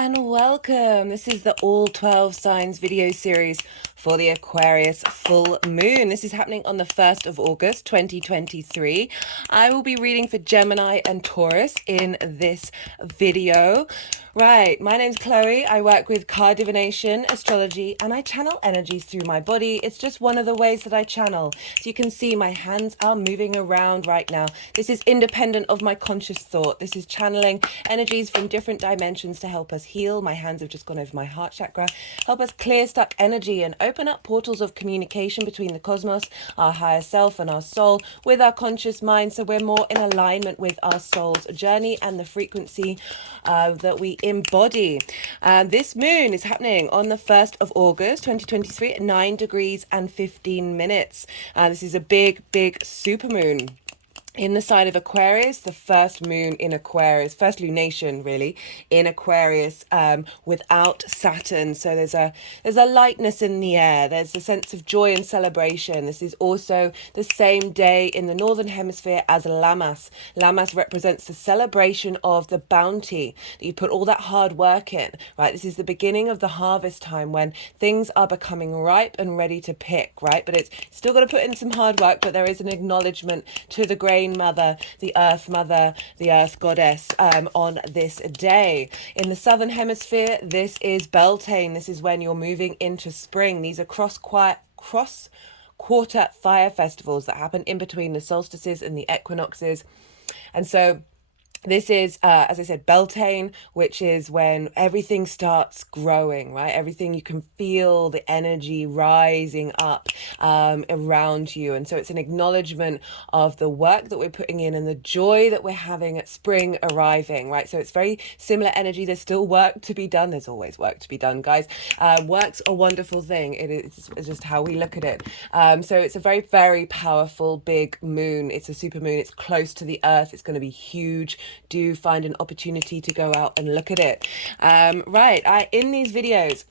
and welcome. This is the All 12 Signs video series for the Aquarius full moon. This is happening on the 1st of August 2023. I will be reading for Gemini and Taurus in this video. Right, my name's Chloe. I work with card divination, astrology, and I channel energies through my body. It's just one of the ways that I channel. So you can see my hands are moving around right now. This is independent of my conscious thought. This is channeling energies from different dimensions to help us heal. My hands have just gone over my heart chakra. Help us clear stuck energy and open up portals of communication between the cosmos, our higher self, and our soul with our conscious mind. So we're more in alignment with our soul's journey and the frequency that we embody. This moon is happening on the 1st of August 2023 at 9 degrees and 15 minutes. This is a big super moon in the sign of Aquarius, the first moon in Aquarius, first lunation really in Aquarius, without Saturn. So there's a lightness in the air. There's a sense of joy and celebration. This is also the same day in the northern hemisphere as Lammas. Lammas represents the celebration of the bounty that you put all that hard work in, right? This is the beginning of the harvest time when things are becoming ripe and ready to pick, right? But it's still got to put in some hard work, but there is an acknowledgement to the grain mother, the earth goddess, on this day. In the southern hemisphere, this is Beltane. This is when you're moving into spring. These are cross quarter fire festivals that happen in between the solstices and the equinoxes. And so this is, as I said, Beltane, which is when everything starts growing, right? Everything, you can feel the energy rising up around you. And so it's an acknowledgement of the work that we're putting in and the joy that we're having at spring arriving, right? So it's very similar energy. There's still work to be done. There's always work to be done, guys. Work's a wonderful thing. It's just how we look at it. So it's a very powerful big moon. It's a super moon. It's close to the earth. It's going to be huge. Do find an opportunity to go out and look at it. In these videos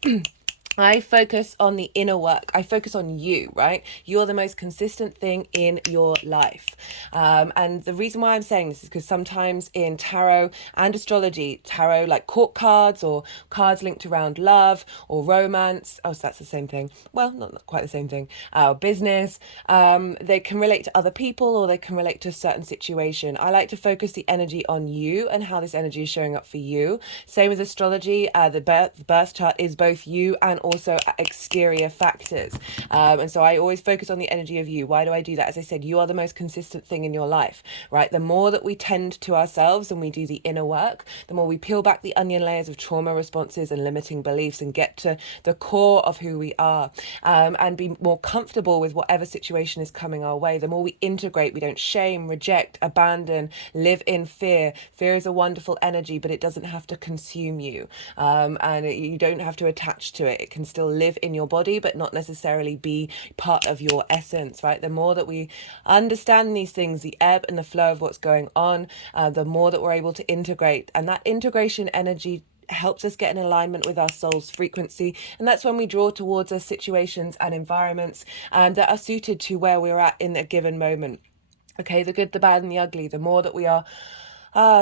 I focus on the inner work. I focus on you, right? You're the most consistent thing in your life. And the reason why I'm saying this is because sometimes in tarot and astrology, tarot like court cards or cards linked around love or romance. Oh, so that's the same thing. Well, not quite the same thing. Business. They can relate to other people or they can relate to a certain situation. I like to focus the energy on you and how this energy is showing up for you. Same as astrology. The birth chart is both you and also exterior factors. And so I always focus on the energy of you. Why do I do that? As I said, you are the most consistent thing in your life, right? The more that we tend to ourselves and we do the inner work, the more we peel back the onion layers of trauma responses and limiting beliefs and get to the core of who we are, and be more comfortable with whatever situation is coming our way. The more we integrate, we don't shame, reject, abandon, live in fear. Fear is a wonderful energy, but it doesn't have to consume you. You don't have to attach to it. It can still live in your body, but not necessarily be part of your essence, right? The more that we understand these things, the ebb and the flow of what's going on, the more that we're able to integrate. And that integration energy helps us get in alignment with our soul's frequency. And that's when we draw towards us situations and environments that are suited to where we're at in a given moment. Okay, the good, the bad, and the ugly. The more that we are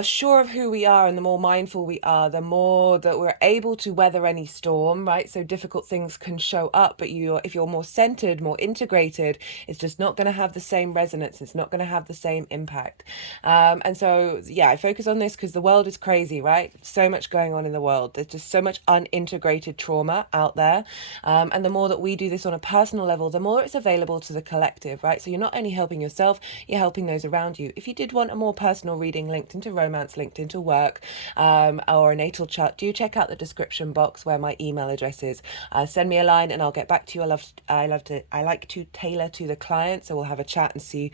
sure of who we are and the more mindful we are, the more that we're able to weather any storm, right? So difficult things can show up, but if you're more centered, more integrated, it's just not going to have the same resonance. It's not going to have the same impact. And so, yeah, I focus on this because the world is crazy, right? So much going on in the world. There's just so much unintegrated trauma out there. And the more that we do this on a personal level, the more it's available to the collective, right? So you're not only helping yourself, you're helping those around you. If you did want a more personal reading linked into romance, linked into work, or a natal chart, do check out the description box where my email address is. Send me a line and I'll get back to you. I like to tailor to the client, so we'll have a chat and see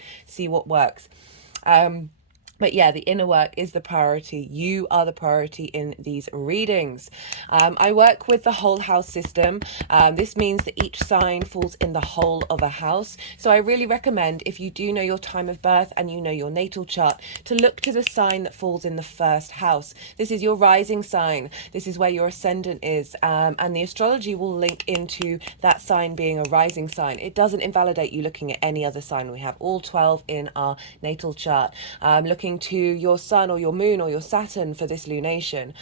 what works. But yeah, the inner work is the priority. You are the priority in these readings. I work with the whole house system. This means that each sign falls in the whole of a house. So I really recommend, if you do know your time of birth and you know your natal chart, to look to the sign that falls in the first house. This is your rising sign. This is where your ascendant is. And the astrology will link into that sign being a rising sign. It doesn't invalidate you looking at any other sign. We have all 12 in our natal chart. Looking listening to your sun or your moon or your Saturn for this lunation,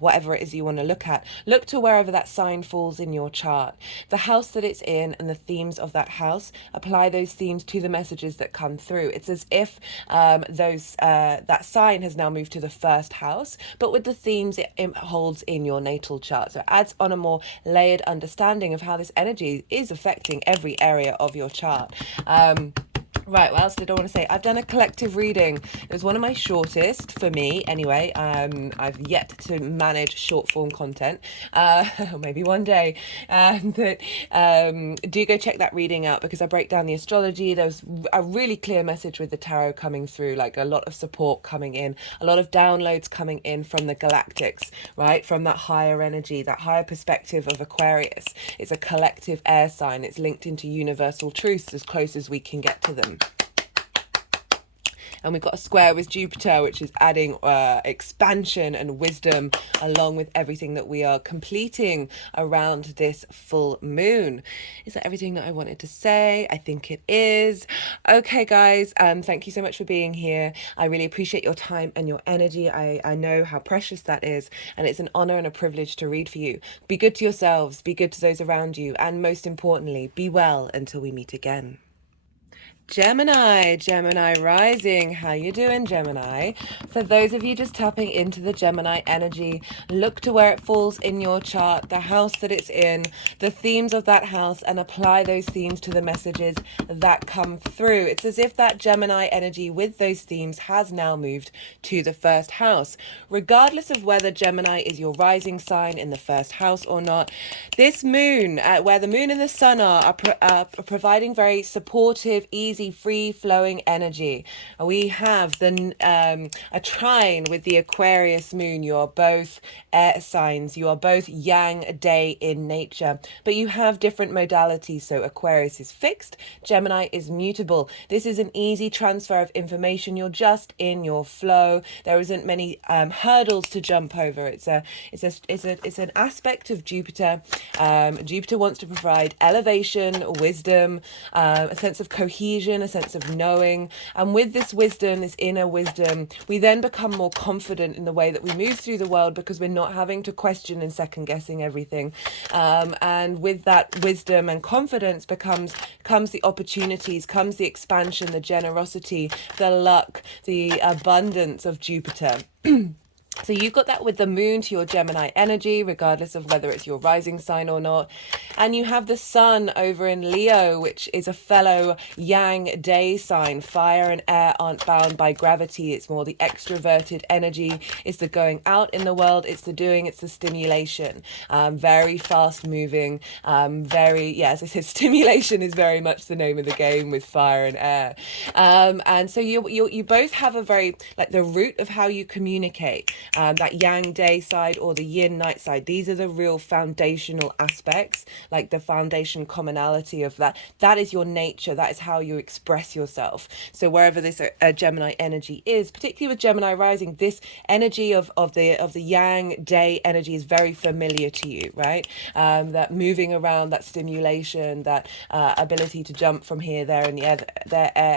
whatever it is you want to look at, look to wherever that sign falls in your chart, the house that it's in and the themes of that house. Apply those themes to the messages that come through. It's as if that sign has now moved to the first house, but with the themes it holds in your natal chart. So it adds on a more layered understanding of how this energy is affecting every area of your chart. Right, what else did I want to say? I've done a collective reading. It was one of my shortest, for me anyway. I've yet to manage short form content, maybe one day. But do go check that reading out, because I break down the astrology. There was a really clear message with the tarot coming through, like a lot of support coming in, a lot of downloads coming in from the galactics, right? From that higher energy, that higher perspective of Aquarius. It's a collective air sign. It's linked into universal truths as close as we can get to them. And we've got a square with Jupiter, which is adding expansion and wisdom, along with everything that we are completing around this full moon. Is that everything that I wanted to say? I think it is. Okay, guys, thank you so much for being here. I really appreciate your time and your energy. I know how precious that is, and it's an honor and a privilege to read for you. Be good to yourselves, be good to those around you, and most importantly, be well until we meet again. Gemini rising. How you doing, Gemini? For those of you just tapping into the Gemini energy, look to where it falls in your chart, the house that it's in, the themes of that house, and apply those themes to the messages that come through. It's as if that Gemini energy with those themes has now moved to the first house. Regardless of whether Gemini is your rising sign in the first house or not, this moon, where the moon and the sun are providing very supportive, easy, free-flowing energy. We have a trine with the Aquarius moon. You are both air signs. You are both yang day in nature, but you have different modalities. So Aquarius is fixed, Gemini is mutable. This is an easy transfer of information. You're just in your flow. There isn't many hurdles to jump over. It's an aspect of Jupiter. Jupiter wants to provide elevation, wisdom, a sense of cohesion, a sense of knowing. And with this wisdom, this inner wisdom, we then become more confident in the way that we move through the world, because we're not having to question and second guessing everything. And with that wisdom and confidence comes the opportunities, comes the expansion, the generosity, the luck, the abundance of Jupiter. So you've got that with the moon to your Gemini energy, regardless of whether it's your rising sign or not. And you have the sun over in Leo, which is a fellow yang day sign. Fire and air aren't bound by gravity. It's more the extroverted energy. It's the going out in the world. It's the doing. It's the stimulation. Very fast moving. As I said, stimulation is very much the name of the game with fire and air. And so you both have a very, like, the root of how you communicate. That yang day side or the yin night side. These are the real foundational aspects, like the foundation commonality of that. That is your nature. That is how you express yourself. So wherever this Gemini energy is, particularly with Gemini rising, this energy of the yang day energy is very familiar to you, right? That moving around, that stimulation, that ability to jump from here, there, and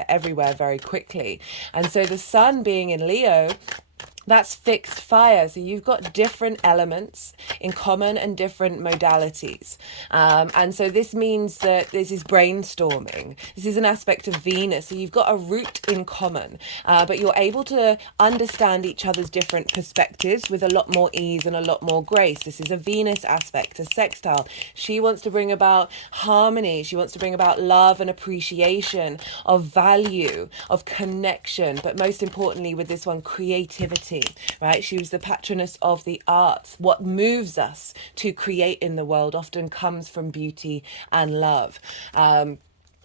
everywhere very quickly. And so the sun being in Leo, that's fixed fire. So you've got different elements in common and different modalities. And so this means that this is brainstorming. This is an aspect of Venus. So you've got a root in common, but you're able to understand each other's different perspectives with a lot more ease and a lot more grace. This is a Venus aspect, a sextile. She wants to bring about harmony. She wants to bring about love and appreciation of value, of connection, but most importantly with this one, creativity. Right? She was the patroness of the arts. What moves us to create in the world often comes from beauty and love.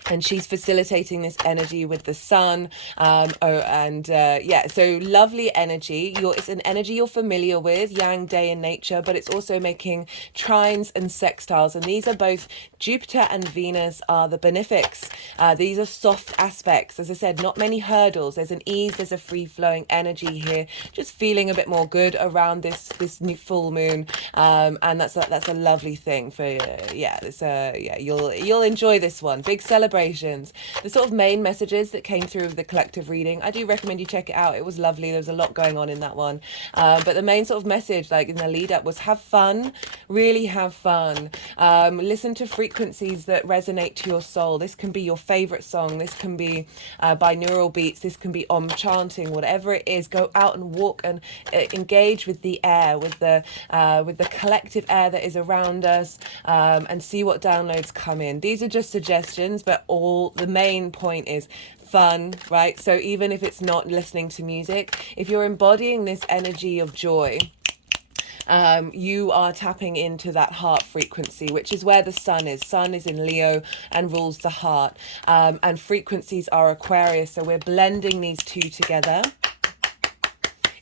And she's facilitating this energy with the sun. So lovely energy. It's an energy you're familiar with, yang day in nature, but it's also making trines and sextiles. And these are both Jupiter and Venus are the benefics. These are soft aspects. As I said, not many hurdles. There's an ease, there's a free-flowing energy here. Just feeling a bit more good around this new full moon. And that's a lovely thing for you'll enjoy this one. Big celebration celebrations. The sort of main messages that came through the collective reading, I do recommend you check it out. It was lovely. There was a lot going on in that one. But the main sort of message, like in the lead up, was have fun, really have fun. Listen to frequencies that resonate to your soul. This can be your favorite song. This can be binaural beats. This can be chanting, whatever it is. Go out and walk and engage with the air, with the collective air that is around us, and see what downloads come in. These are just suggestions, but the main point is fun, right? So even if it's not listening to music, if you're embodying this energy of joy, you are tapping into that heart frequency, which is where the sun is. Sun is in Leo and rules the heart. And frequencies are Aquarius. So we're blending these two together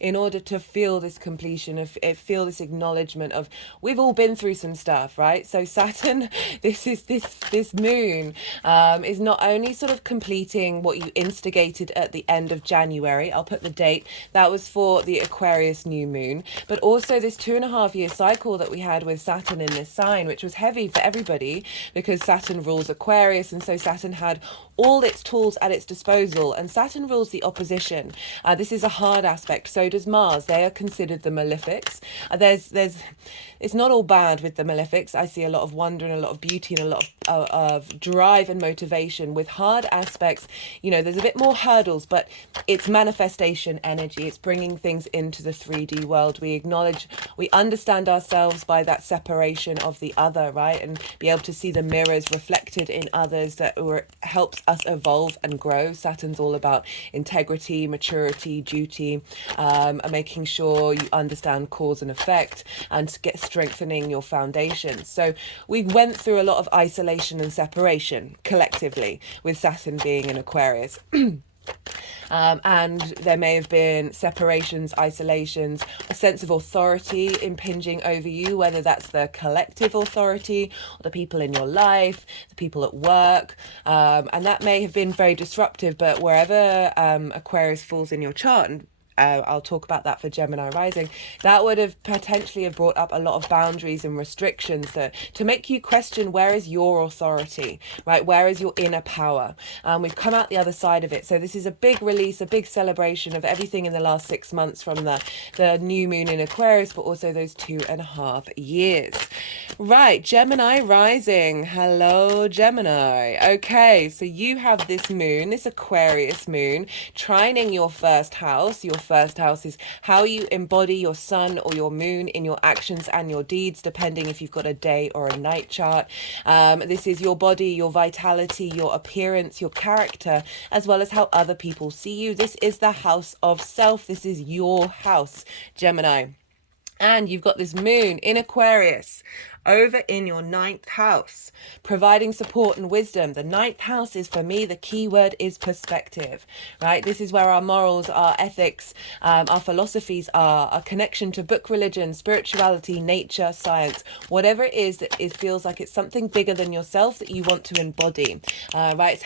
in order to feel this completion, feel this acknowledgement of we've all been through some stuff, right? So Saturn, this moon is not only sort of completing what you instigated at the end of January. I'll put the date. That was for the Aquarius new moon, but also this 2.5-year cycle that we had with Saturn in this sign, which was heavy for everybody because Saturn rules Aquarius, and so Saturn had all its tools at its disposal, and Saturn rules the opposition. This is a hard aspect. So does Mars. They are considered the malefics. It's not all bad with the malefics. I see a lot of wonder and a lot of beauty and a lot of drive and motivation. With hard aspects, there's a bit more hurdles, but it's manifestation energy. It's bringing things into the 3D world. We understand ourselves by that separation of the other, right? And be able to see the mirrors reflected in others that helps us evolve and grow. Saturn's all about integrity, maturity, duty, and making sure you understand cause and effect and strengthening your foundations. So we went through a lot of isolation and separation collectively with Saturn being in Aquarius. And there may have been separations, isolations, a sense of authority impinging over you, whether that's the collective authority or the people in your life, the people at work, and that may have been very disruptive. But wherever Aquarius falls in your chart, and I'll talk about that for Gemini rising, that would have potentially have brought up a lot of boundaries and restrictions to make you question, where is your authority, right? Where is your inner power? We've come out the other side of it. So this is a big release, a big celebration of everything in the last 6 months from the new moon in Aquarius, but also those 2.5 years. Right, Gemini rising. Hello, Gemini. Okay, so you have this moon, this Aquarius moon, trining your first house. Your first house is how you embody your sun or your moon in your actions and your deeds, depending if you've got a day or a night chart. This is your body, your vitality, your appearance, your character, as well as how other people see you. This is the house of self. This is your house, Gemini. And you've got this moon in Aquarius over in your 9th house, providing support and wisdom. The 9th house is, for me, the key word is perspective, right? This is where our morals, our ethics, our philosophies are, our connection to book, religion, spirituality, nature, science, whatever it is that it feels like it's something bigger than yourself that you want to embody, right?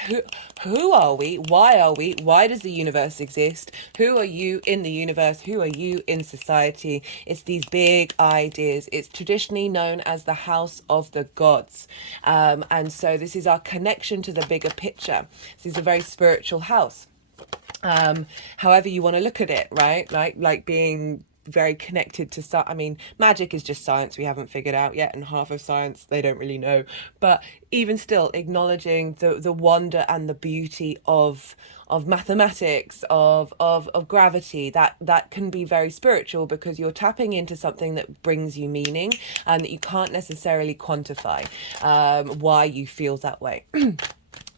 Who are we? Why are we? Why does the universe exist? Who are you in the universe? Who are you in society? It's these big ideas. It's traditionally known as the house of the gods, and so this is our connection to the bigger picture. This is a very spiritual house, however you want to look at it, right? Like being very connected to magic is just science we haven't figured out yet, and half of science they don't really know, but even still acknowledging the wonder and the beauty of mathematics, of gravity, that can be very spiritual, because you're tapping into something that brings you meaning and that you can't necessarily quantify why you feel that way.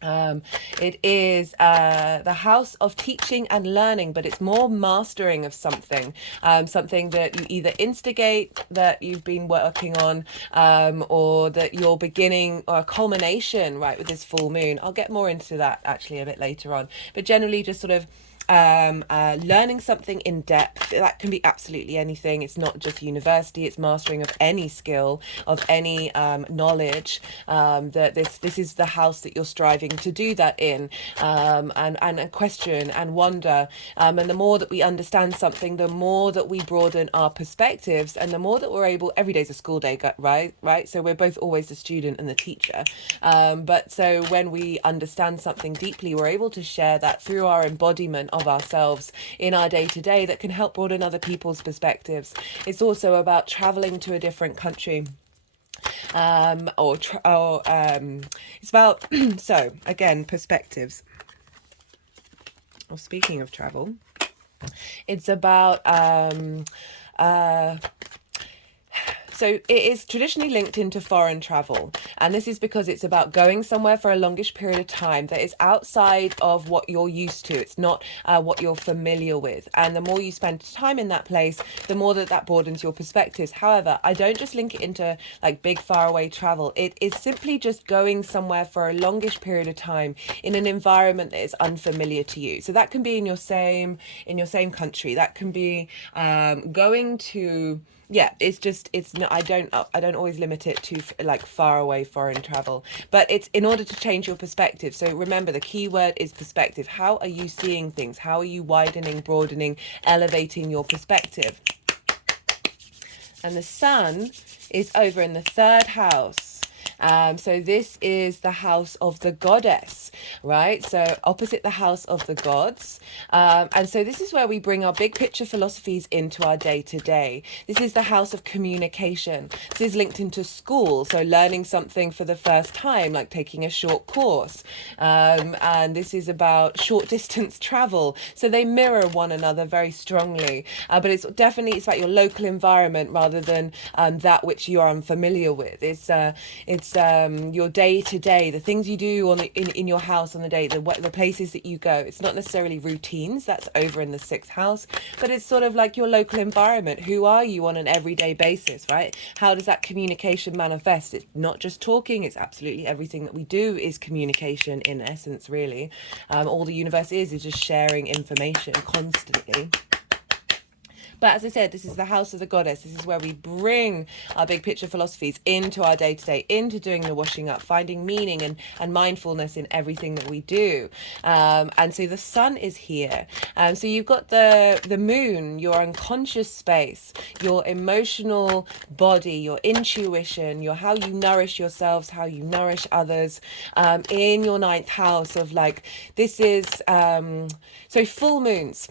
It is the house of teaching and learning, but it's more mastering of something, something that you either instigate, that you've been working on, or that you're beginning, or a culmination, right, with this full moon. I'll get more into that actually a bit later on, but generally just sort of learning something in depth. That can be absolutely anything. It's not just university, it's mastering of any skill, of any knowledge. That this is the house that you're striving to do that in, and question and wonder. And the more that we understand something, the more that we broaden our perspectives, and the more that we're able, every day's a school day, right? So we're both always the student and the teacher. But so when we understand something deeply, we're able to share that through our embodiment of ourselves in our day to day that can help broaden other people's perspectives. It's also about traveling to a different country. It's about, so again, perspectives. Well, speaking of travel, it's about so it is traditionally linked into foreign travel, and this is because it's about going somewhere for a longish period of time that is outside of what you're used to. It's not what you're familiar with, and the more you spend time in that place, the more that broadens your perspectives. However, I don't just link it into like big faraway travel. It is simply just going somewhere for a longish period of time in an environment that is unfamiliar to you. So that can be in your same country. That can be going to, yeah, it's not, I don't always limit it to like far away foreign travel, but it's in order to change your perspective. So remember, the key word is perspective. How are you seeing things? How are you widening, broadening, elevating your perspective? And the sun is over in the third house. So this is the house of the goddess, right? So opposite the house of the gods. And so this is where we bring our big picture philosophies into our day to day. This is the house of communication. This is linked into school. So learning something for the first time, like taking a short course. And this is about short distance travel. So they mirror one another very strongly. But it's about your local environment rather than that which you are unfamiliar with. It's your day to day, the things you do in your house on the day, the places that you go. It's not necessarily routines, that's over in the sixth house, but it's sort of like your local environment. Who are you on an everyday basis, right? How does that communication manifest? It's not just talking, it's absolutely everything that we do is communication in essence, really. All the universe is just sharing information constantly. But as I said, this is the house of the goddess. This is where we bring our big picture philosophies into our day-to-day, into doing the washing up, finding meaning and mindfulness in everything that we do. And so the sun is here. So you've got the moon, your unconscious space, your emotional body, your intuition, your how you nourish yourselves, how you nourish others, in your ninth house of like, this is, so full moons,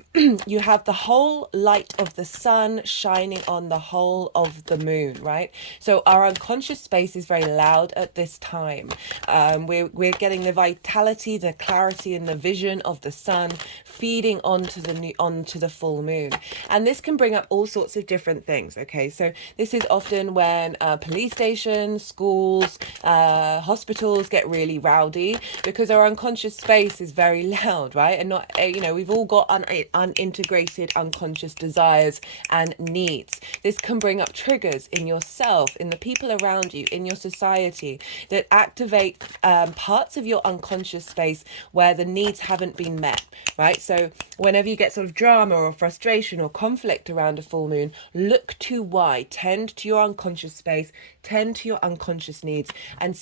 you have the whole light of the sun shining on the whole of the moon, right? So our unconscious space is very loud at this time. We're getting the vitality, the clarity, and the vision of the sun feeding onto the full moon, and this can bring up all sorts of different things. Okay, so this is often when police stations, schools, hospitals get really rowdy because our unconscious space is very loud, right? And not, we've all got unintegrated unconscious desires and needs. This can bring up triggers in yourself, in the people around you, in your society, that activate parts of your unconscious space where the needs haven't been met, right? So whenever you get sort of drama or frustration or conflict around a full moon, look to why. Tend to your unconscious space, tend to your unconscious needs, and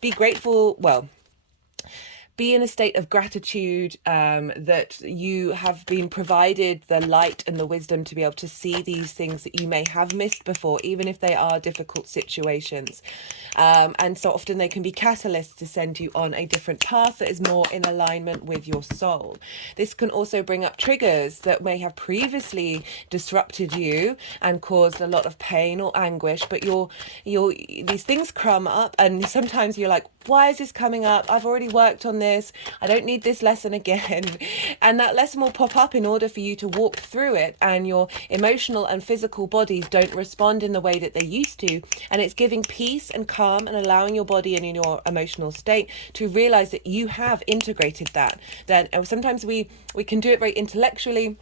be grateful. Well, be in a state of gratitude that you have been provided the light and the wisdom to be able to see these things that you may have missed before, even if they are difficult situations. And so often they can be catalysts to send you on a different path that is more in alignment with your soul. This can also bring up triggers that may have previously disrupted you and caused a lot of pain or anguish, but these things come up and sometimes you're like, why is this coming up? I've already worked on this. I don't need this lesson again. And that lesson will pop up in order for you to walk through it, and your emotional and physical bodies don't respond in the way that they used to. And it's giving peace and calm and allowing your body and in your emotional state to realize that you have integrated that. Then sometimes we can do it very intellectually,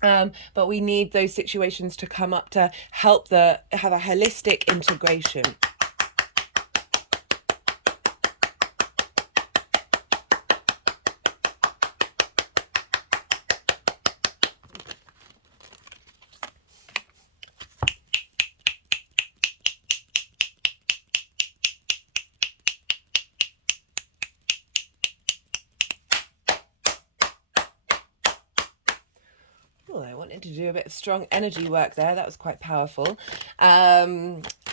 but we need those situations to come up to help have a holistic integration. to do a bit of strong energy work there. That was quite powerful.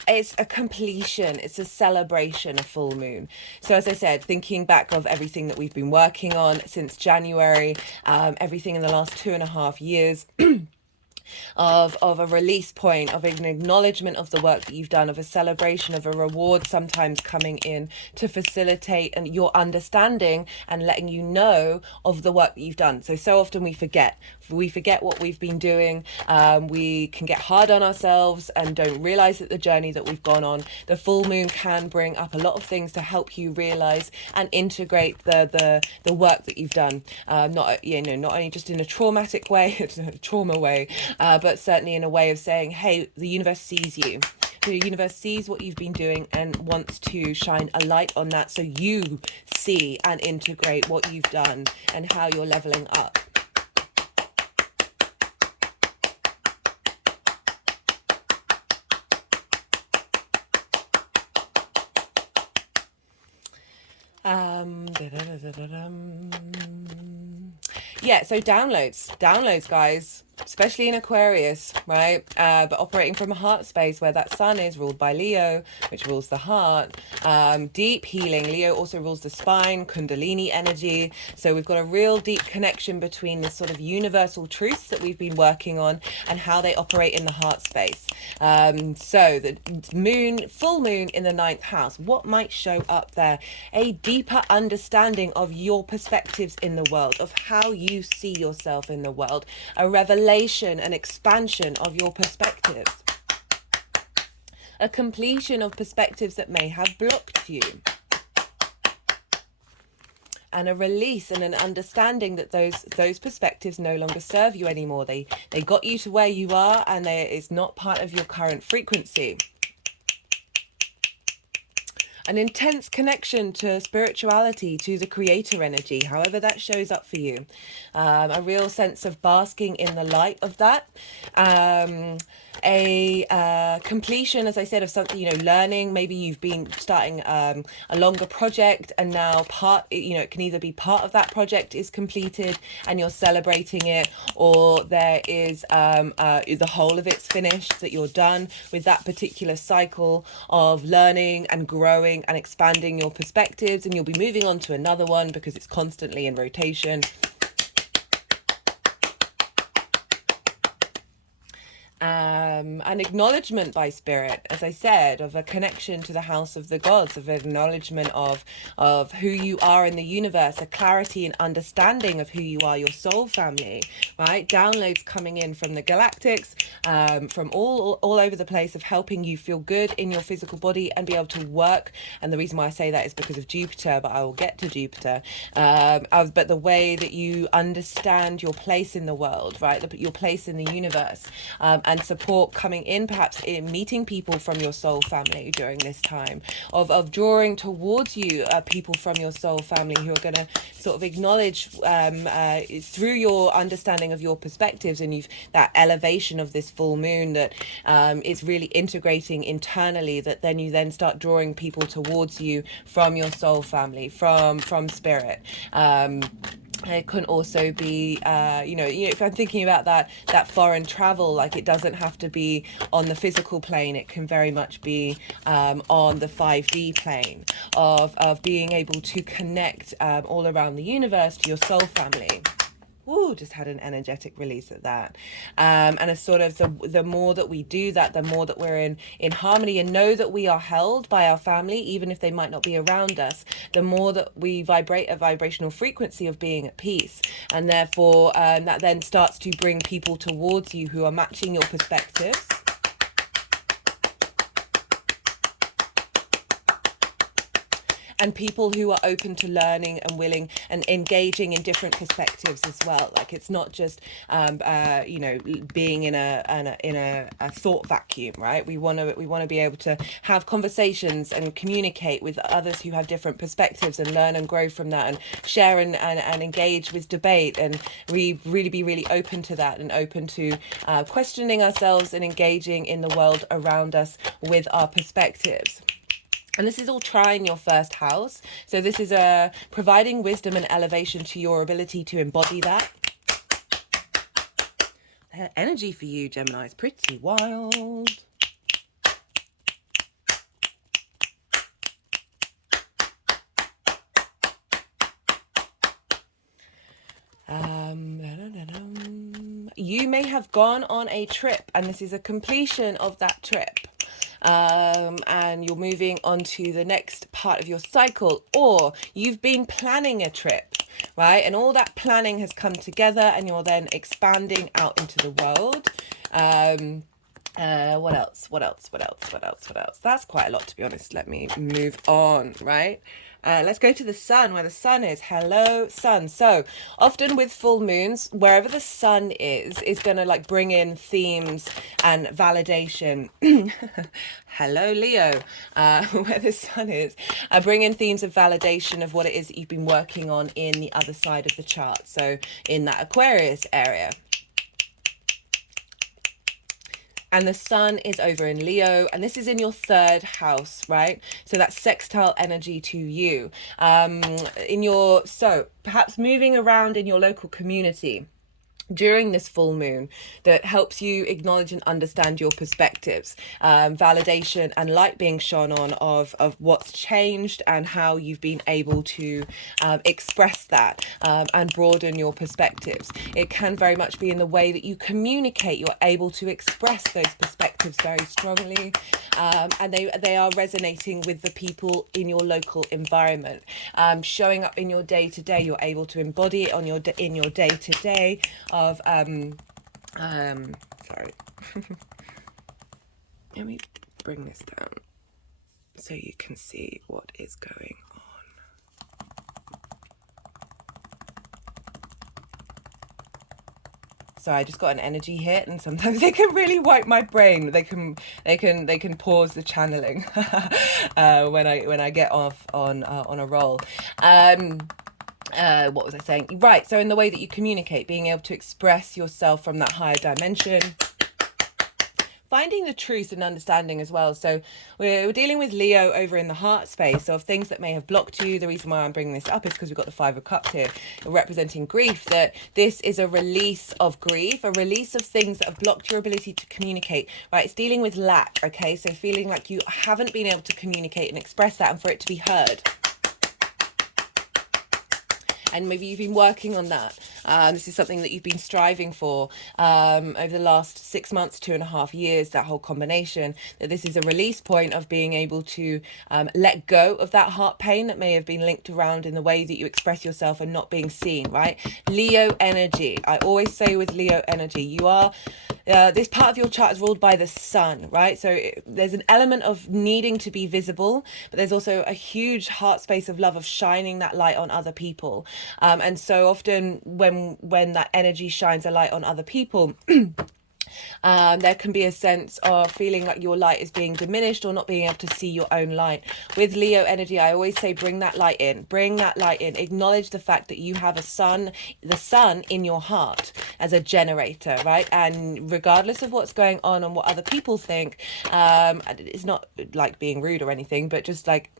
It's a completion. It's a celebration, a full moon. So as I said, thinking back of everything that we've been working on since January, everything in the last 2.5 years, of a release point, of an acknowledgement of the work that you've done, of a celebration, of a reward sometimes coming in to facilitate and your understanding and letting you know of the work that you've done. So often we forget what we've been doing. We can get hard on ourselves and don't realize that the journey that we've gone on. The full moon can bring up a lot of things to help you realize and integrate the work that you've done. Not only just in a traumatic way, trauma way, but certainly in a way of saying, hey, the universe sees you. The universe sees what you've been doing and wants to shine a light on that so you see and integrate what you've done and how you're leveling up. Yeah, so downloads, guys, especially in Aquarius, right? But operating from a heart space where that sun is ruled by Leo, which rules the heart. Deep healing. Leo also rules the spine, Kundalini energy. So we've got a real deep connection between this sort of universal truths that we've been working on and how they operate in the heart space. So the moon, full moon in the 9th house, what might show up there? A deeper understanding of your perspectives in the world, of how you see yourself in the world, a revelation, an expansion of your perspectives, a completion of perspectives that may have blocked you, and a release and an understanding that those perspectives no longer serve you anymore. They got you to where you are, and it's not part of your current frequency. An intense connection to spirituality, to the creator energy, however that shows up for you. A real sense of basking in the light of that. A completion, as I said, of something, learning. Maybe you've been starting a longer project, and now it can either be part of that project is completed and you're celebrating it, or there is the whole of it's finished, that you're done with that particular cycle of learning and growing and expanding your perspectives, and you'll be moving on to another one because it's constantly in rotation. An acknowledgement by spirit, as I said, of a connection to the house of the gods, of acknowledgement of who you are in the universe, a clarity and understanding of who you are, your soul family, right? Downloads coming in from the galactics, from all over the place, of helping you feel good in your physical body and be able to work. And the reason why I say that is because of Jupiter, but I will get to Jupiter. But the way that you understand your place in the world, right? Your place in the universe, and support coming in, perhaps in meeting people from your soul family during this time, of drawing towards you people from your soul family who are going to sort of acknowledge through your understanding of your perspectives, and that elevation of this full moon that is really integrating internally, that then you then start drawing people towards you from your soul family, from spirit. It can also be, if I'm thinking about that foreign travel, like, it doesn't have to be on the physical plane. It can very much be on the 5D plane of being able to connect all around the universe to your soul family. Ooh, just had an energetic release at that. And it's sort of the more that we do that, the more that we're in harmony and know that we are held by our family, even if they might not be around us, the more that we vibrate a vibrational frequency of being at peace. And therefore, that then starts to bring people towards you who are matching your perspectives. And people who are open to learning and willing and engaging in different perspectives as well. Like, it's not just being in a thought vacuum, right? We want to be able to have conversations and communicate with others who have different perspectives and learn and grow from that, and share and engage with debate, and we really be really open to that, and open to questioning ourselves and engaging in the world around us with our perspectives. And this is all trine your first house. So this is providing wisdom and elevation to your ability to embody that. energy for you, Gemini, is pretty wild. You may have gone on a trip, and this is a completion of that trip. And you're moving on to the next part of your cycle, or you've been planning a trip, right? And all that planning has come together, and you're then expanding out into the world. What else? That's quite a lot, to be honest. Let me move on, right? Let's go to the sun, where the sun is. Hello, sun. So often with full moons, wherever the sun is going to like bring in themes and validation. Hello, Leo. Where the sun is, bring in themes of validation of what it is that you've been working on in the other side of the chart. So in that Aquarius area. And the sun is over in Leo, and this is in your 3rd house, right? So that's sextile energy to you. So perhaps moving around in your local community during this full moon that helps you acknowledge and understand your perspectives, validation and light being shone on of what's changed and how you've been able to express that and broaden your perspectives. It can very much be in the way that you communicate. You're able to express those perspectives very strongly, and they are resonating with the people in your local environment. Showing up in your day-to-day, you're able to embody it in your day-to-day of sorry. Let me bring this down so you can see what is going on. So I just got an energy hit, and sometimes they can really wipe my brain. They can pause the channeling when I get off on a roll. What was I saying? Right, so in the way that you communicate, being able to express yourself from that higher dimension, finding the truth and understanding as well. So we're dealing with Leo over in the heart space of things that may have blocked you. The reason why I'm bringing this up is because we've got the 5 of Cups here representing grief, that this is a release of grief, a release of things that have blocked your ability to communicate, right? It's dealing with lack, okay? So feeling like you haven't been able to communicate and express that and for it to be heard. And maybe you've been working on that. This is something that you've been striving for over the last 6 months, 2.5 years, that whole combination, that this is a release point of being able to let go of that heart pain that may have been linked around in the way that you express yourself and not being seen, right? Leo energy. I always say with Leo energy, you are, this part of your chart is ruled by the sun, right? So there's an element of needing to be visible, but there's also a huge heart space of love of shining that light on other people. And so often when that energy shines a light on other people, there can be a sense of feeling like your light is being diminished or not being able to see your own light. With Leo energy, I always say bring that light in, acknowledge the fact that you have the sun in your heart as a generator, right? And regardless of what's going on and what other people think, it's not like being rude or anything, but just like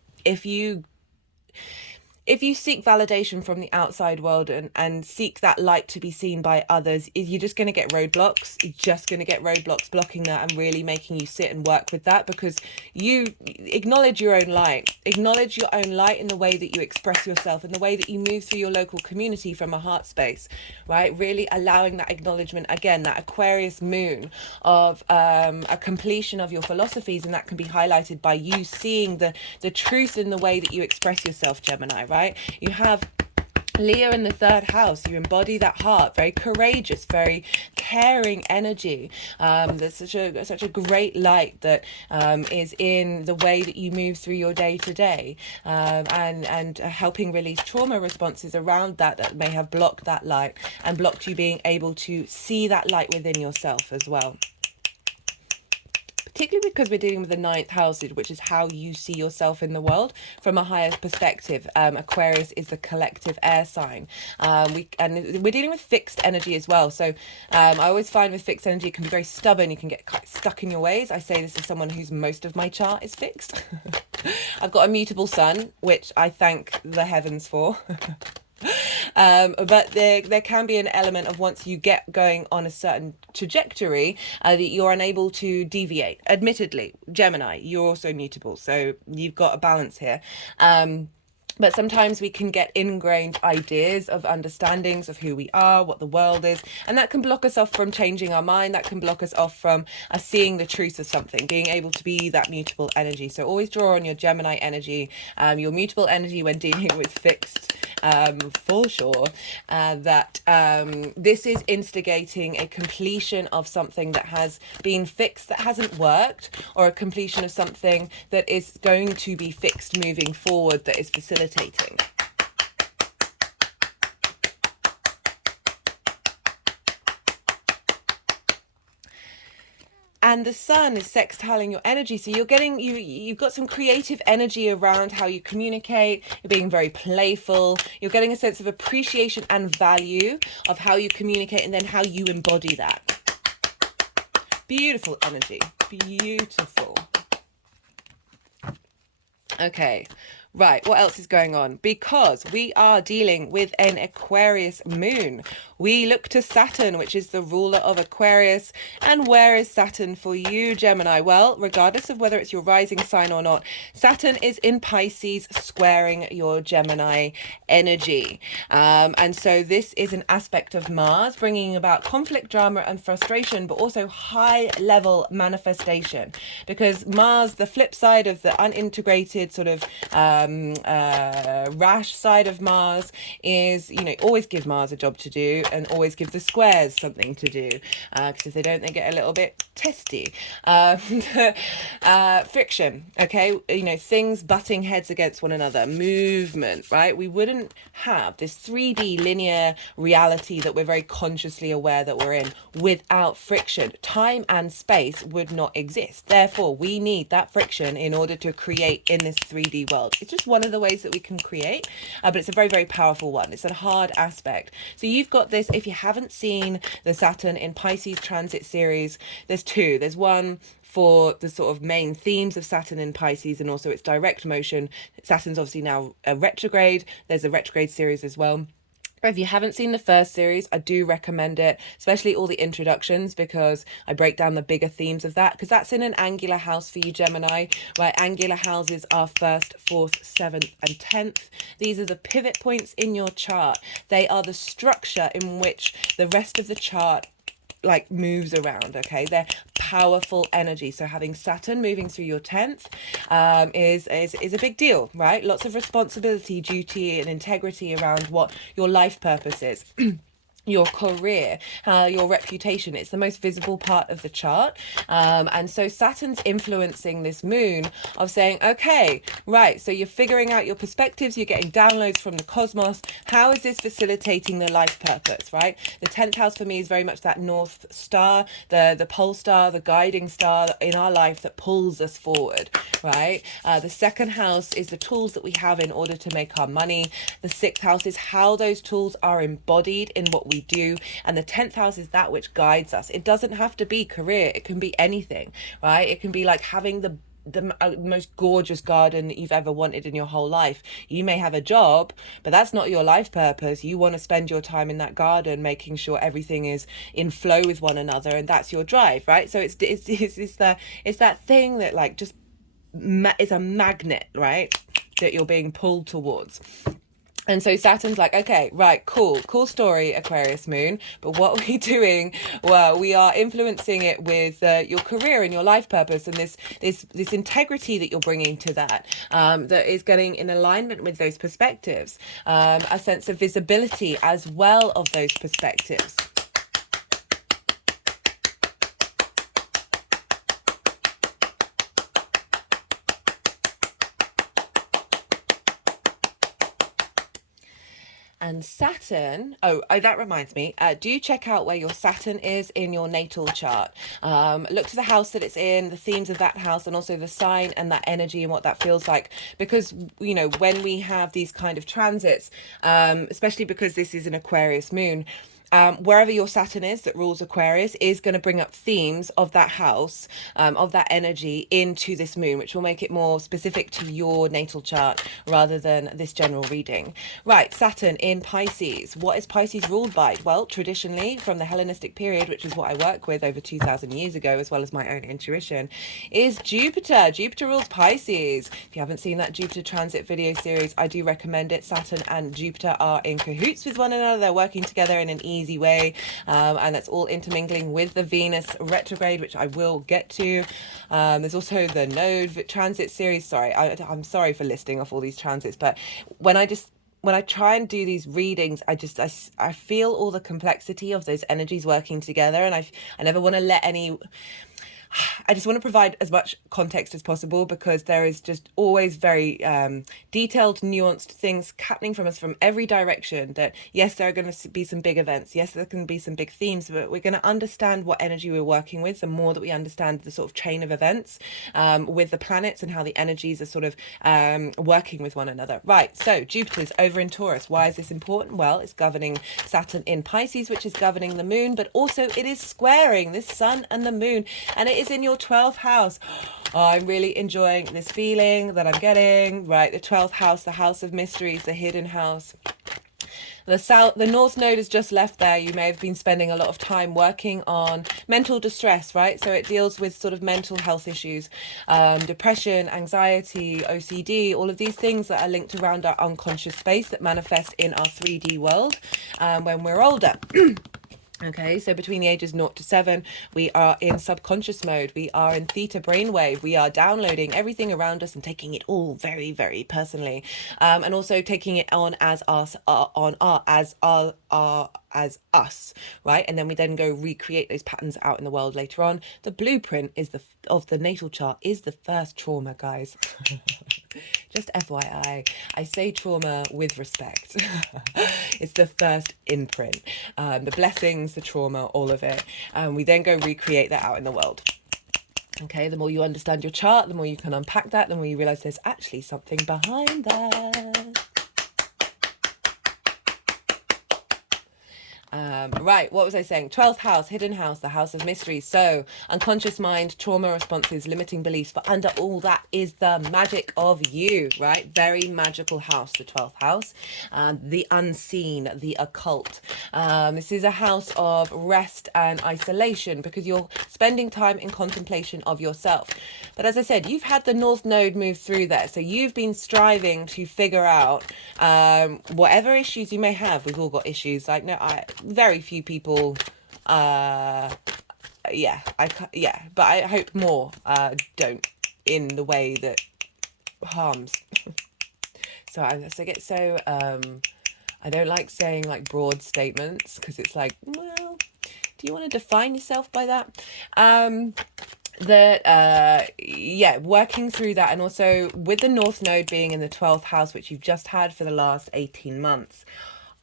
if you seek validation from the outside world and seek that light to be seen by others, you're just going to get roadblocks. You're just going to get roadblocks blocking that and really making you sit and work with that, because you acknowledge your own light. Acknowledge your own light in the way that you express yourself, in the way that you move through your local community from a heart space, right? Really allowing that acknowledgement, again, that Aquarius moon of a completion of your philosophies, and that can be highlighted by you seeing the truth in the way that you express yourself, Gemini, right? You have Leo in the 3rd house. You embody that heart, very courageous, very caring energy. There's such a great light that is in the way that you move through your day to day, and helping release trauma responses around that may have blocked that light and blocked you being able to see that light within yourself as well. Particularly because we're dealing with the 9th house, which is how you see yourself in the world from a higher perspective. Aquarius is the collective air sign. We're dealing with fixed energy as well. So I always find with fixed energy, it can be very stubborn. You can get quite stuck in your ways. I say this as someone whose most of my chart is fixed. I've got a mutable sun, which I thank the heavens for. But there can be an element of once you get going on a certain trajectory that you're unable to deviate. Admittedly, Gemini, you're also mutable, so you've got a balance here. But sometimes we can get ingrained ideas of understandings of who we are, what the world is, and that can block us off from changing our mind. That can block us off from seeing the truth of something, being able to be that mutable energy. So always draw on your Gemini energy, your mutable energy when dealing with fixed, for sure, that this is instigating a completion of something that has been fixed, that hasn't worked, or a completion of something that is going to be fixed moving forward, that is facilitating. And the sun is sextiling your energy, so you're getting you've got some creative energy around how you communicate. You're being very playful. You're getting a sense of appreciation and value of how you communicate, and then how you embody that. Beautiful energy, beautiful. Okay, right, what else is going on? Because we are dealing with an Aquarius moon, we look to Saturn, which is the ruler of Aquarius. And where is Saturn for you, Gemini? Well, regardless of whether it's your rising sign or not, Saturn is in Pisces, squaring your Gemini energy. And so this is an aspect of Mars, bringing about conflict, drama, and frustration, but also high-level manifestation. Because Mars, the flip side of the unintegrated sort of rash side of Mars is, always give Mars a job to do, and always give the squares something to do, because if they don't, they get a little bit testy. Friction, okay, things butting heads against one another, movement, right? We wouldn't have this 3D linear reality that we're very consciously aware that we're in without friction. Time and space would not exist. Therefore, we need that friction in order to create in this 3D world. It's just one of the ways that we can create, but it's a very, very powerful one. It's a hard aspect. So you've got this, if you haven't seen the Saturn in Pisces transit series, there's two. There's one for the sort of main themes of Saturn in Pisces, and also its direct motion. Saturn's obviously now a retrograde. There's a retrograde series as well. If you haven't seen the first series, I do recommend it, especially all the introductions, because I break down the bigger themes of that, because that's in an angular house for you, Gemini, right? Angular houses are 1st, 4th, 7th, and 10th. These are the pivot points in your chart. They are the structure in which the rest of the chart moves around. Okay, they're powerful energy. So having Saturn moving through your 10th is a big deal, right? Lots of responsibility, duty, and integrity around what your life purpose is. Your career, your reputation. It's the most visible part of the chart. And so Saturn's influencing this moon of saying, okay, right, so you're figuring out your perspectives, you're getting downloads from the cosmos. How is this facilitating the life purpose, right? The 10th house for me is very much that North Star, the pole star, the guiding star in our life that pulls us forward, right? The 2nd house is the tools that we have in order to make our money. The 6th house is how those tools are embodied in what we do, and the 10th house is that which guides us. It doesn't have to be career, it can be anything, right? It can be like having the most gorgeous garden that you've ever wanted in your whole life. You may have a job, but that's not your life purpose. You want to spend your time in that garden making sure everything is in flow with one another, and that's your drive, right? So it's that thing that just is a magnet, right, that you're being pulled towards. And so Saturn's like, okay, right, cool story, Aquarius moon. But what are we doing? Well, we are influencing it with your career and your life purpose, and this integrity that you're bringing to that, that is getting in alignment with those perspectives, a sense of visibility as well of those perspectives. And Saturn, that reminds me, do check out where your Saturn is in your natal chart. Look to the house that it's in, the themes of that house, and also the sign and that energy and what that feels like. Because, when we have these kind of transits, especially because this is an Aquarius moon, wherever your Saturn is that rules Aquarius is going to bring up themes of that house, of that energy into this moon, which will make it more specific to your natal chart rather than this general reading. Right, Saturn in Pisces. What is Pisces ruled by? Well, traditionally, from the Hellenistic period, which is what I work with over 2,000 years ago, as well as my own intuition, is Jupiter. Jupiter rules Pisces. If you haven't seen that Jupiter transit video series, I do recommend it. Saturn and Jupiter are in cahoots with one another. They're working together in an easy way, and that's all intermingling with the Venus retrograde, which I will get to. There's also the node transit series. Sorry, I'm sorry for listing off all these transits, but when I try and do these readings, I feel all the complexity of those energies working together, and I never want to let I just want to provide as much context as possible, because there is just always very detailed, nuanced things happening from us from every direction. That yes, there are going to be some big events. Yes, there can be some big themes, but we're going to understand what energy we're working with the more that we understand the sort of chain of events with the planets and how the energies are sort of working with one another. Right, so Jupiter's over in Taurus. Why is this important? Well, it's governing Saturn in Pisces, which is governing the moon, but also it is squaring this sun and the moon, and it is in your 12th house. Oh, I'm really enjoying this feeling that I'm getting. Right, the 12th house, the house of mysteries, the hidden house. The North Node has just left there. You may have been spending a lot of time working on mental distress, right? So it deals with sort of mental health issues, depression, anxiety, OCD, all of these things that are linked around our unconscious space that manifest in our 3D world when we're older. Okay, so between the ages 0 to 7, we are in subconscious mode. We are in theta brainwave. We are downloading everything around us and taking it all very, very personally, and also taking it on as us, as us, right? And then we then go recreate those patterns out in the world later on. The blueprint of the natal chart is the first trauma, guys. Just FYI, I say trauma with respect. It's the first imprint, the blessings, the trauma, all of it. We then go recreate that out in the world. Okay, the more you understand your chart, the more you can unpack that, the more you realize there's actually something behind that. Right, what was I saying? 12th house, hidden house, the house of mysteries. So unconscious mind, trauma responses, limiting beliefs, but under all that is the magic of you, right? Very magical house, the 12th house, the unseen, the occult. This is a house of rest and isolation, because you're spending time in contemplation of yourself. But as I said, you've had the North Node move through there, so you've been striving to figure out whatever issues you may have. We've all got issues. Like, no, very few people but I hope more don't, in the way that harms. So I get so I don't like saying like broad statements, because it's like, well, do you want to define yourself by that? Working through that, and also with the North Node being in the 12th house, which you've just had for the last 18 months,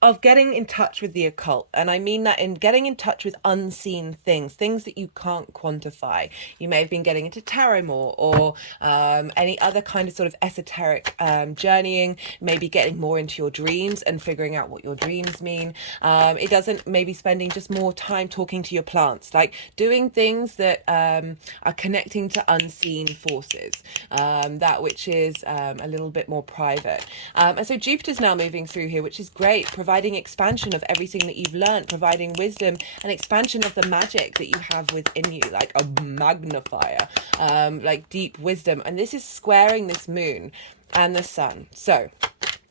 of getting in touch with the occult. And I mean that in getting in touch with unseen things that you can't quantify. You may have been getting into tarot more, or any other kind of sort of esoteric journeying, maybe getting more into your dreams and figuring out what your dreams mean. It doesn't, maybe spending just more time talking to your plants, like doing things that are connecting to unseen forces, that which is a little bit more private. And so Jupiter's now moving through here, which is great, providing expansion of everything that you've learned, providing wisdom and expansion of the magic that you have within you, like a magnifier, like deep wisdom. And this is squaring this moon and the sun. So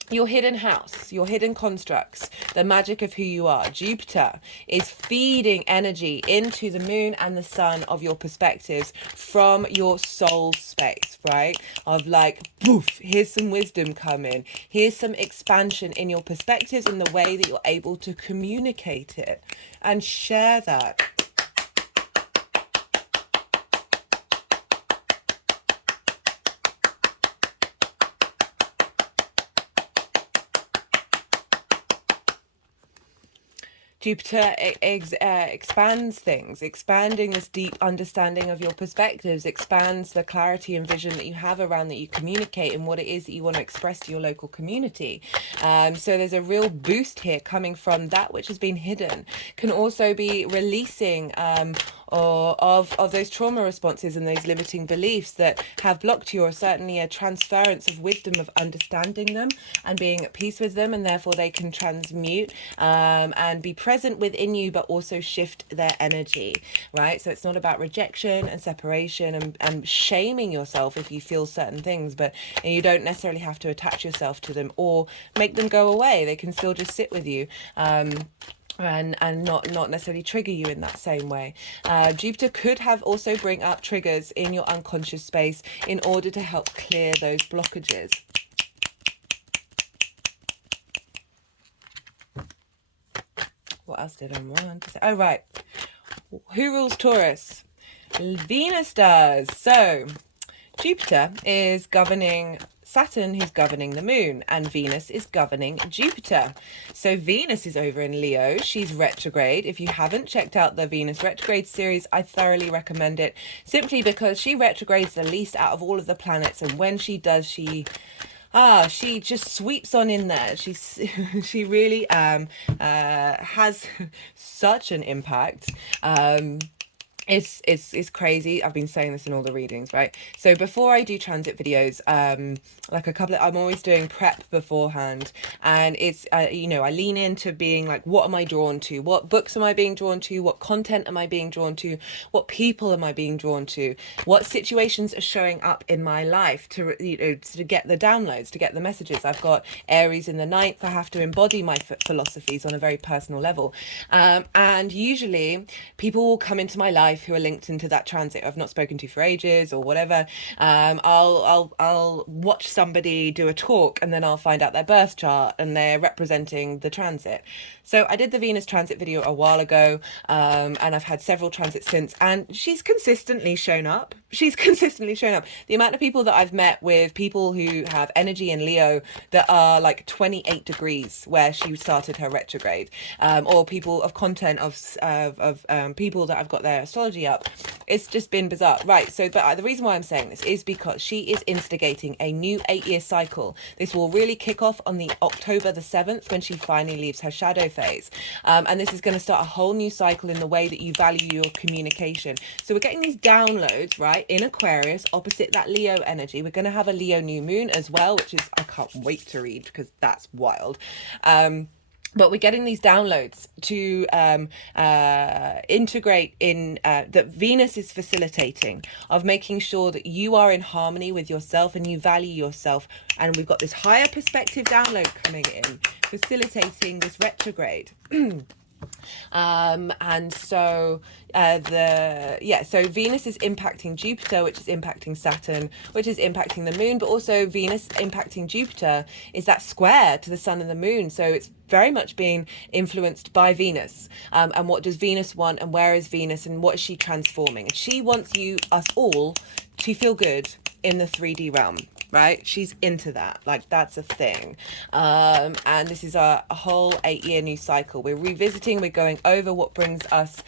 your hidden house, your hidden constructs, the magic of who you are. Jupiter is feeding energy into the moon and the sun of your perspectives from your soul space, right? Of like, poof, here's some wisdom coming. Here's some expansion in your perspectives and the way that you're able to communicate it and share that. Jupiter expands things, expanding this deep understanding of your perspectives, expands the clarity and vision that you have around that you communicate and what it is that you want to express to your local community. So there's a real boost here coming from that which has been hidden. Can also be releasing or of those trauma responses and those limiting beliefs that have blocked you, or certainly a transference of wisdom of understanding them and being at peace with them, and therefore they can transmute and be present within you, but also shift their energy, right? So it's not about rejection and separation and shaming yourself if you feel certain things, but you don't necessarily have to attach yourself to them or make them go away. They can still just sit with you. And not necessarily trigger you in that same way. Jupiter could have also bring up triggers in your unconscious space in order to help clear those blockages. What else did I want to say? Oh, right. Who rules Taurus? Venus does. So Jupiter is governing Saturn, who's governing the moon, and Venus is governing Jupiter. So Venus is over in Leo. She's retrograde. If you haven't checked out the Venus retrograde series, I thoroughly recommend it, simply because she retrogrades the least out of all of the planets, and when she does, she just sweeps on in there. She really has such an impact. It's crazy. I've been saying this in all the readings, right? So before I do transit videos, I'm always doing prep beforehand, and it's I lean into being like, what am I drawn to? What books am I being drawn to? What content am I being drawn to? What people am I being drawn to? What situations are showing up in my life to get the downloads, to get the messages? I've got Aries in the 9th. I have to embody my philosophies on a very personal level, and usually people will come into my life who are linked into that transit I've not spoken to for ages or whatever. I'll watch somebody do a talk, and then I'll find out their birth chart and they're representing the transit. So I did the Venus transit video a while ago, and I've had several transits since, and she's consistently shown up. The amount of people that I've met with people who have energy in Leo that are like 28 degrees where she started her retrograde, or people of content of people that I've got their astrology up. It's just been bizarre, right? So but the reason why I'm saying this is because she is instigating a new 8-year cycle. This will really kick off on the October the 7th, when she finally leaves her shadow phase, and this is going to start a whole new cycle in the way that you value your communication. So we're getting these downloads, right, in Aquarius opposite that Leo energy. We're going to have a Leo new moon as well, which is, I can't wait to read because that's wild. But we're getting these downloads to integrate in that Venus is facilitating, of making sure that you are in harmony with yourself and you value yourself. And we've got this higher perspective download coming in, facilitating this retrograde. And so so Venus is impacting Jupiter, which is impacting Saturn, which is impacting the moon, but also Venus impacting Jupiter is that square to the sun and the moon. So it's very much being influenced by Venus, and what does Venus want, and where is Venus, and what is she transforming? And she wants us all to feel good in the 3D realm, right? She's into that. Like, that's a thing. And this is a whole 8-year new cycle. We're revisiting, we're going over what brings us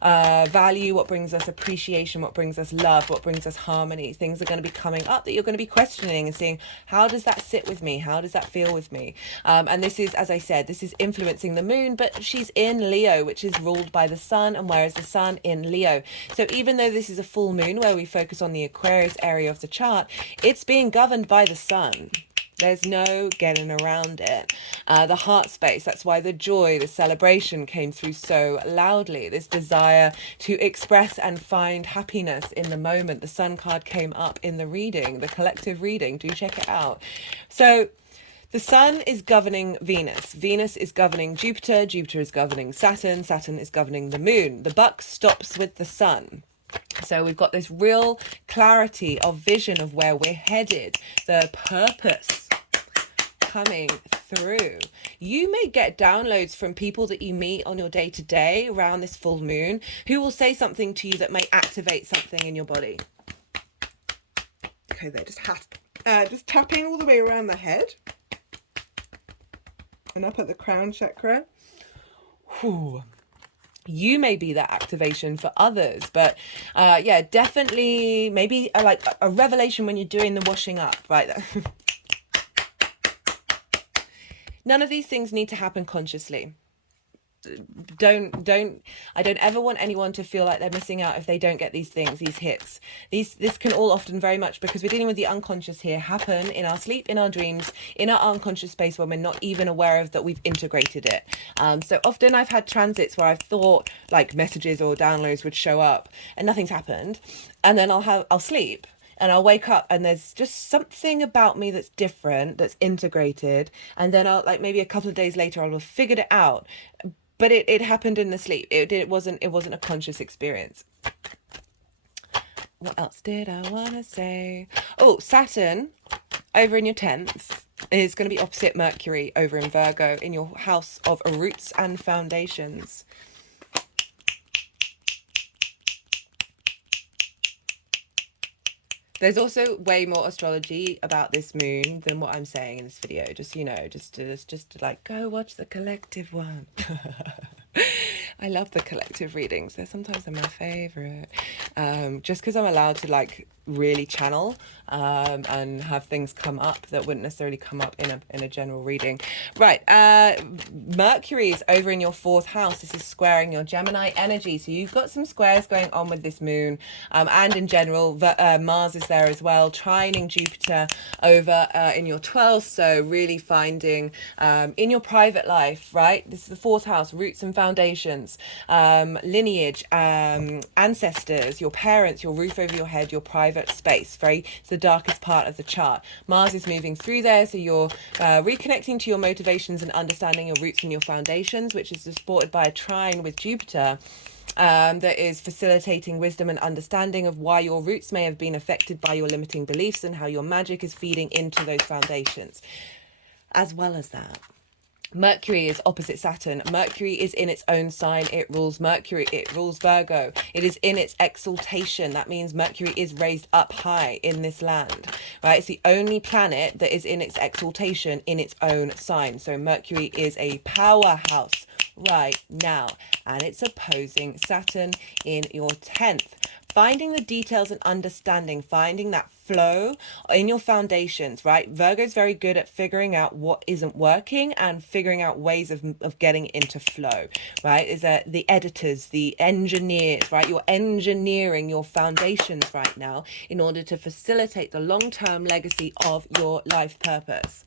value, what brings us appreciation, what brings us love, what brings us harmony. Things are going to be coming up that you're going to be questioning and seeing, how does that sit with me? How does that feel with me? And this is, as I said, this is influencing the moon, but she's in Leo, which is ruled by the sun, and where is the sun? In Leo. So even though this is a full moon where we focus on the Aquarius area of the chart, it's being governed by the sun. There's no getting around it. The heart space, that's why the joy, the celebration came through so loudly. This desire to express and find happiness in the moment. The sun card came up in the reading, the collective reading. Do check it out. So the sun is governing Venus. Venus is governing Jupiter. Jupiter is governing Saturn. Saturn is governing the moon. The buck stops with the sun. So we've got this real clarity of vision of where we're headed, the purpose coming through. You may get downloads from people that you meet on your day-to-day around this full moon, who will say something to you that may activate something in your body. Okay, they're just tapping all the way around the head and up at the crown chakra. whew, you may be that activation for others. But yeah, definitely maybe like a revelation when you're doing the washing up, right? None of these things need to happen consciously. I don't ever want anyone to feel like they're missing out if they don't get these things, these hits. This can all often, very much because we're dealing with the unconscious here, happen in our sleep, in our dreams, in our unconscious space when we're not even aware of that we've integrated it. So often I've had transits where I've thought like messages or downloads would show up and nothing's happened, and then I'll sleep and I'll wake up and there's just something about me that's different, that's integrated, and then I'll, like, maybe a couple of days later I'll have figured it out, but it happened in the sleep. It wasn't a conscious experience. What else did I want to say? Oh, Saturn over in your 10th is going to be opposite Mercury over in Virgo in your house of roots and foundations. There's also way more astrology about this moon than what I'm saying in this video. Just, you know, just to like, go watch the collective one. I love the collective readings. They're my favorite. Just because I'm allowed to like really channel and have things come up that wouldn't necessarily come up in a general reading. Right, Mercury is over in your 4th house. This is squaring your Gemini energy. So you've got some squares going on with this moon, and in general, Mars is there as well, trining Jupiter over in your 12th. So really finding in your private life, right? This is the 4th house, roots and foundations, lineage, ancestors, your parents, your roof over your head, your private space. It's the darkest part of the chart. Mars is moving through there, so you're reconnecting to your motivations and understanding your roots and your foundations, which is supported by a trine with Jupiter. That is facilitating wisdom and understanding of why your roots may have been affected by your limiting beliefs and how your magic is feeding into those foundations. As well as that, Mercury is opposite Saturn. Mercury is in its own sign. It rules Mercury. It rules Virgo. It is in its exaltation. That means Mercury is raised up high in this land, right? It's the only planet that is in its exaltation in its own sign. So Mercury is a powerhouse right now, and it's opposing Saturn in your 10th. Finding the details and understanding, finding that flow in your foundations, right? Virgo's very good at figuring out what isn't working and figuring out ways of getting into flow, right? Is that the editors, the engineers, right? You're engineering your foundations right now in order to facilitate the long-term legacy of your life purpose.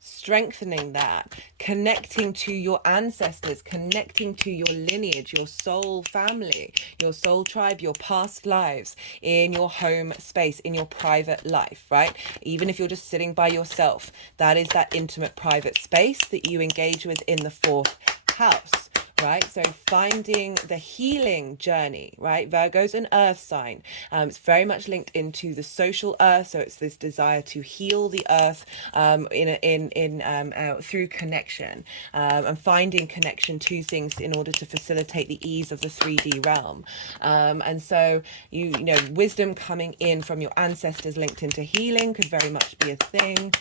Strengthening that, connecting to your ancestors, connecting to your lineage, your soul family, your soul tribe, your past lives in your home space, in your private life, right? Even if you're just sitting by yourself, that is that intimate private space that you engage with in the 4th house. Right, so finding the healing journey, right? Virgo's an earth sign. It's very much linked into the social earth, so it's this desire to heal the earth through connection, and finding connection to things in order to facilitate the ease of the 3D realm. And so you know, wisdom coming in from your ancestors linked into healing could very much be a thing,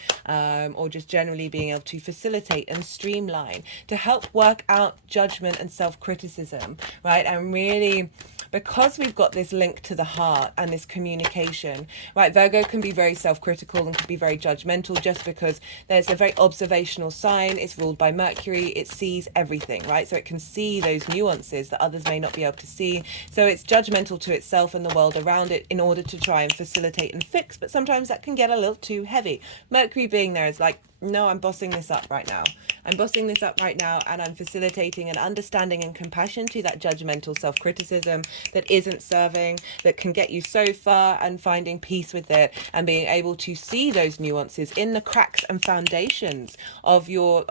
or just generally being able to facilitate and streamline to help work out judgment and self-criticism, right? And really, because we've got this link to the heart and this communication, right? Virgo can be very self-critical and can be very judgmental just because there's a very observational sign. It's ruled by Mercury. It sees everything, right? So it can see those nuances that others may not be able to see. So it's judgmental to itself and the world around it in order to try and facilitate and fix. But sometimes that can get a little too heavy. Mercury being there is like, no, I'm bossing this up right now. I'm bossing this up right now, and I'm facilitating an understanding and compassion to that judgmental self-criticism that isn't serving, that can get you so far, and finding peace with it and being able to see those nuances in the cracks and foundations of your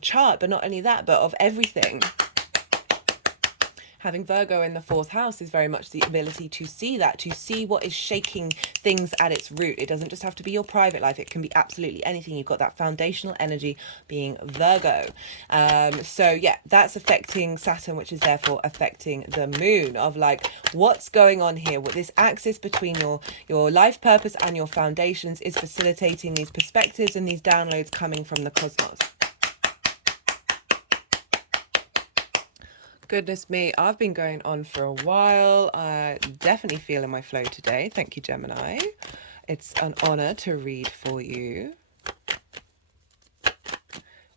chart, but not only that, but of everything. Having Virgo in the 4th house is very much the ability to see that, to see what is shaking things at its root. It doesn't just have to be your private life. It can be absolutely anything. You've got that foundational energy being Virgo. So yeah, that's affecting Saturn, which is therefore affecting the moon, of like, what's going on here? What this axis between your life purpose and your foundations is facilitating these perspectives and these downloads coming from the cosmos. Goodness me, I've been going on for a while. Definitely feeling my flow today. Thank you, Gemini. It's an honor to read for you.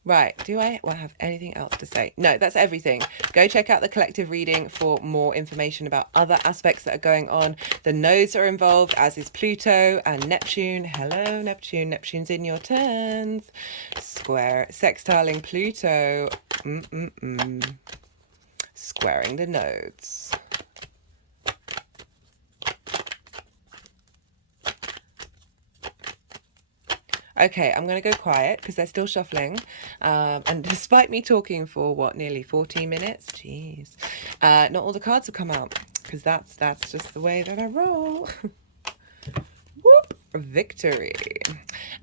Right, do I have anything else to say? No, that's everything. Go check out the collective reading for more information about other aspects that are going on. The nodes are involved, as is Pluto and Neptune. Hello, Neptune. Neptune's in your turns. Square, sextiling Pluto. Squaring the nodes. Okay, I'm going to go quiet because they're still shuffling. And despite me talking for, what, nearly 14 minutes? Jeez. Not all the cards have come out because that's just the way that I roll. Whoop! Victory.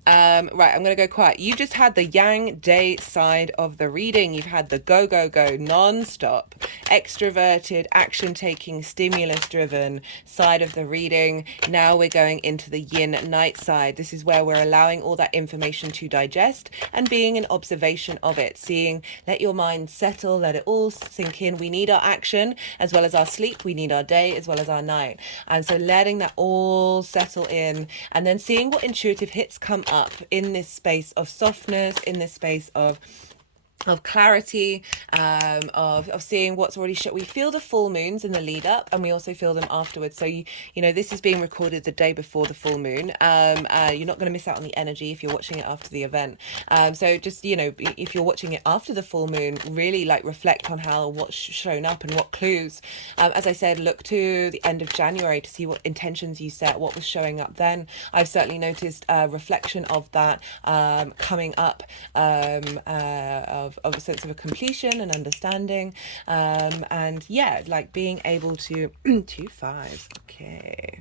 Right, I'm going to go quiet. You've just had the yang day side of the reading. You've had the go, go, go, non-stop, extroverted, action-taking, stimulus-driven side of the reading. Now we're going into the yin night side. This is where we're allowing all that information to digest and being in observation of it. Seeing, let your mind settle, let it all sink in. We need our action as well as our sleep. We need our day as well as our night. And so letting that all settle in, and then seeing what intuitive hits come up in this space of softness, in this space of clarity, of seeing what's already shown. We feel the full moons in the lead up, and we also feel them afterwards. So you know, this is being recorded the day before the full moon. You're not going to miss out on the energy if you're watching it after the event. So just, you know, if you're watching it after the full moon, really like reflect on how what's shown up and what clues. As I said, look to the end of January to see what intentions you set, what was showing up then. I've certainly noticed a reflection of that coming up, of a sense of a completion and understanding, and yeah, like being able to 2 5s, okay,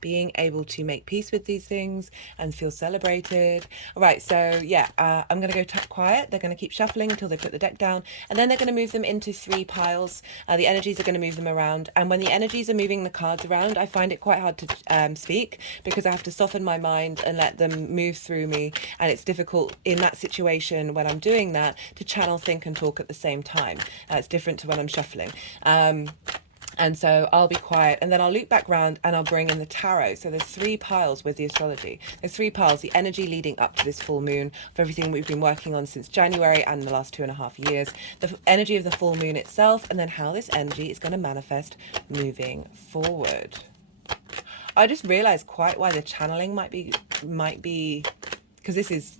being able to make peace with these things and feel celebrated. All right, so yeah, I'm going to go quiet. They're going to keep shuffling until they put the deck down, and then they're going to move them into 3 piles. The energies are going to move them around, and when the energies are moving the cards around, I find it quite hard to speak because I have to soften my mind and let them move through me, and it's difficult in that situation when I'm doing that to channel, think and talk at the same time. It's different to when I'm shuffling. And so I'll be quiet, and then I'll loop back round and I'll bring in the tarot. So there's 3 piles with the astrology. There's 3 piles, the energy leading up to this full moon of everything we've been working on since January and the last 2.5 years. The energy of the full moon itself, and then how this energy is going to manifest moving forward. I just realized quite why the channeling might be because it's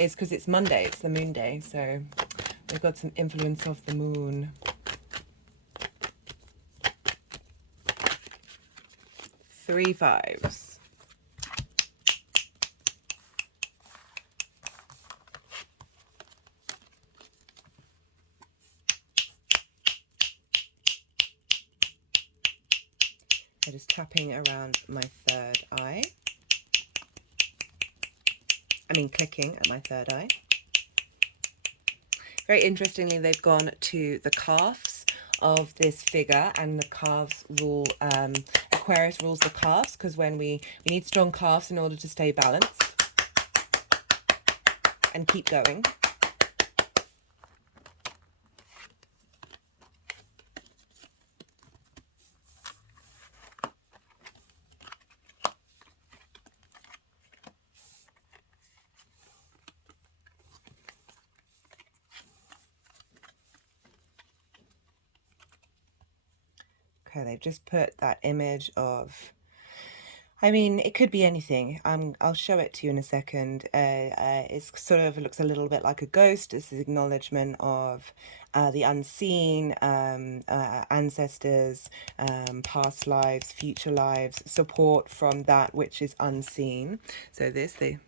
because it's Monday, it's the moon day, so we've got some influence of the moon. 3 5s. I'm just tapping around my 3rd eye. Clicking at my 3rd eye. Very interestingly, they've gone to the calves of this figure, and the calves rule, Aquarius rules the calves, because when we need strong calves in order to stay balanced and keep going. Okay, they've just put that image of, it could be anything. I'll show it to you in a second. It's sort of, it looks a little bit like a ghost. It's an acknowledgement of the unseen, ancestors, past lives, future lives, support from that which is unseen. So they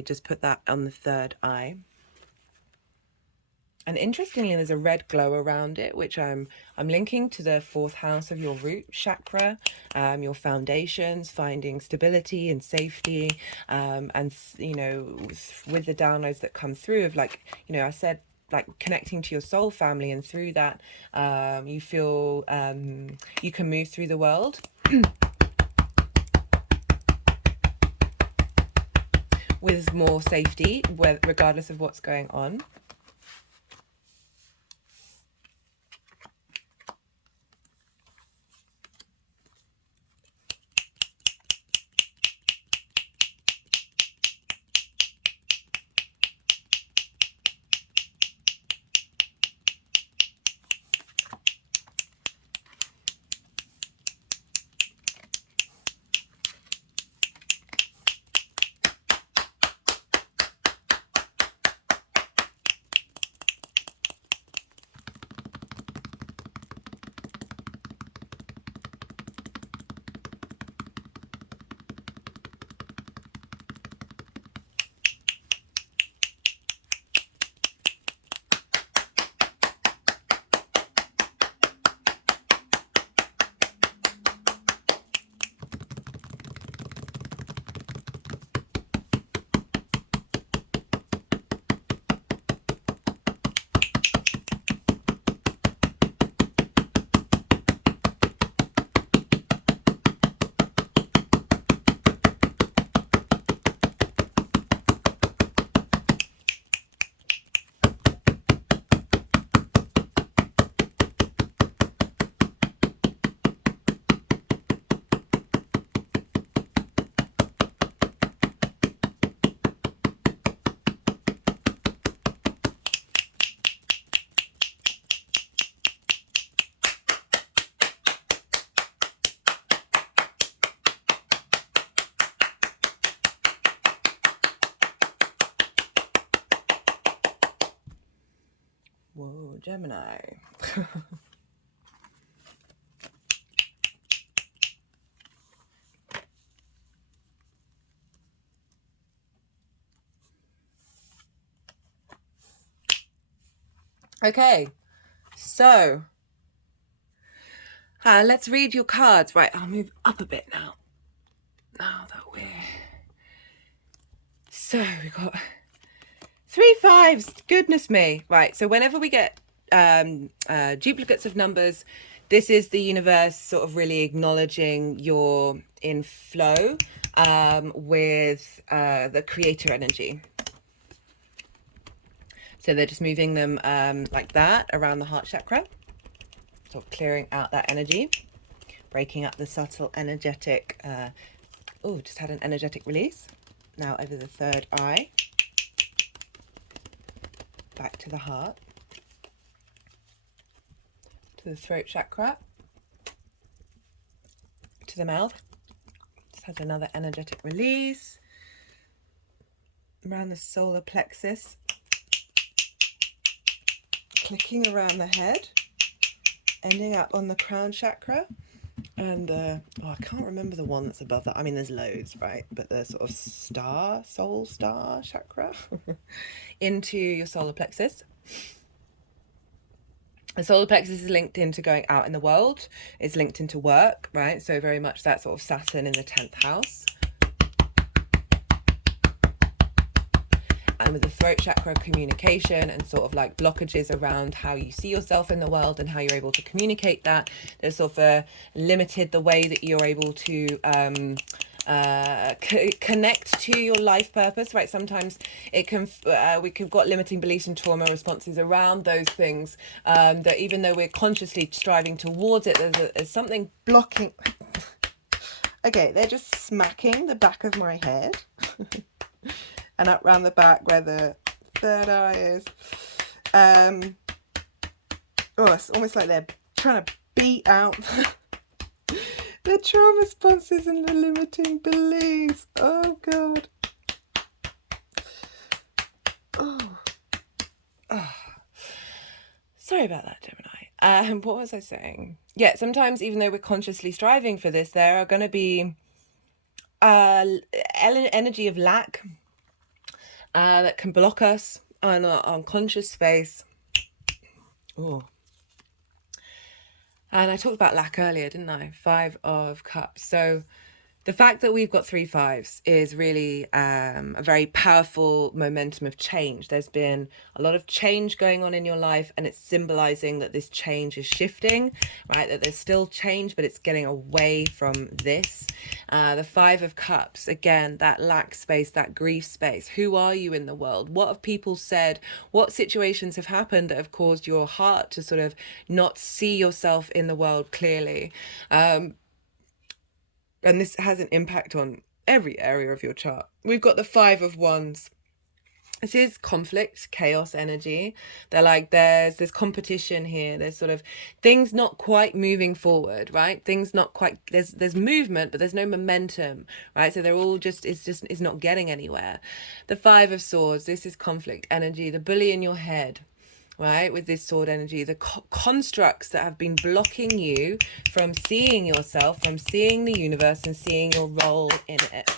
just put that on the 3rd eye. And interestingly, there's a red glow around it, which I'm linking to the 4th house of your root chakra, your foundations, finding stability and safety, and with the downloads that come through of, like, I said, like connecting to your soul family, and through that, you feel you can move through the world with more safety, regardless of what's going on. Gemini. Okay, so let's read your cards. Right, I'll move up a bit now. Now that we're... So we've got 3 5s. Goodness me. Right, so whenever we get duplicates of numbers, this is the universe sort of really acknowledging you're in flow with the creator energy. So they're just moving them like that around the heart chakra. So clearing out that energy, breaking up the subtle energetic, just had an energetic release. Now over the third eye, back to the heart, to the throat chakra, to the mouth. Just had another energetic release around the solar plexus, clicking around the head, ending up on the crown chakra, and I can't remember the one that's above that. I mean, there's loads, right? But the sort of soul star chakra into your solar plexus. The solar plexus is linked into going out in the world. It's linked into work, right? So very much that sort of Saturn in the 10th house. And with the throat chakra, communication and sort of like blockages around how you see yourself in the world and how you're able to communicate that. There's sort of limited the way that you're able to connect to your life purpose, right? Sometimes it can we've got limiting beliefs and trauma responses around those things, that even though we're consciously striving towards it, there's something blocking. Okay, they're just smacking the back of my head and up round the back where the third eye is. It's almost like they're trying to beat out the trauma responses and the limiting beliefs. Oh God. Sorry about that, Gemini. What was I saying? Yeah, sometimes even though we're consciously striving for this, there are going to be energy of lack that can block us on our unconscious space. Oh. And I talked about lack earlier, didn't I? 5 of Cups. So the fact that we've got 3 5s is really a very powerful momentum of change. There's been a lot of change going on in your life, and it's symbolizing that this change is shifting, right? That there's still change, but it's getting away from this. The 5 of Cups, again, that lack space, that grief space. Who are you in the world? What have people said? What situations have happened that have caused your heart to sort of not see yourself in the world clearly? And this has an impact on every area of your chart. We've got the 5 of Wands. This is conflict, chaos energy. They're like, there's competition here. There's sort of things not quite moving forward, right? Things not quite, there's movement, but there's no momentum, right? So they're all it's not getting anywhere. The 5 of Swords, this is conflict energy, the bully in your head, right? With this sword energy, the constructs that have been blocking you from seeing yourself, from seeing the universe and seeing your role in it.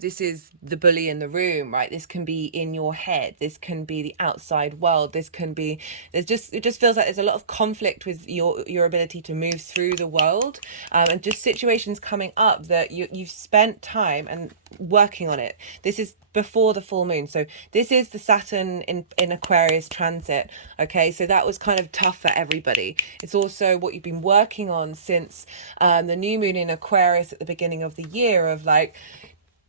This is the bully in the room, right? This can be in your head. This can be the outside world. This can be, it just feels like there's a lot of conflict with your ability to move through the world, and just situations coming up that you've spent time and working on it. This is before the full moon. So this is the Saturn in Aquarius transit. Okay, so that was kind of tough for everybody. It's also what you've been working on since the new moon in Aquarius at the beginning of the year, of like,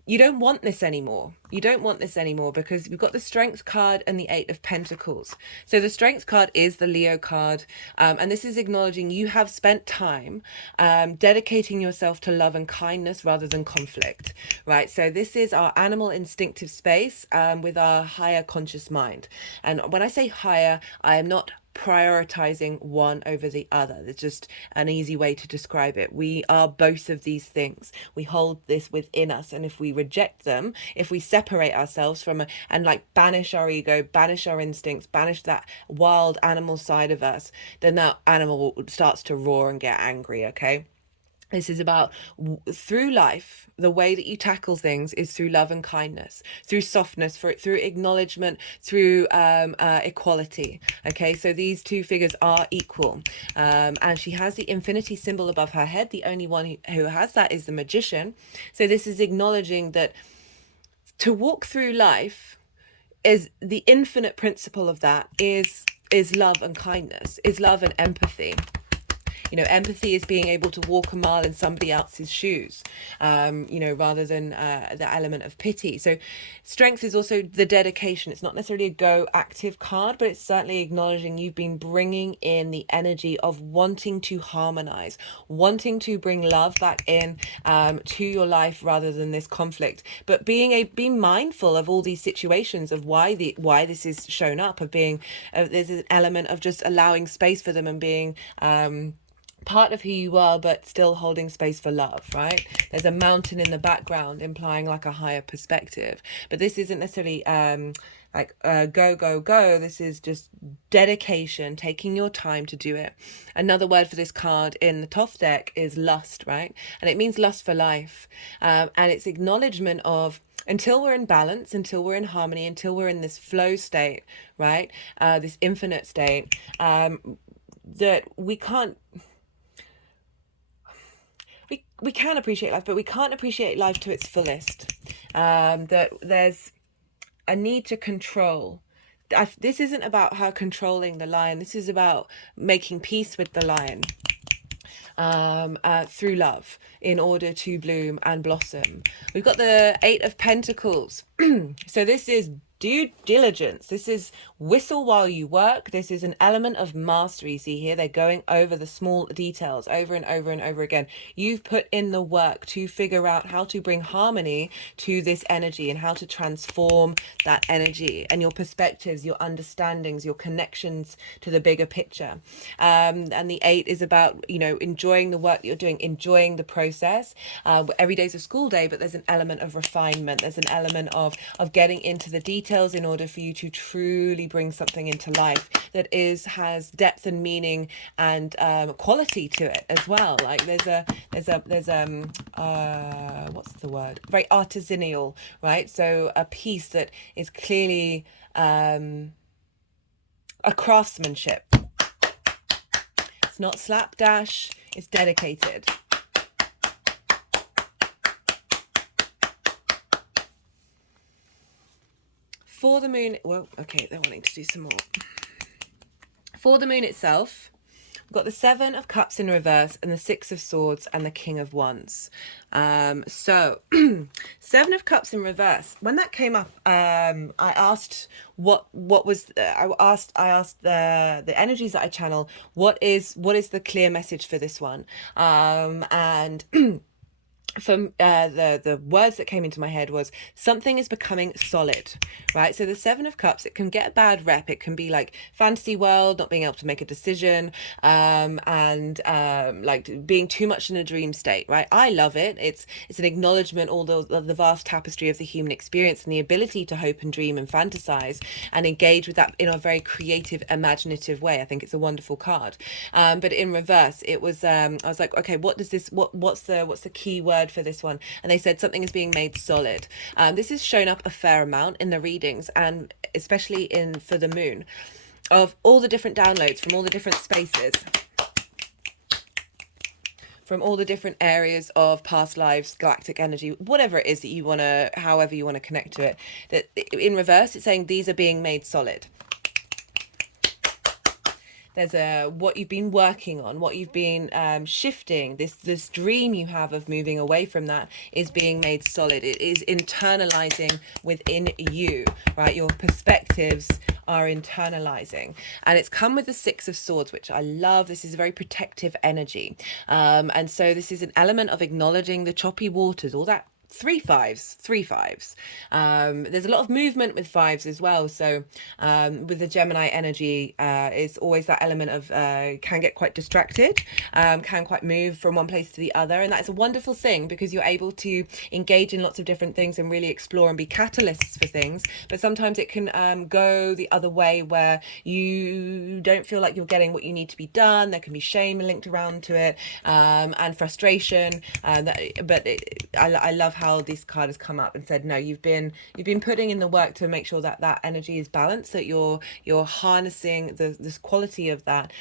you don't want this anymore. You don't want this anymore because we've got the Strength card and the 8 of Pentacles. So the Strength card is the Leo card. And this is acknowledging you have spent time dedicating yourself to love and kindness rather than conflict, right? So this is our animal instinctive space with our higher conscious mind. And when I say higher, I am not prioritizing one over the other. It's just an easy way to describe it. We are both of these things. We hold this within us, and if we reject them, if we separate ourselves from and like banish our ego, banish our instincts, banish that wild animal side of us, then that animal starts to roar and get angry. Okay. This is about through life, the way that you tackle things is through love and kindness, through softness, through acknowledgement, through equality. Okay, so these two figures are equal. And she has the infinity symbol above her head. The only one who has that is the magician. So this is acknowledging that to walk through life is the infinite principle of that is love and kindness, is love and empathy. You know, empathy is being able to walk a mile in somebody else's shoes, you know, rather than the element of pity. So strength is also the dedication. It's not necessarily a go active card, but it's certainly acknowledging you've been bringing in the energy of wanting to harmonize, wanting to bring love back in to your life rather than this conflict. But being mindful of all these situations of why this is shown up, of being there's an element of just allowing space for them and being part of who you are, but still holding space for love, right? There's a mountain in the background implying like a higher perspective, but this isn't necessarily go. This is just dedication, taking your time to do it. Another word for this card in the Thoth deck is lust, right? And it means lust for life, and it's acknowledgement of until we're in balance, until we're in harmony, until we're in this flow state, right? This infinite state, that we can't. We can appreciate life, but we can't appreciate life to its fullest. That there's a need to control. This isn't about her controlling the lion. This is about making peace with the lion through love in order to bloom and blossom. We've got the Eight of Pentacles. So this is due diligence. This is whistle while you work. This is an element of mastery. See here, they're going over the small details over and over and over again. You've put in the work to figure out how to bring harmony to this energy and how to transform that energy and your perspectives, your understandings, your connections to the bigger picture. And the eight is about, you know, enjoying the work that you're doing, enjoying the process. Every day's a school day, but there's an element of refinement. There's an element of getting into the details in order for you to truly bring something into life that has depth and meaning and quality to it as well. Like there's what's the word? Very artisanal, right? So a piece that is clearly a craftsmanship. It's not slapdash, it's dedicated. For the moon, well, okay, they're wanting to do some more. For the moon itself, we've got the Seven of Cups in reverse and the Six of Swords and the King of Wands. So Seven of Cups in reverse. When that came up, I asked what was I asked the energies that I channel. What is the clear message for this one? And from the words that came into my head was something is becoming solid, right? So the Seven of Cups, it can get a bad rep. It can be like fantasy world, not being able to make a decision, and like being too much in a dream state, right? I love it. It's an acknowledgement, all the vast tapestry of the human experience and the ability to hope and dream and fantasize and engage with that in a very creative, imaginative way. I think it's a wonderful card. But in reverse, it was I was like, okay, what's the key word for this one? And they said something is being made solid. This has shown up a fair amount in the readings, and especially for the moon, of all the different downloads from all the different spaces, from all the different areas of past lives, galactic energy, whatever it is that you want to, however you want to connect to it. That in reverse, it's saying these are being made solid. There's what you've been working on, what you've been shifting. This dream you have of moving away from that is being made solid. It is internalizing within you, right? Your perspectives are internalizing, and it's come with the Six of Swords, which I love. This is a very protective energy, and so this is an element of acknowledging the choppy waters, all that three fives. There's a lot of movement with fives as well. So with the Gemini energy, it's always that element of can get quite distracted, can quite move from one place to the other. And that's a wonderful thing because you're able to engage in lots of different things and really explore and be catalysts for things. But sometimes it can go the other way where you don't feel like you're getting what you need to be done. There can be shame linked around to it, and frustration. I love how this card has come up and said, no, you've been putting in the work to make sure that that energy is balanced, that you're harnessing this quality of that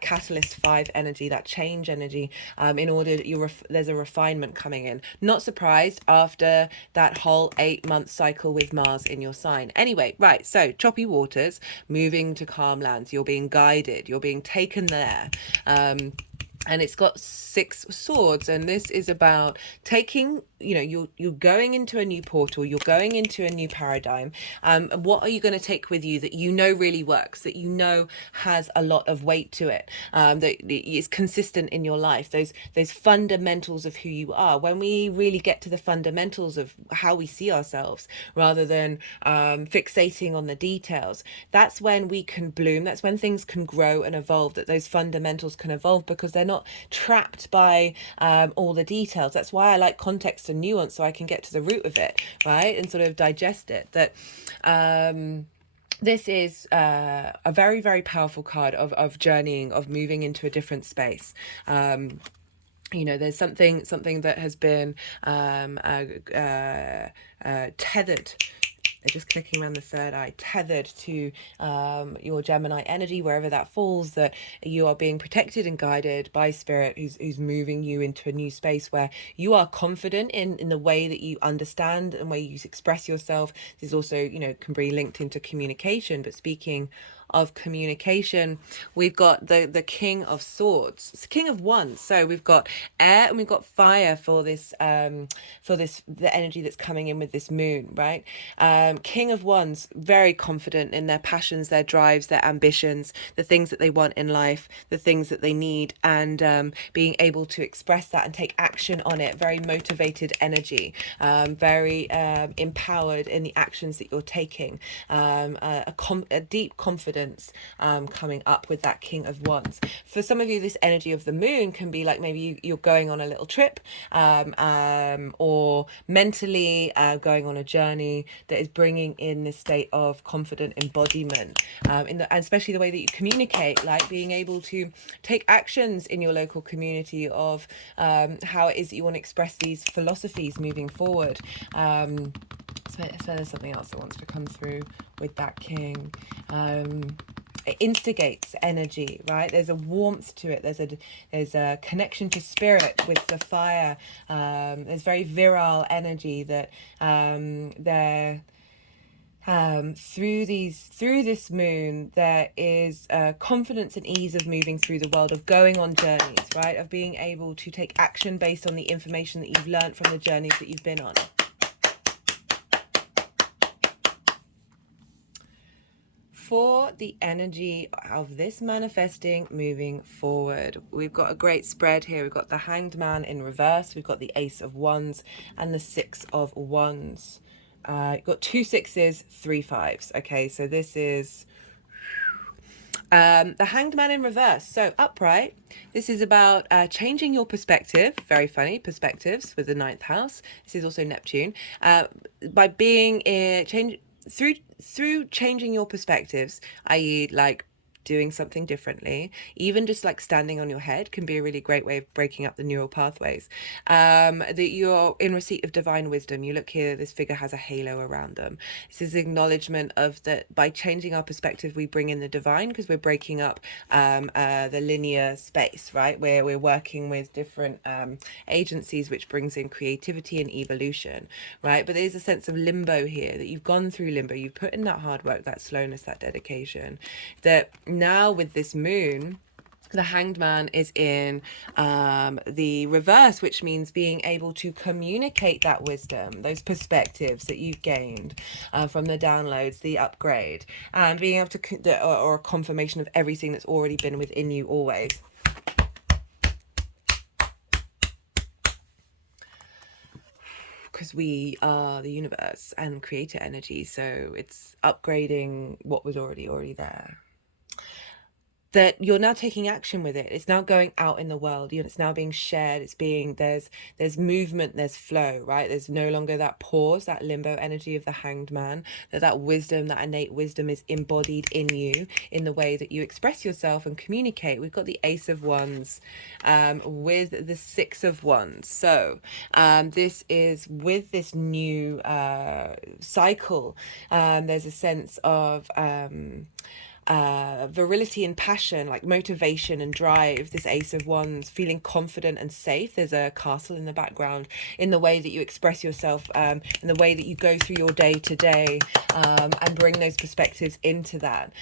catalyst 5 energy, that change energy, in order that there's a refinement coming in. Not surprised after that whole 8-month cycle with Mars in your sign. Anyway, right, so choppy waters, moving to calm lands. You're being guided, you're being taken there. And it's got 6 swords, and this is about taking, you're going into a new portal, you're going into a new paradigm. What are you going to take with you that really works, that has a lot of weight to it, that is consistent in your life, those fundamentals of who you are. When we really get to the fundamentals of how we see ourselves, rather than fixating on the details, that's when we can bloom, that's when things can grow and evolve, that those fundamentals can evolve because they're not trapped by all the details. That's why I like context and nuance, so I can get to the root of it, right, and sort of digest it. That this is a very, very powerful card of journeying, of moving into a different space. There's something that has been tethered. They're just clicking around the third eye, tethered to your Gemini energy, wherever that falls, that you are being protected and guided by spirit, who's moving you into a new space where you are confident in the way that you understand and way you express yourself. This is also, can be linked into communication. But speaking of communication, we've got the King of Swords. It's King of Wands. So we've got air and we've got fire for this the energy that's coming in with this moon, right? King of Wands, very confident in their passions, their drives, their ambitions, the things that they want in life, the things that they need, and being able to express that and take action on it. Very motivated energy, very empowered in the actions that you're taking, a deep confidence coming up with that King of Wands. For some of you, this energy of the moon can be like maybe you're going on a little trip, or mentally going on a journey that is bringing in this state of confident embodiment, and especially the way that you communicate, like being able to take actions in your local community of how it is that you want to express these philosophies moving forward. So there's something else that wants to come through with that king. It instigates energy, right? There's a warmth to it. There's a connection to spirit with the fire. There's very virile energy that through this moon, there is confidence and ease of moving through the world, of going on journeys, right? Of being able to take action based on the information that you've learned from the journeys that you've been on. For the energy of this manifesting moving forward, we've got a great spread here. We've got the Hanged Man in reverse, we've got the Ace of Wands and the 6 of Wands. You've got 2 6s, 3 5s. Okay, so this is the Hanged Man in reverse. So upright, this is about changing your perspective. Very funny, perspectives with the 9th house. This is also Neptune. By being through changing your perspectives, i.e. like doing something differently, even just like standing on your head can be a really great way of breaking up the neural pathways. That you're in receipt of divine wisdom. You look here, this figure has a halo around them. This is acknowledgement of that by changing our perspective, we bring in the divine, because we're breaking up the linear space, right? Where we're working with different agencies, which brings in creativity and evolution, right? But there's a sense of limbo here, that you've gone through limbo, you've put in that hard work, that slowness, that dedication, that now with this moon, the Hanged Man is in the reverse, which means being able to communicate that wisdom, those perspectives that you've gained from the downloads, the upgrade, and being able to, or a confirmation of everything that's already been within you always. because we are the universe and creator energy, so it's upgrading what was already there. That you're now taking action with it. It's now going out in the world. It's now being shared. It's being, there's movement, there's flow, right? There's no longer that pause, that limbo energy of the Hanged Man. That wisdom, that innate wisdom is embodied in you in the way that you express yourself and communicate. We've got the Ace of Wands with the Six of Wands. So this is with this new cycle. There's a sense of virility and passion, like motivation and drive. This Ace of Wands, feeling confident and safe. There's a castle in the background, in the way that you express yourself, in the way that you go through your day to day, and bring those perspectives into that.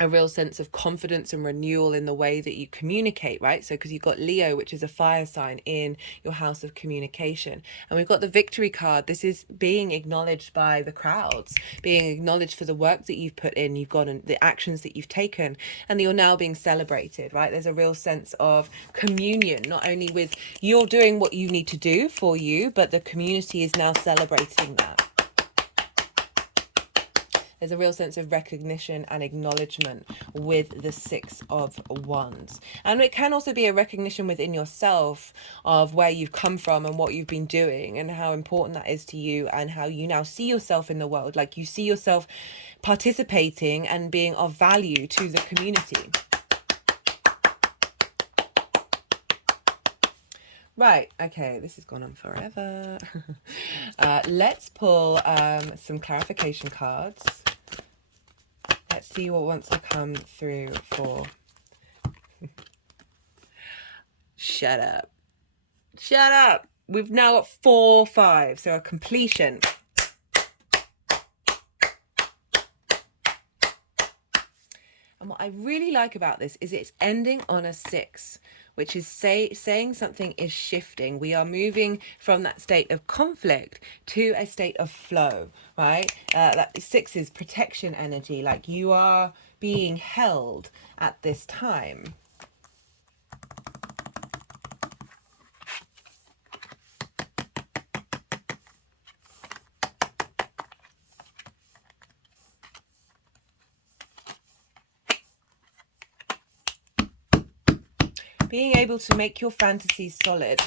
A real sense of confidence and renewal in the way that you communicate, right? So because you've got Leo, which is a fire sign, in your house of communication. And we've got the Victory card. This is being acknowledged by the crowds, being acknowledged for the work that you've put in, you've got the actions that you've taken, and you're now being celebrated, right? There's a real sense of communion, not only with you're doing what you need to do for you, but the community is now celebrating that. There's a real sense of recognition and acknowledgement with the Six of Wands. And it can also be a recognition within yourself of where you've come from and what you've been doing and how important that is to you and how you now see yourself in the world. Like you see yourself participating and being of value to the community. Right, okay, this has gone on forever. Let's pull some clarification cards. Let's see what wants to come through for... Shut up. Shut up! We've now got 4, 5, so a completion. And what I really like about this is it's ending on a 6, which is saying something is shifting. We are moving from that state of conflict to a state of flow, right? That 6 is protection energy, like you are being held at this time. Being able to make your fantasies solid.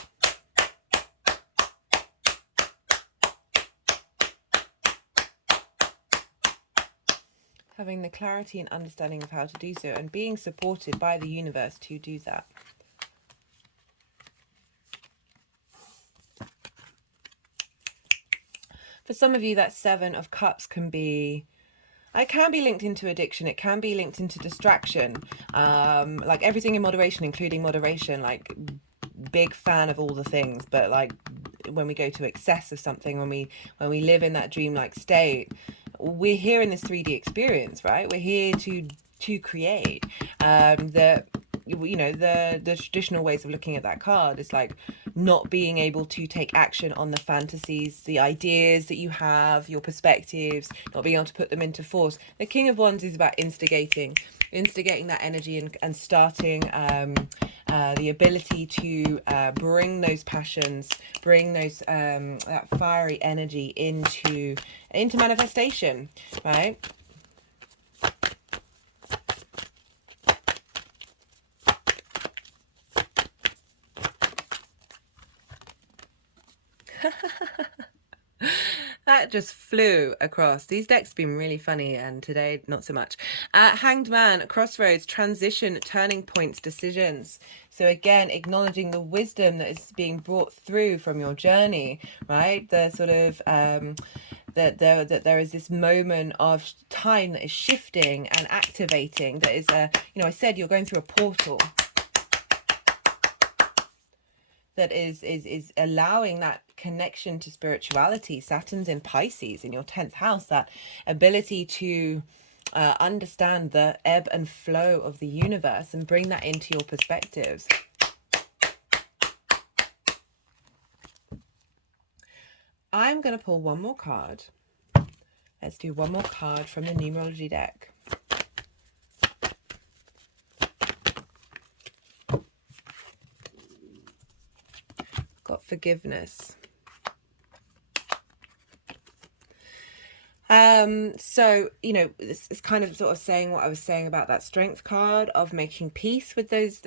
Having the clarity and understanding of how to do so and being supported by the universe to do that. For some of you, that 7 of Cups can be... It can be linked into addiction. It can be linked into distraction. Like everything in moderation, including moderation. Like big fan of all the things, but like when we go to excess of something, when we live in that dreamlike state, we're here in this 3D experience, right? We're here to create. The traditional ways of looking at that card is like not being able to take action on the fantasies, the ideas that you have, your perspectives, not being able to put them into force. The King of Wands is about instigating that energy and starting the ability to bring those passions, bring those that fiery energy into manifestation, right? That just flew across. These decks have been really funny, and today not so much. Hanged Man, crossroads, transition, turning points, decisions. So again, acknowledging the wisdom that is being brought through from your journey, right? The sort of that there is this moment of time that is shifting and activating. That is I said you're going through a portal. That is allowing that connection to spirituality. Saturn's in Pisces in your 10th house, that ability to understand the ebb and flow of the universe and bring that into your perspectives. I'm going to pull one more card. Let's do one more card from the numerology deck. Got forgiveness. So, it's kind of sort of saying what I was saying about that strength card of making peace with those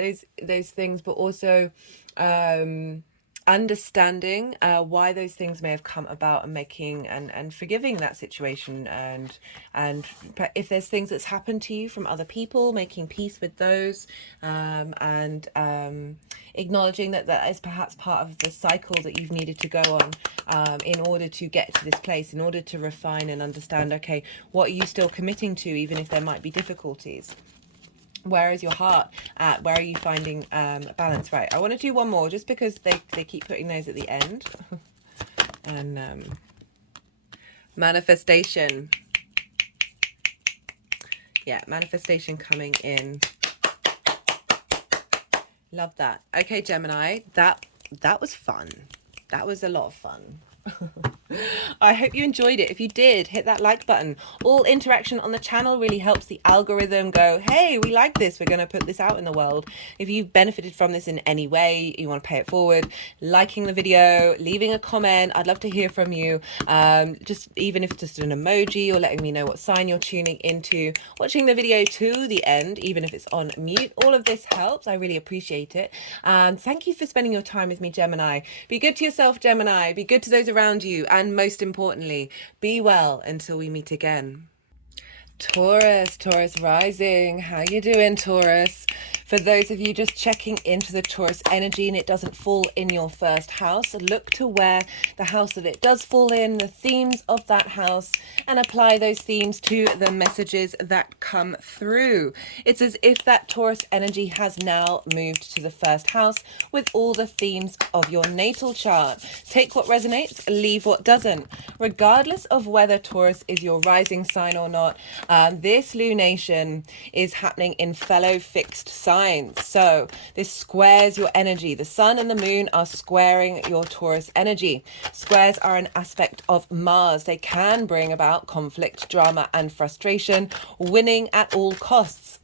things, but also um understanding why those things may have come about, and making and forgiving that situation, and if there's things that's happened to you from other people, making peace with those, and acknowledging that that is perhaps part of the cycle that you've needed to go on, in order to get to this place, in order to refine and understand, okay, what are you still committing to, even if there might be difficulties? Where is your heart at? Where are you finding balance? Right, I want to do one more, just because they keep putting those at the end. And manifestation. Yeah, manifestation coming in. Love that. Okay, Gemini, that was fun. That was a lot of fun. I hope you enjoyed it. If you did, hit that like button. All interaction on the channel really helps the algorithm go, hey, we like this, we're going to put this out in the world. If you benefited from this in any way, you want to pay it forward, liking the video, leaving a comment, I'd love to hear from you. Just even if it's just an emoji, or letting me know what sign you're tuning into, watching the video to the end, even if it's on mute, all of this helps. I really appreciate it. Thank you for spending your time with me, Gemini. Be good to yourself, Gemini. Be good to those around you, and most importantly, be well until we meet again. Taurus rising. How you doing, Taurus? For those of you just checking into the Taurus energy and it doesn't fall in your first house, look to where the house that it does fall in, the themes of that house, and apply those themes to the messages that come through. It's as if that Taurus energy has now moved to the first house with all the themes of your natal chart. Take what resonates, leave what doesn't. Regardless of whether Taurus is your rising sign or not, this lunation is happening in fellow fixed signs. So this squares your energy. The sun and the moon are squaring your Taurus energy. Squares are an aspect of Mars. They can bring about conflict, drama, and frustration, winning at all costs.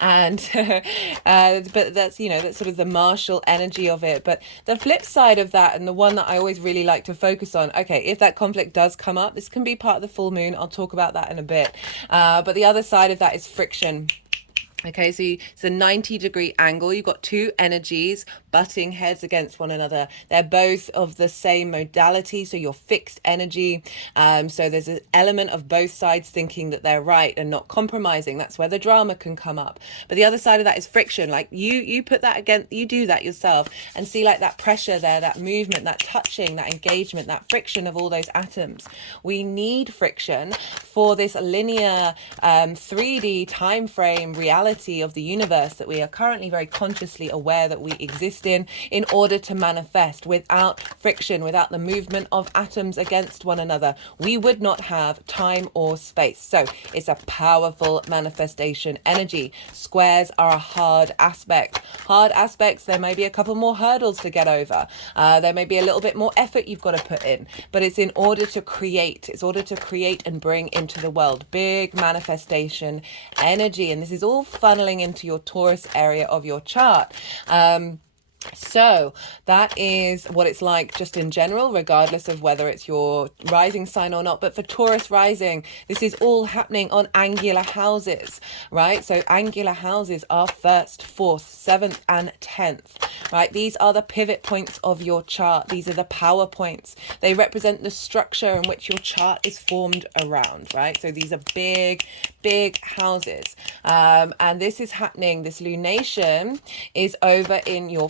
And but that's that's sort of the martial energy of it. But the flip side of that, and the one that I always really like to focus on, okay, if that conflict does come up, this can be part of the full moon, I'll talk about that in a bit, but the other side of that is friction. Okay, so it's a 90-degree angle. You've got two energies butting heads against one another. They're both of the same modality, so you're fixed energy. So there's an element of both sides thinking that they're right and not compromising. That's where the drama can come up. But the other side of that is friction. Like you put that against, you do that yourself, and see like that pressure there, that movement, that touching, that engagement, that friction of all those atoms. We need friction for this linear 3D time frame reality of the universe that we are currently very consciously aware that we exist in order to manifest. Without friction, without the movement of atoms against one another, we would not have time or space. So it's a powerful manifestation energy. Squares are a hard aspect. Hard aspects, there may be a couple more hurdles to get over. There may be a little bit more effort you've got to put in, but it's in order to create. It's order to create and bring into the world. Big manifestation energy. And this is all funneling into your Taurus area of your chart. So that is what it's like just in general, regardless of whether it's your rising sign or not. But for Taurus rising, this is all happening on angular houses, right? So angular houses are 1st, 4th, 7th, and 10th, right? These are the pivot points of your chart. These are the power points. They represent the structure in which your chart is formed around, right? So these are big houses. And this is happening, this lunation is over in your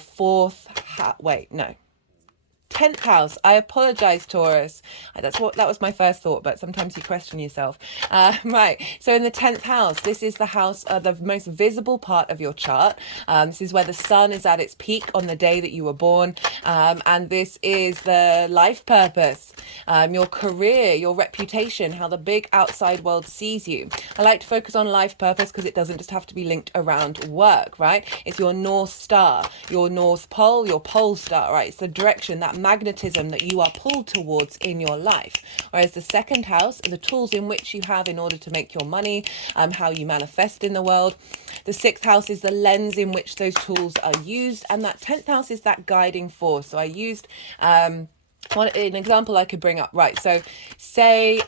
10th house. I apologize, Taurus. That was my first thought, but sometimes you question yourself. Right. So in the 10th house, this is the house, the most visible part of your chart. This is where the sun is at its peak on the day that you were born. And this is the life purpose, your career, your reputation, how the big outside world sees you. I like to focus on life purpose because it doesn't just have to be linked around work, right? It's your North Star, your North Pole, your Pole Star, right? It's the direction, that magnetism that you are pulled towards in your life. Whereas the 2nd house are the tools in which you have in order to make your money, how you manifest in the world. The 6th house is the lens in which those tools are used, and that 10th house is that guiding force. So I used an example I could bring up, right? So say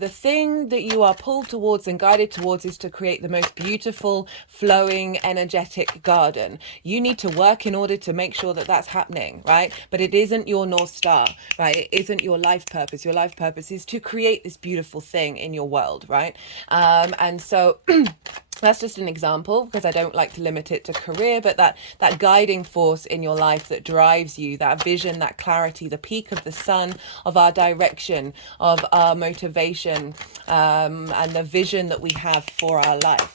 the thing that you are pulled towards and guided towards is to create the most beautiful, flowing, energetic garden. You need to work in order to make sure that that's happening, right? But it isn't your North Star, right? It isn't your life purpose. Your life purpose is to create this beautiful thing in your world, right? And so that's just an example, because I don't like to limit it to career, but that guiding force in your life that drives you, that vision, that clarity, the peak of the sun, of our direction, of our motivation, and the vision that we have for our life.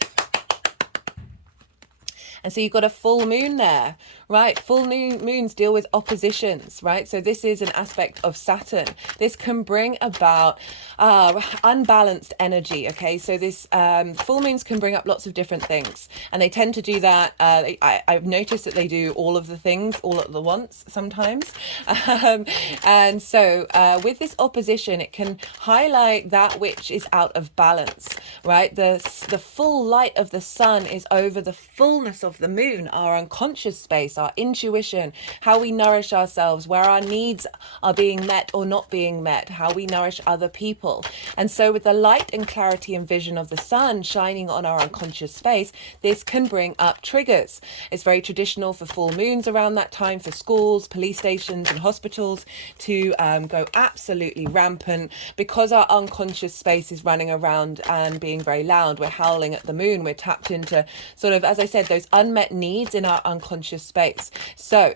And so you've got a full moon there, right? Full moons deal with oppositions, right? So this is an aspect of Saturn. This can bring about unbalanced energy, okay? So this full moons can bring up lots of different things, and they tend to do that. I've noticed that they do all of the things all at the once sometimes. And so with this opposition, it can highlight that which is out of balance, right? The full light of the sun is over the fullness of the moon, our unconscious space, our intuition, how we nourish ourselves, where our needs are being met or not being met, how we nourish other people. And so with the light and clarity and vision of the sun shining on our unconscious space, this can bring up triggers. It's very traditional for full moons around that time for schools, police stations and hospitals to go absolutely rampant, because our unconscious space is running around and being very loud. We're howling at the moon. We're tapped into sort of, as I said, those unmet needs in our unconscious space. So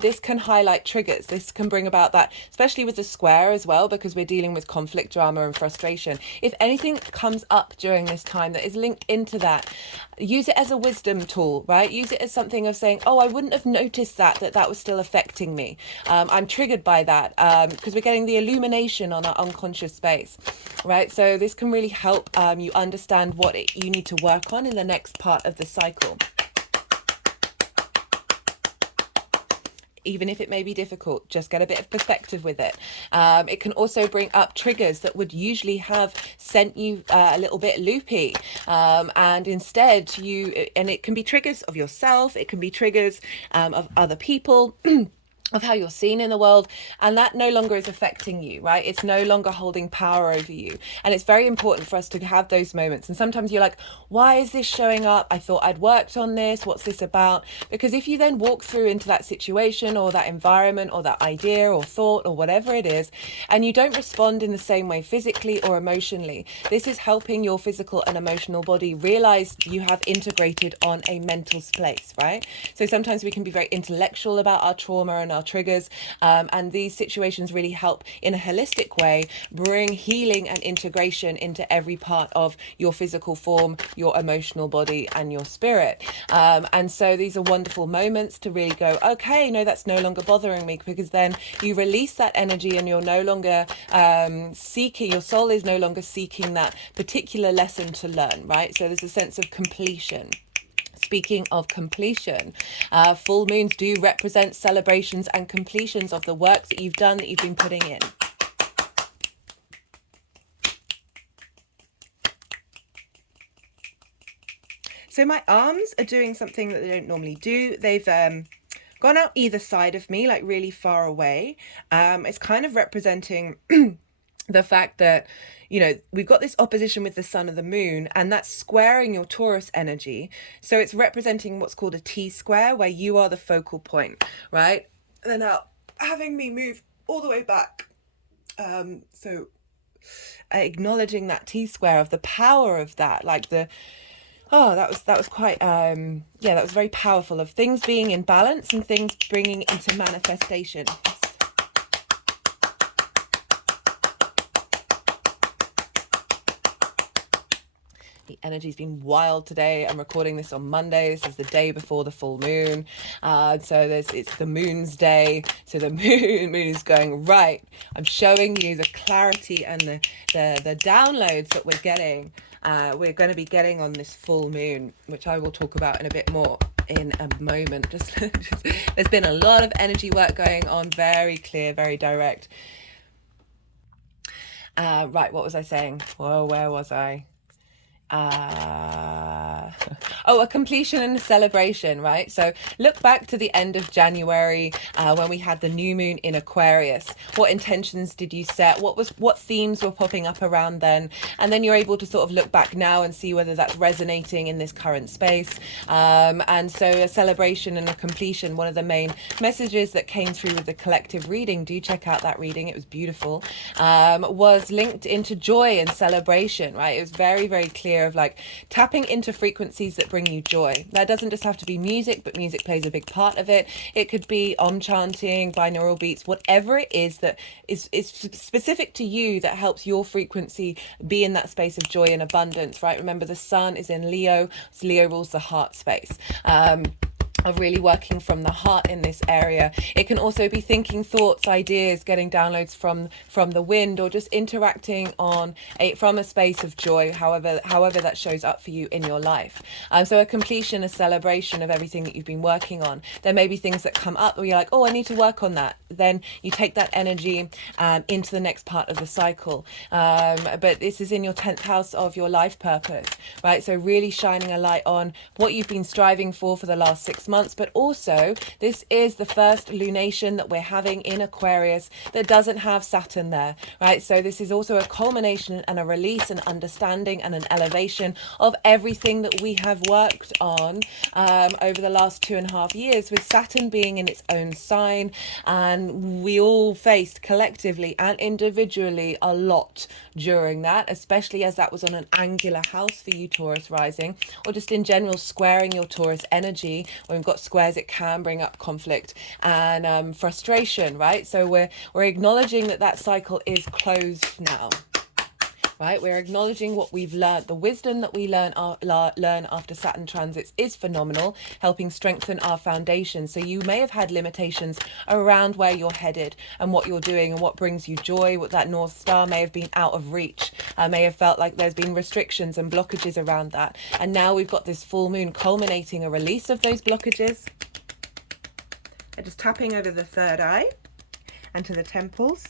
this can highlight triggers. This can bring about that, especially with the square as well, because we're dealing with conflict, drama and frustration. If anything comes up during this time that is linked into that, use it as a wisdom tool, right? Use it as something of saying, oh, I wouldn't have noticed that was still affecting me. I'm triggered by that, because we're getting the illumination on our unconscious space, right? So this can really help you understand what you need to work on in the next part of the cycle. Even if it may be difficult, just get a bit of perspective with it. It can also bring up triggers that would usually have sent you a little bit loopy. And instead and it can be triggers of yourself, it can be triggers of other people, of how you're seen in the world, and that no longer is affecting you, right? It's no longer holding power over you. And it's very important for us to have those moments. And sometimes you're like, why is this showing up? I thought I'd worked on this. What's this about? Because if you then walk through into that situation or that environment or that idea or thought or whatever it is, and you don't respond in the same way physically or emotionally, this is helping your physical and emotional body realize you have integrated on a mental place, right? So sometimes we can be very intellectual about our trauma and our triggers, and these situations really help in a holistic way bring healing and integration into every part of your physical form, your emotional body and your spirit. And so these are wonderful moments to really go, okay, no, that's no longer bothering me, because then you release that energy and you're no longer seeking, your soul is no longer seeking that particular lesson to learn, right? So there's a sense of completion. Speaking of completion, full moons do represent celebrations and completions of the work that you've done, that you've been putting in. So my arms are doing something that they don't normally do. They've gone out either side of me, like really far away. It's kind of representing the fact that, you know, we've got this opposition with the sun and the moon, and that's squaring your Taurus energy. So it's representing what's called a T-square, where you are the focal point, right? And then now having me move all the way back. So acknowledging that T-square, of the power of that, like that was quite, that was very powerful, of things being in balance and things bringing into manifestation. The energy's been wild today. I'm recording this on Monday. This is the day before the full moon. So it's the moon's day. So the moon is going, right, I'm showing you the clarity and the downloads that we're getting. We're going to be getting on this full moon, which I will talk about in a bit more in a moment. Just there's been a lot of energy work going on, very clear, very direct. Right, what was I saying? Well, where was I? Oh, a completion and a celebration, right? So look back to the end of January when we had the new moon in Aquarius. What intentions did you set? What themes were popping up around then? And then you're able to sort of look back now and see whether that's resonating in this current space. And so a celebration and a completion, one of the main messages that came through with the collective reading, do check out that reading, it was beautiful, was linked into joy and celebration, right? It was very, very clear of like tapping into frequencies that bring you joy. That doesn't just have to be music, but music plays a big part of it. It could be chanting, binaural beats, whatever it is that is specific to you that helps your frequency be in that space of joy and abundance, right? Remember, the sun is in Leo, so Leo rules the heart space. Of really working from the heart in this area. It can also be thinking thoughts, ideas, getting downloads from the wind, or just interacting from a space of joy, however that shows up for you in your life. So a completion, a celebration of everything that you've been working on. There may be things that come up where you're like, oh, I need to work on that. Then you take that energy into the next part of the cycle. But this is in your 10th house of your life purpose, right? So really shining a light on what you've been striving for the last 6 months, but also this is the first lunation that we're having in Aquarius that doesn't have Saturn there, right? So this is also a culmination and a release and understanding and an elevation of everything that we have worked on over the last 2.5 years, with Saturn being in its own sign. And we all faced collectively and individually a lot during that, especially as that was on an angular house for you, Taurus rising, or just in general squaring your Taurus energy. When we've got squares, it can bring up conflict and frustration, right? So we're acknowledging that cycle is closed now, right? We're acknowledging what we've learned. The wisdom that we learn after Saturn transits is phenomenal, helping strengthen our foundation. So you may have had limitations around where you're headed and what you're doing and what brings you joy. What that North Star may have been out of reach. May have felt like there's been restrictions and blockages around that. And now we've got this full moon culminating a release of those blockages. And just tapping over the third eye and to the temples.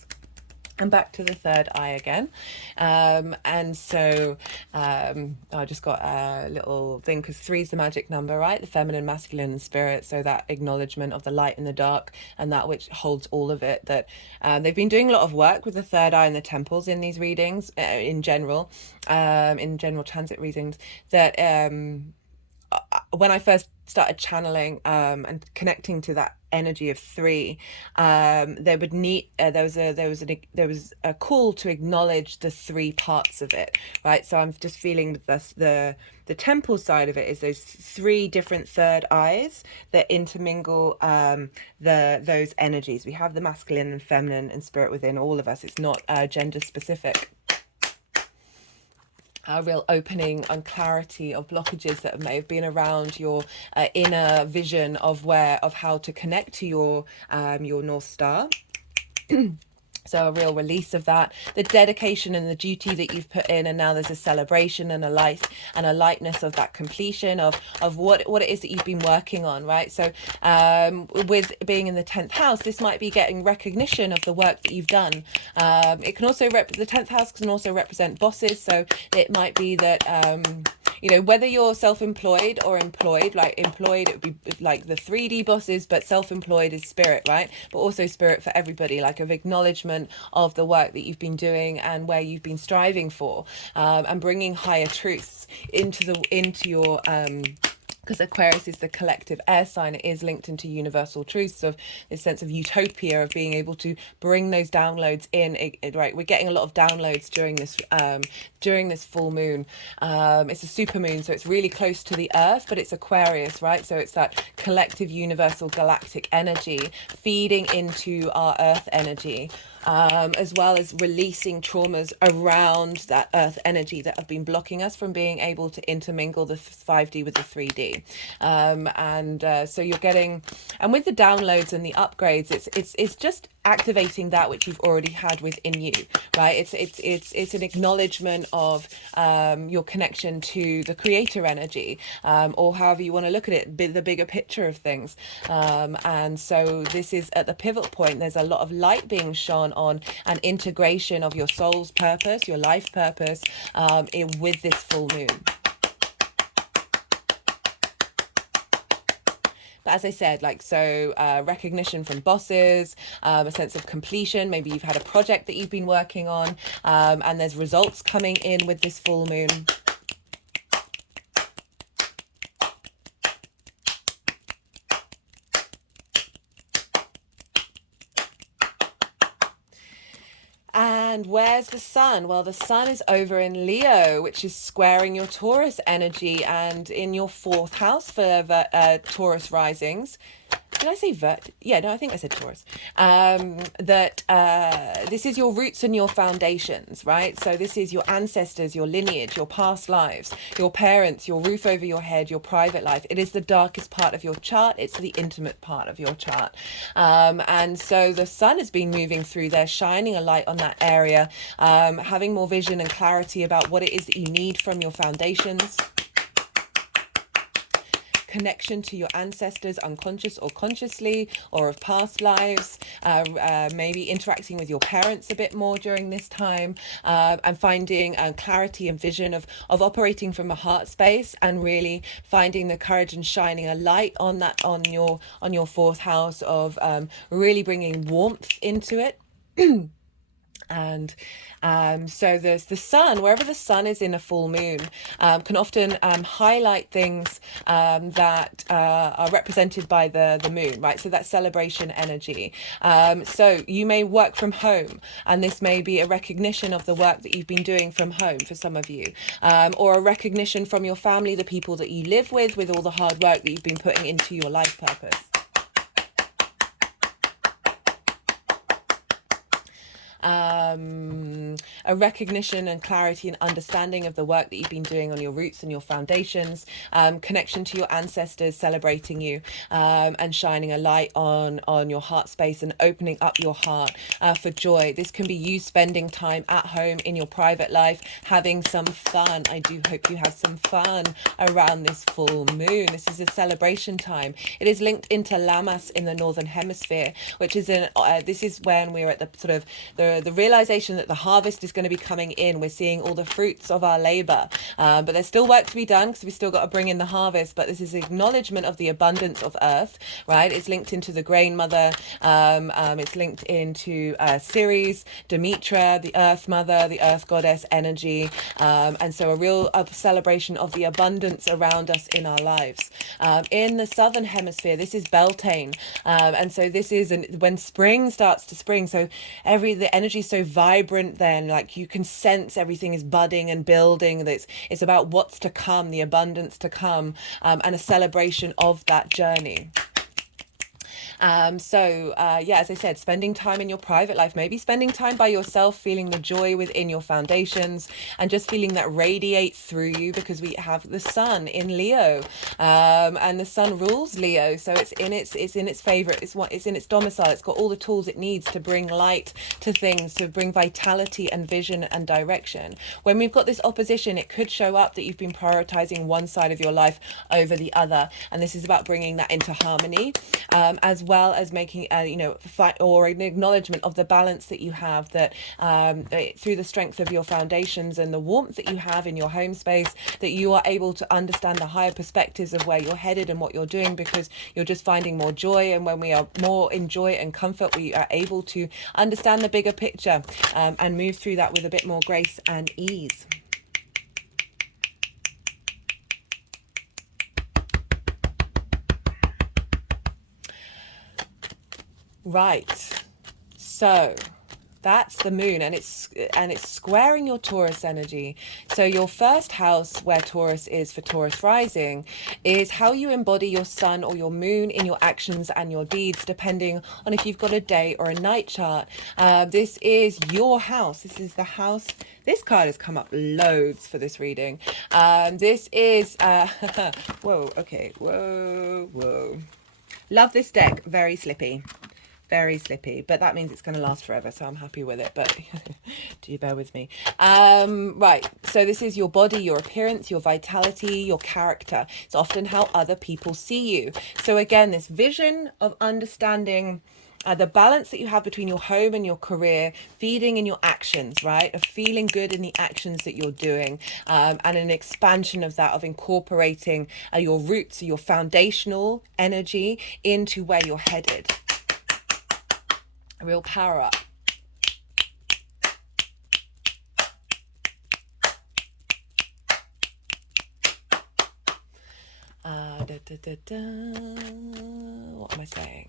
And back to the third eye again. And so I just got a little thing, because 3 is the magic number, right? The feminine, masculine, and spirit. So that acknowledgement of the light and the dark, and that which holds all of it. That they've been doing a lot of work with the third eye and the temples in these readings, in general transit readings. That when I first started channeling and connecting to that energy of 3, there was a call to acknowledge the 3 parts of it, right? So I'm just feeling with this, the temple side of it is those 3 different third eyes that intermingle those energies. We have the masculine and feminine and spirit within all of us. It's not gender specific. A real opening and clarity of blockages that may have been around your inner vision of how to connect to your North Star. So a real release of that, the dedication and the duty that you've put in, and now there's a celebration and a light and a lightness of that completion of what it is that you've been working on, right? So with being in the 10th house, this might be getting recognition of the work that you've done. It can also the 10th house can also represent bosses, so it might be that whether you're self-employed or employed, like employed, it would be like the 3D bosses, but self-employed is spirit, right? But also spirit for everybody, like of acknowledgement of the work that you've been doing and where you've been striving for, and bringing higher truths into your because Aquarius is the collective air sign. It is linked into universal truths of this sense of utopia, of being able to bring those downloads in, right? We're getting a lot of downloads during this full moon. It's a super moon, so it's really close to the earth, but it's Aquarius, right? So it's that collective universal galactic energy feeding into our earth energy, as well as releasing traumas around that earth energy that have been blocking us from being able to intermingle the 5D with the 3D. So you're getting, and with the downloads and the upgrades, it's just activating that which you've already had within you, right? It's an acknowledgement of your connection to the creator energy, or however you want to look at it, the bigger picture of things. And so this is at the pivot point. There's a lot of light being shone on an integration of your soul's purpose, your life purpose, with this full moon. But as I said, like, so recognition from bosses, a sense of completion. Maybe you've had a project that you've been working on, and there's results coming in with this full moon. And where's the sun? Well, the sun is over in Leo, which is squaring your Taurus energy, and in your 4th house for Taurus risings. Did I say yeah, no, I think I said Taurus. This is your roots and your foundations, right? So this is your ancestors, your lineage, your past lives, your parents, your roof over your head, your private life. It is the darkest part of your chart. It's the intimate part of your chart. And so the sun has been moving through there, shining a light on that area, having more vision and clarity about what it is that you need from your foundations. Connection to your ancestors, unconscious or consciously, or of past lives, maybe interacting with your parents a bit more during this time, and finding clarity and vision of operating from a heart space, and really finding the courage and shining a light on that, on your 4th house, of really bringing warmth into it. And so there's the sun, wherever the sun is in a full moon, can often highlight things that are represented by the moon, right? So that celebration energy. So you may work from home, and this may be a recognition of the work that you've been doing from home for some of you, or a recognition from your family, the people that you live with all the hard work that you've been putting into your life purpose. A recognition and clarity and understanding of the work that you've been doing on your roots and your foundations, connection to your ancestors, celebrating you, and shining a light on your heart space and opening up your heart for joy. This can be you spending time at home in your private life, having some fun. I do hope you have some fun around this full moon. This is a celebration time. It is linked into Lammas in the Northern Hemisphere, which is this is when we're at the sort of the realization that the harvest is going to be coming in. We're seeing all the fruits of our labor, but there's still work to be done, because we still got to bring in the harvest. But this is acknowledgement of the abundance of earth, right? It's linked into the grain mother. It's linked into Ceres, Demetra, the earth mother, the earth goddess energy, and so a real celebration of the abundance around us in our lives. In the southern hemisphere, this is Beltane, and so this is when spring starts to spring. So the energy is so vibrant then, like you can sense everything is budding and building. It's about what's to come, the abundance to come, and a celebration of that journey. Yeah, as I said, spending time in your private life, maybe spending time by yourself, feeling the joy within your foundations, and just feeling that radiate through you, because we have the sun in Leo, and the sun rules Leo, so it's in its favorite, it's in its domicile. It's got all the tools it needs to bring light to things, to bring vitality and vision and direction. When we've got this opposition, it could show up that you've been prioritizing one side of your life over the other, and this is about bringing that into harmony, as well as making or an acknowledgement of the balance that you have, that through the strength of your foundations and the warmth that you have in your home space, that you are able to understand the higher perspectives of where you're headed and what you're doing, because you're just finding more joy. And when we are more in joy and comfort, we are able to understand the bigger picture, and move through that with a bit more grace and ease. Right, so that's the moon, and it's squaring your Taurus energy. So your first house, where Taurus is for Taurus rising, is how you embody your sun or your moon in your actions and your deeds, depending on if you've got a day or a night chart. This is your house. This is the house. This card has come up loads for this reading. This is whoa, okay, whoa. Love this deck. Very slippy. Very slippy, but that means it's going to last forever, so I'm happy with it, but do bear with me. Right, so this is your body, your appearance, your vitality, your character. It's often how other people see you. So again, this vision of understanding the balance that you have between your home and your career, feeding in your actions, right? Of feeling good in the actions that you're doing, and an expansion of that, of incorporating your roots, your foundational energy into where you're headed. A real power up. What am I saying?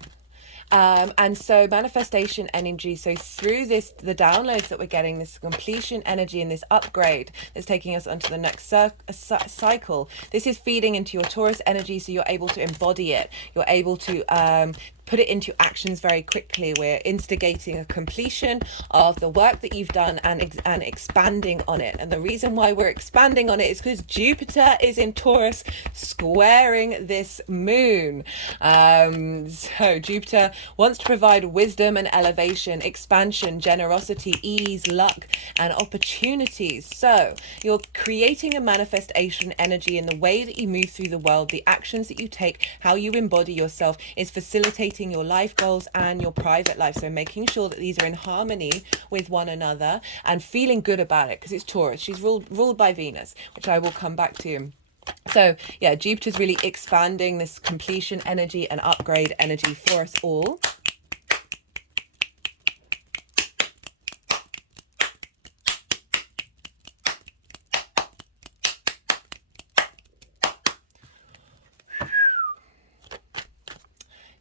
And so manifestation energy, so through this, the downloads that we're getting, this completion energy and this upgrade that's taking us onto the next cycle, this is feeding into your Taurus energy, so you're able to embody it. You're able to put it into actions very quickly. We're instigating a completion of the work that you've done and expanding on it. And the reason why we're expanding on it is because Jupiter is in Taurus, squaring this moon. So Jupiter wants to provide wisdom and elevation, expansion, generosity, ease, luck, and opportunities. So you're creating a manifestation energy in the way that you move through the world, the actions that you take, how you embody yourself is facilitating your life goals and your private life. So making sure that these are in harmony with one another and feeling good about it, because it's Taurus. She's ruled by Venus, which I will come back to. So yeah, Jupiter's really expanding this completion energy and upgrade energy for us all.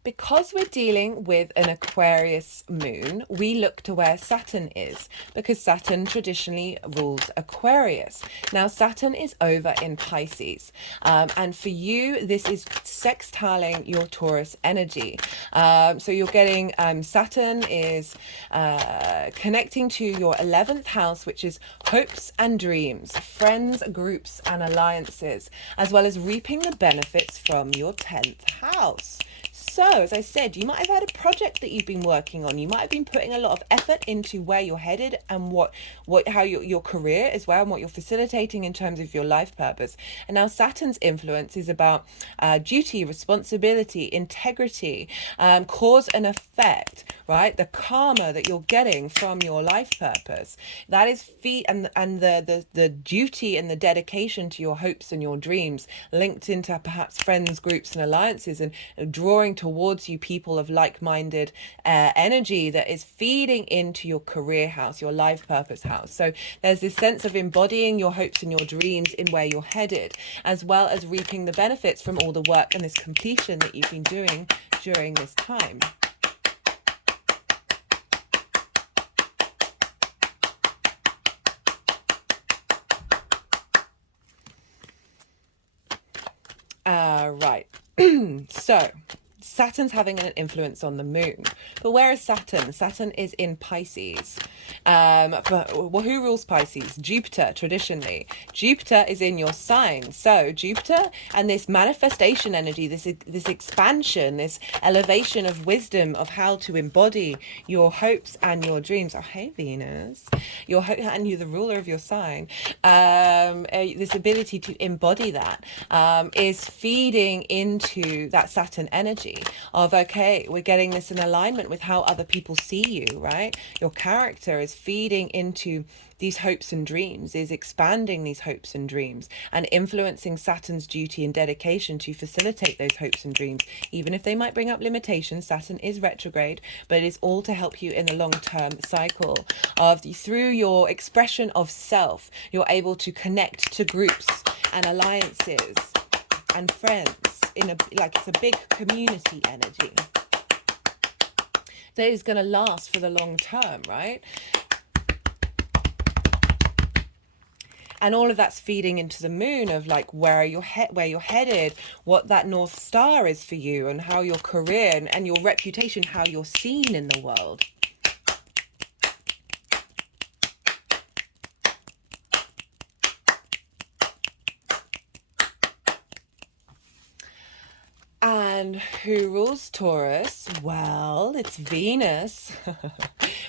Because we're dealing with an Aquarius moon, we look to where Saturn is, because Saturn traditionally rules Aquarius. Now, Saturn is over in Pisces, and for you, this is sextiling your Taurus energy. So you're getting Saturn is connecting to your 11th house, which is hopes and dreams, friends, groups, and alliances, as well as reaping the benefits from your 10th house. So, as I said, you might have had a project that you've been working on. You might have been putting a lot of effort into where you're headed and how your career as well, and what you're facilitating in terms of your life purpose. And now Saturn's influence is about duty, responsibility, integrity, cause and effect, right? The karma that you're getting from your life purpose. That is and the duty and the dedication to your hopes and your dreams, linked into perhaps friends, groups, and alliances, and drawing towards you people of like-minded energy that is feeding into your career house, your life purpose house. So there's this sense of embodying your hopes and your dreams in where you're headed, as well as reaping the benefits from all the work and this completion that you've been doing during this time. Right. So Saturn's having an influence on the moon. But where is Saturn? Saturn is in Pisces. But who rules Pisces? Jupiter, traditionally. Jupiter is in your sign. So Jupiter and this manifestation energy, this expansion, this elevation of wisdom of how to embody your hopes and your dreams. Oh, hey, Venus. And you're the ruler of your sign. This ability to embody that is feeding into that Saturn energy of, okay, we're getting this in alignment with how other people see you, right? Your character is feeding into these hopes and dreams, is expanding these hopes and dreams, and influencing Saturn's duty and dedication to facilitate those hopes and dreams. Even if they might bring up limitations, Saturn is retrograde, but it is all to help you in the long-term cycle of, through your expression of self, you're able to connect to groups and alliances and friends in it's a big community energy that is going to last for the long term, right? And all of that's feeding into the moon of like where you're headed, what that North Star is for you, and how your career and your reputation, how you're seen in the world. And who rules Taurus? Well, it's Venus.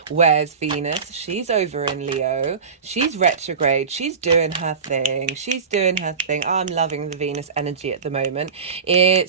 Where's Venus? She's over in Leo. She's retrograde. She's doing her thing. I'm loving the Venus energy at the moment.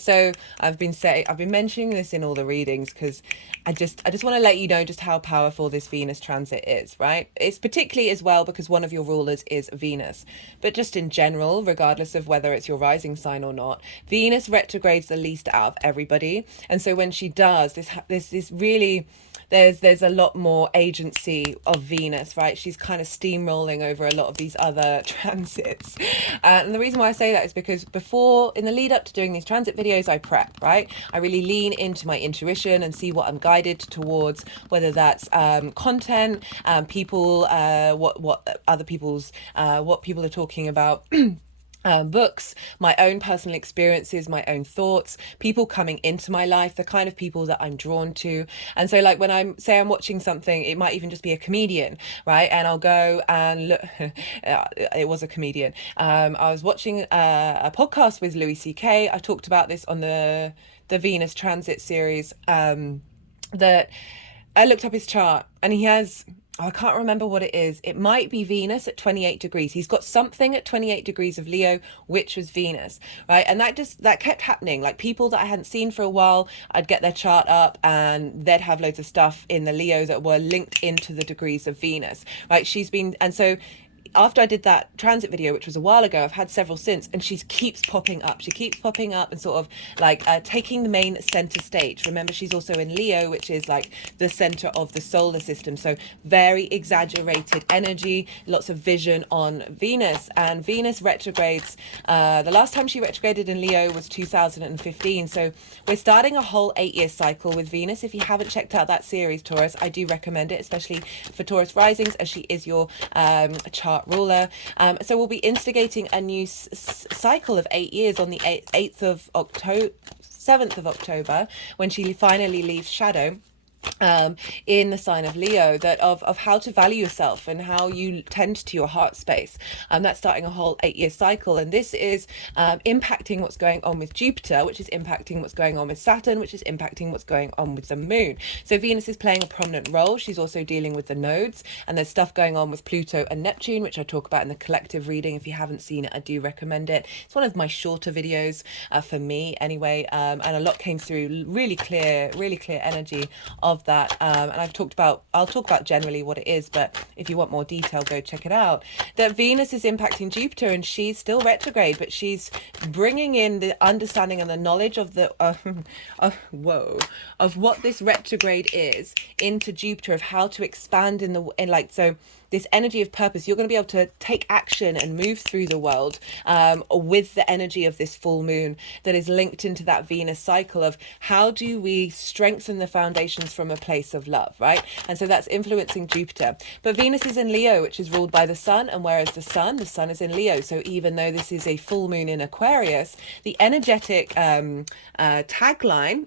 So I've been mentioning this in all the readings because I just want to let you know just how powerful this Venus transit is, right? It's particularly as well because one of your rulers is Venus, but just in general, regardless of whether it's your rising sign or not, Venus retrogrades the least out of everybody. And so when she does, this really, there's a lot more agency of Venus, right? She's kind of steamrolling over a lot of these other transits. And the reason why I say that is because in the lead up to doing these transit videos, I prep, right? I really lean into my intuition and see what I'm guided towards, whether that's content, people, what other people's, what people are talking about. Books, my own personal experiences, my own thoughts, people coming into my life, the kind of people that I'm drawn to. And so like when I'm watching something, it might even just be a comedian, right? And I'll go and look, it was a comedian. I was watching a podcast with Louis C.K. I talked about this on the Venus Transit series, that I looked up his chart and he has, I can't remember what it is. It might be Venus at 28 degrees. He's got something at 28 degrees of Leo, which was Venus, right? And that kept happening. Like people that I hadn't seen for a while, I'd get their chart up and they'd have loads of stuff in the Leo that were linked into the degrees of Venus, right? And so after I did that transit video, which was a while ago, I've had several since, and she keeps popping up. She keeps popping up and sort of like taking the main center stage. Remember, she's also in Leo, which is like the center of the solar system. So very exaggerated energy, lots of vision on Venus. And Venus retrogrades. The last time she retrograded in Leo was 2015. So we're starting a whole 8-year cycle with Venus. If you haven't checked out that series, Taurus, I do recommend it, especially for Taurus risings, as she is your chart ruler. So we'll be instigating a new cycle of 8 years on the 7th of October, when she finally leaves shadow in the sign of Leo, that of how to value yourself and how you tend to your heart space. That's starting a whole 8-year cycle, and this is impacting what's going on with Jupiter, which is impacting what's going on with Saturn, which is impacting what's going on with the moon. So Venus is playing a prominent role. She's also dealing with the nodes, and there's stuff going on with Pluto and Neptune, which I talk about in the collective reading. If you haven't seen it, I do recommend it. It's one of my shorter videos for me anyway, and a lot came through, really clear energy of that, and I'll talk about generally what it is, but if you want more detail, go check it out. That Venus is impacting Jupiter, and she's still retrograde, but she's bringing in the understanding and the knowledge of what this retrograde is into Jupiter, of how to expand so this energy of purpose. You're going to be able to take action and move through the world with the energy of this full moon that is linked into that Venus cycle of how do we strengthen the foundations from a place of love, right? And so that's influencing Jupiter. But Venus is in Leo, which is ruled by the sun, and whereas the sun is in Leo. So even though this is a full moon in Aquarius, the energetic tagline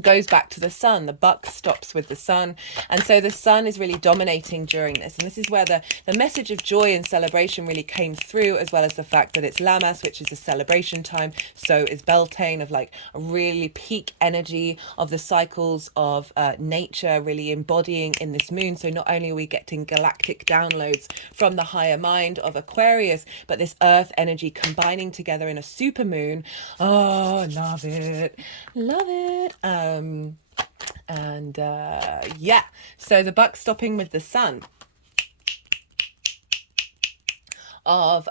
goes back to the sun. The buck stops with the sun, and so the sun is really dominating during this, and this is where the message of joy and celebration really came through, as well as the fact that it's Lammas, which is a celebration time. So is Beltane, of like a really peak energy of the cycles of nature really embodying in this moon. So not only are we getting galactic downloads from the higher mind of Aquarius, but this earth energy combining together in a super moon. Oh, love it so the buck stopping with the sun of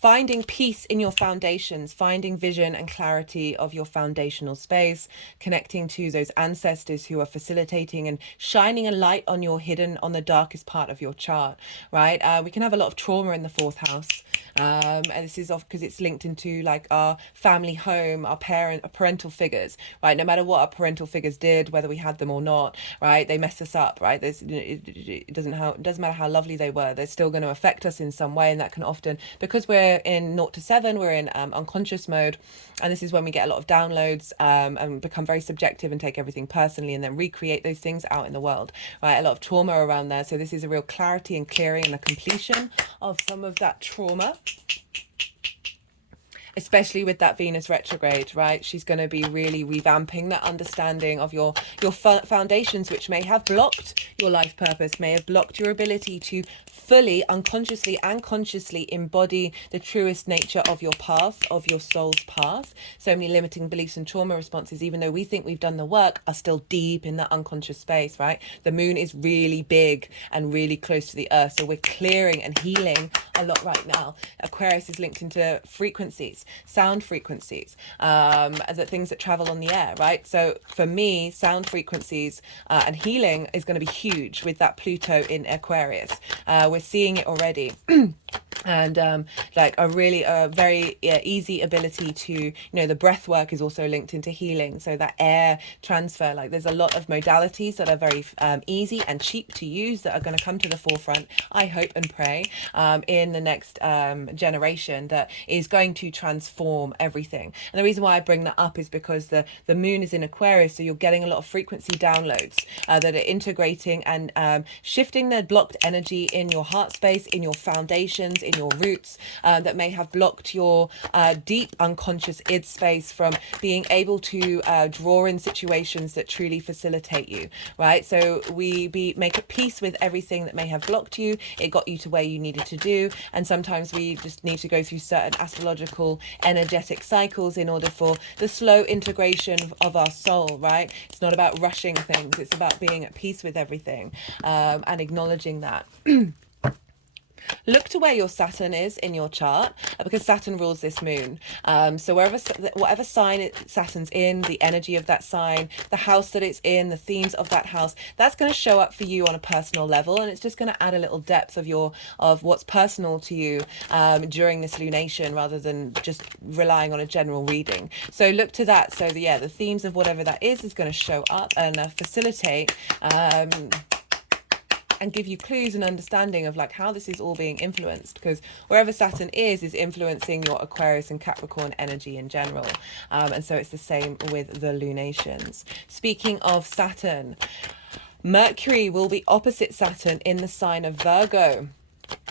finding peace in your foundations, finding vision and clarity of your foundational space, connecting to those ancestors who are facilitating and shining a light on the darkest part of your chart, right? We can have a lot of trauma in the 4th house. And this is because it's linked into like our family home, our parental figures, right? No matter what our parental figures did, whether we had them or not, right? They mess us up, right? It doesn't matter how lovely they were, they're still going to affect us in some way. And that can often, because we're in 0 to 7, we're in unconscious mode, and this is when we get a lot of downloads and become very subjective and take everything personally, and then recreate those things out in the world, right? A lot of trauma around there. So this is a real clarity and clearing and the completion of some of that trauma. especially with that Venus retrograde, right? She's going to be really revamping that understanding of your foundations, which may have blocked your life purpose, may have blocked your ability to fully, unconsciously and consciously embody the truest nature of your path, of your soul's path. So many limiting beliefs and trauma responses, even though we think we've done the work, are still deep in that unconscious space, right? The moon is really big and really close to the earth, so we're clearing and healing a lot right now. Aquarius is linked into frequencies, sound frequencies, the things that travel on the air, right? So for me, sound frequencies and healing is going to be huge with that Pluto in Aquarius. We're seeing it already. And like a really very easy ability to, the breath work is also linked into healing. So that air transfer, like there's a lot of modalities that are very easy and cheap to use that are going to come to the forefront, I hope and pray, in the next generation, that is going to transform everything. And the reason why I bring that up is because the moon is in Aquarius, so you're getting a lot of frequency downloads that are integrating and shifting the blocked energy in your heart space, in your foundations, in your roots, that may have blocked your deep unconscious id space from being able to draw in situations that truly facilitate you, right? So we make a peace with everything that may have blocked you. It got you to where you needed to do, and sometimes we just need to go through certain astrological energetic cycles in order for the slow integration of our soul, right? It's not about rushing things, it's about being at peace with everything, and acknowledging that. Look to where your Saturn is in your chart, because Saturn rules this moon. So whatever sign Saturn's in, the energy of that sign, the house that it's in, the themes of that house, that's going to show up for you on a personal level, and it's just going to add a little depth of what's personal to you during this lunation, rather than just relying on a general reading. So look to that. So the themes of whatever that is going to show up and facilitate and give you clues and understanding of like how this is all being influenced, because wherever Saturn is influencing your Aquarius and Capricorn energy in general. And so it's the same with the lunations. Speaking of Saturn, Mercury will be opposite Saturn in the sign of Virgo.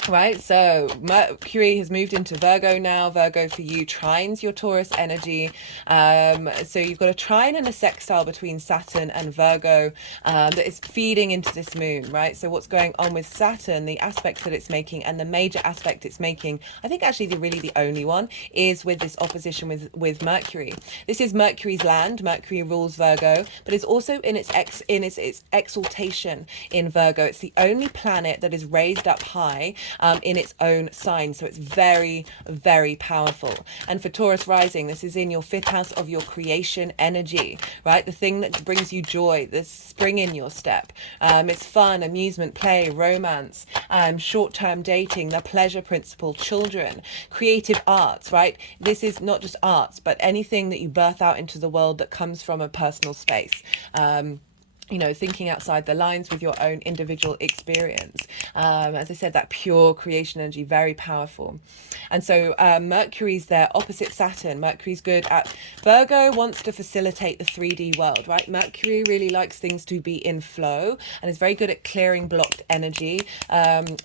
Right, so Mercury has moved into Virgo now. Virgo for you trines your Taurus energy. So you've got a trine and a sextile between Saturn and Virgo that is feeding into this moon, right? So what's going on with Saturn, the aspects that it's making, and the major aspect it's making, I think actually the only one, is with this opposition with Mercury. This is Mercury's land. Mercury rules Virgo, but it's also in its exaltation in Virgo. It's the only planet that is raised up high in its own sign, so it's very, very powerful. And for Taurus rising, this is in your 5th house of your creation energy, right? The thing that brings you joy, the spring in your step. It's fun, amusement, play, romance, short-term dating, the pleasure principle, children, creative arts, right? This is not just arts, but anything that you birth out into the world that comes from a personal space. Thinking outside the lines with your own individual experience. As I said, that pure creation energy, very powerful. And so Mercury's there opposite Saturn. Mercury's good at, Virgo wants to facilitate the 3D world, right? Mercury really likes things to be in flow and is very good at clearing blocked energy.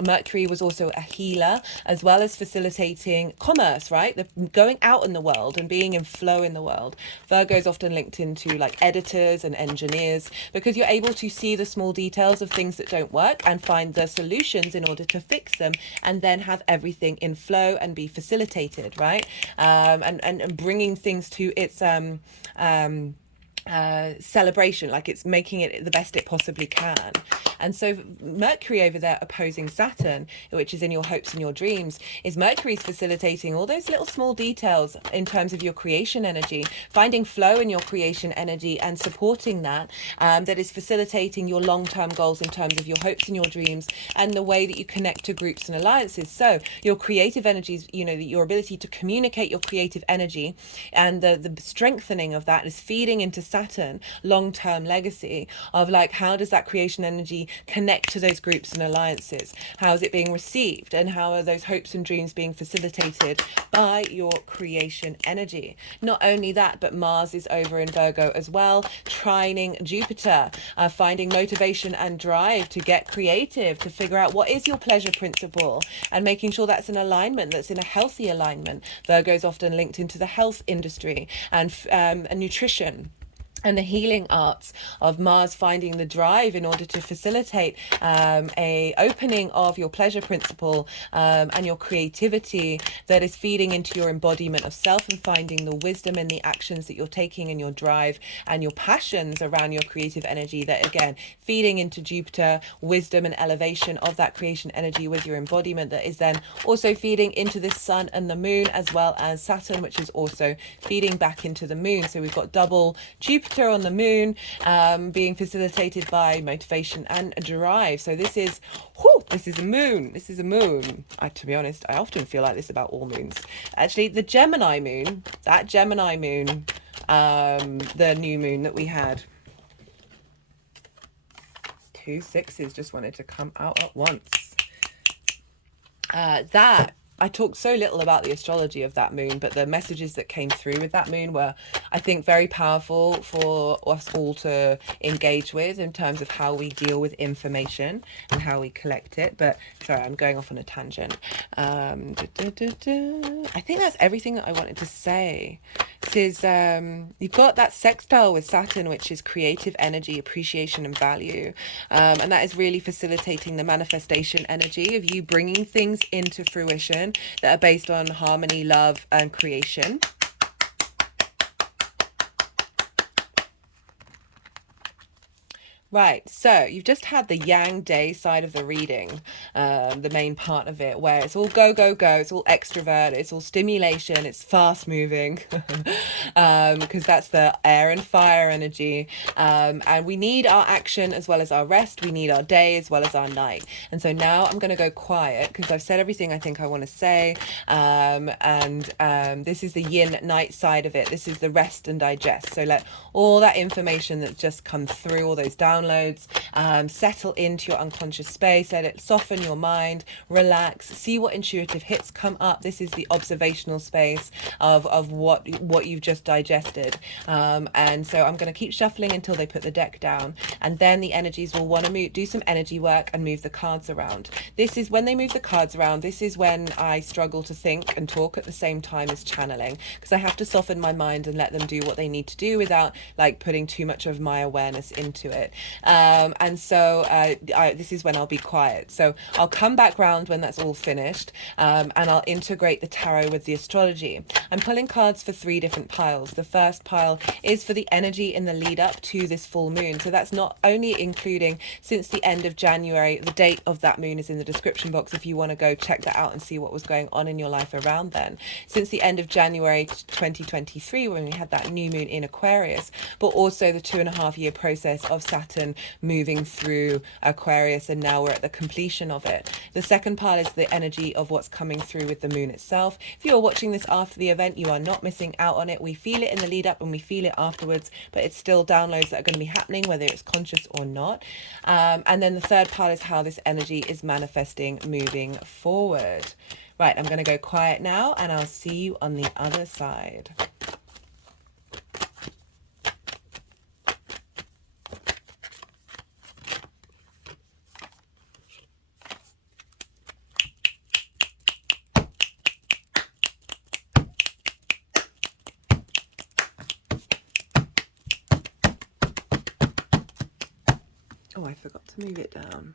Mercury was also a healer, as well as facilitating commerce, right? Going out in the world and being in flow in the world. Virgo is often linked into like editors and engineers, because you're able to see the small details of things that don't work and find the solutions in order to fix them, and then have everything in flow and be facilitated, right? And bringing things to its celebration, like it's making it the best it possibly can. And so Mercury over there opposing Saturn, which is in your hopes and your dreams, is Mercury's facilitating all those little small details in terms of your creation energy, finding flow in your creation energy and supporting that, that is facilitating your long-term goals in terms of your hopes and your dreams and the way that you connect to groups and alliances. So your creative energies, your ability to communicate your creative energy and the strengthening of that is feeding into Saturn, long-term legacy of like, how does that creation energy connect to those groups and alliances? How is it being received? And how are those hopes and dreams being facilitated by your creation energy? Not only that, but Mars is over in Virgo as well, trining Jupiter, finding motivation and drive to get creative, to figure out what is your pleasure principle and making sure that's in alignment, that's in a healthy alignment. Virgo is often linked into the health industry and nutrition and the healing arts of Mars, finding the drive in order to facilitate a opening of your pleasure principle and your creativity that is feeding into your embodiment of self and finding the wisdom in the actions that you're taking and your drive and your passions around your creative energy, that again feeding into Jupiter, wisdom and elevation of that creation energy with your embodiment, that is then also feeding into the sun and the moon, as well as Saturn, which is also feeding back into the moon. So we've got double Jupiter on the moon being facilitated by motivation and drive. So this is a moon. This is a moon. To be honest, I often feel like this about all moons. Actually, the Gemini moon, the new moon that we had, 2 sixes just wanted to come out at once. That I talked so little about the astrology of that moon, but the messages that came through with that moon were, I think, very powerful for us all to engage with in terms of how we deal with information and how we collect it. But sorry, I'm going off on a tangent. I think that's everything that I wanted to say. This is, you've got that sextile with Saturn, which is creative energy, appreciation and value. And that is really facilitating the manifestation energy of you bringing things into fruition that are based on harmony, love and creation. Right, so you've just had the yang day side of the reading, the main part of it, where it's all go, go, go, it's all extrovert, it's all stimulation, it's fast moving, because that's the air and fire energy, and we need our action as well as our rest, we need our day as well as our night. And so now I'm going to go quiet because I've said everything I think I want to say, and this is the yin night side of it, this is the rest and digest. So let all that information that's just come through, all those downloads, settle into your unconscious space, let it soften your mind, relax, see what intuitive hits come up. This is the observational space of what you've just digested, and so I'm going to keep shuffling until they put the deck down, and then the energies will want to do some energy work and move the cards around. This is when they move the cards around, this is when I struggle to think and talk at the same time as channeling, because I have to soften my mind and let them do what they need to do without like putting too much of my awareness into it. And so this is when I'll be quiet. So I'll come back round when that's all finished, and I'll integrate the tarot with the astrology. I'm pulling cards for 3 different piles. The first pile is for the energy in the lead up to this full moon. So that's not only including since the end of January, the date of that moon is in the description box if you want to go check that out and see what was going on in your life around then. Since the end of January 2023, when we had that new moon in Aquarius, but also the 2.5-year process of Saturn moving through Aquarius, and now we're at the completion of it. The second part is the energy of what's coming through with the moon itself. If you're watching this after the event, you are not missing out on it. We feel it in the lead up and we feel it afterwards, but it's still downloads that are going to be happening whether it's conscious or not. And then the third part is how this energy is manifesting moving forward. Right, I'm going to go quiet now and I'll see you on the other side. Oh, I forgot to move it down.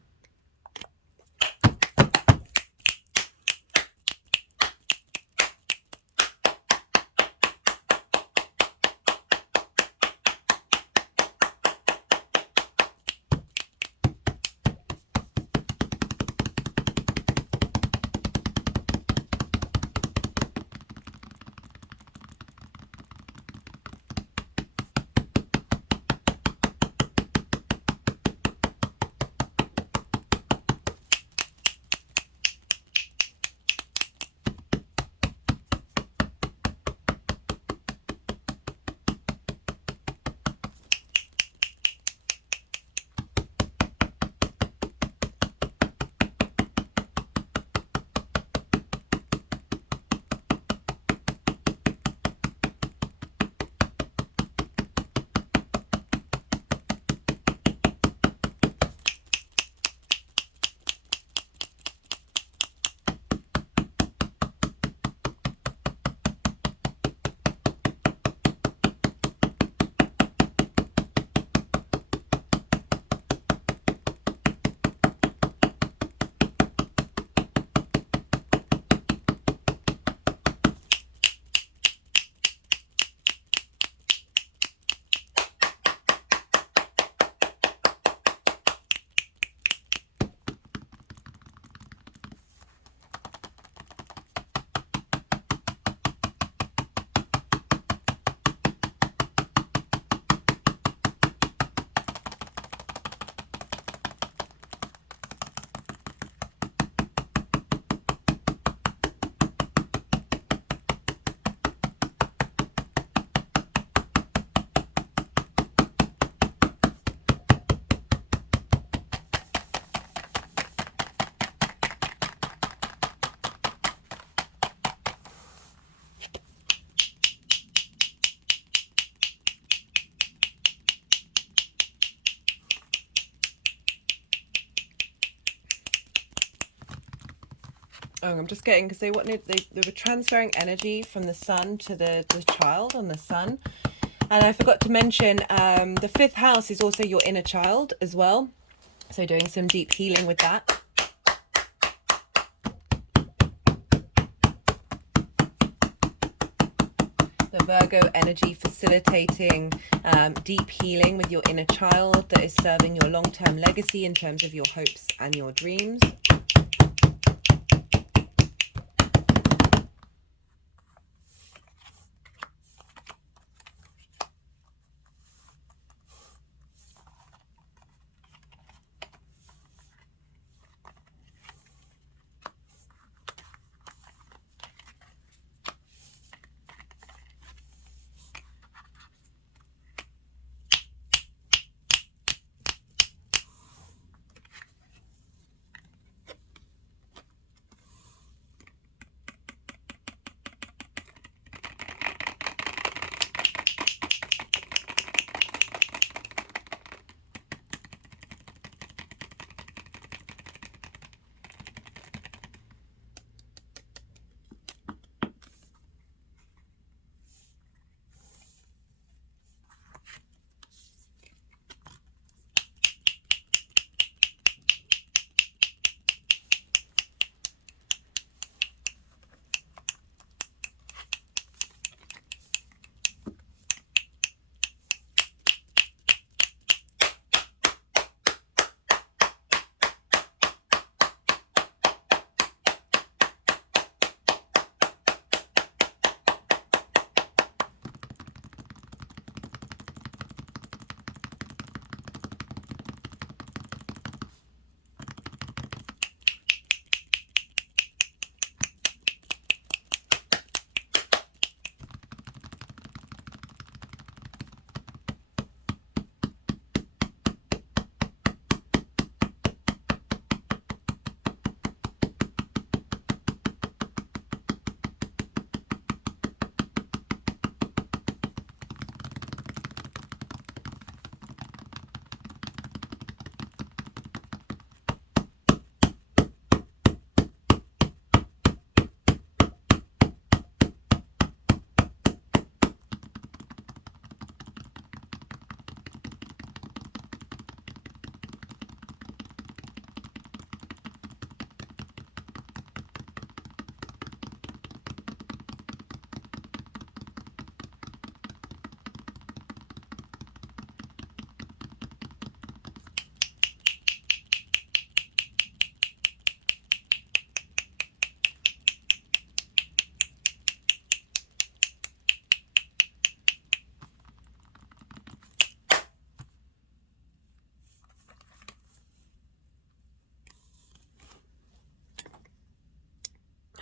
Oh, I'm just getting, because they were transferring energy from the sun to the child on the sun. And I forgot to mention, the 5th house is also your inner child as well. So doing some deep healing with that. The Virgo energy facilitating deep healing with your inner child that is serving your long-term legacy in terms of your hopes and your dreams.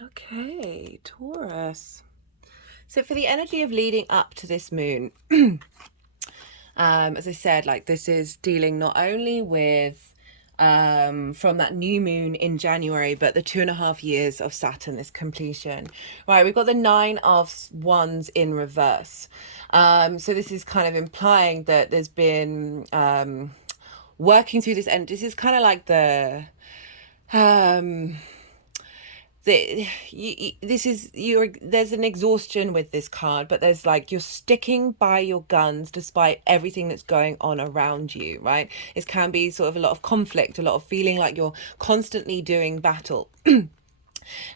Okay, Taurus. So for the energy of leading up to this moon, as I said, like this is dealing not only with from that new moon in January, but the 2.5 years of Saturn, this completion. Right, we've got the 9 of Wands in reverse. So this is kind of implying that there's been working through this, and this is kind of like the there's an exhaustion with this card, but there's like you're sticking by your guns despite everything that's going on around you, right? It can be sort of a lot of conflict, a lot of feeling like you're constantly doing battle.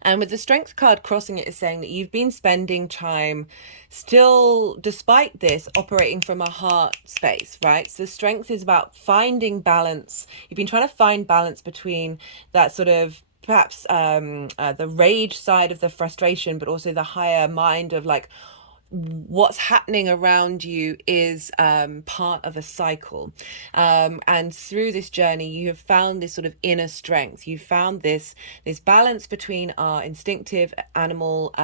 And with the Strength card crossing it is saying that you've been spending time still, despite this, operating from a heart space, right? So Strength is about finding balance. You've been trying to find balance between that sort of perhaps the rage side of the frustration, but also the higher mind of like what's happening around you is part of a cycle, and through this journey you have found this sort of inner strength. You found this balance between our instinctive animal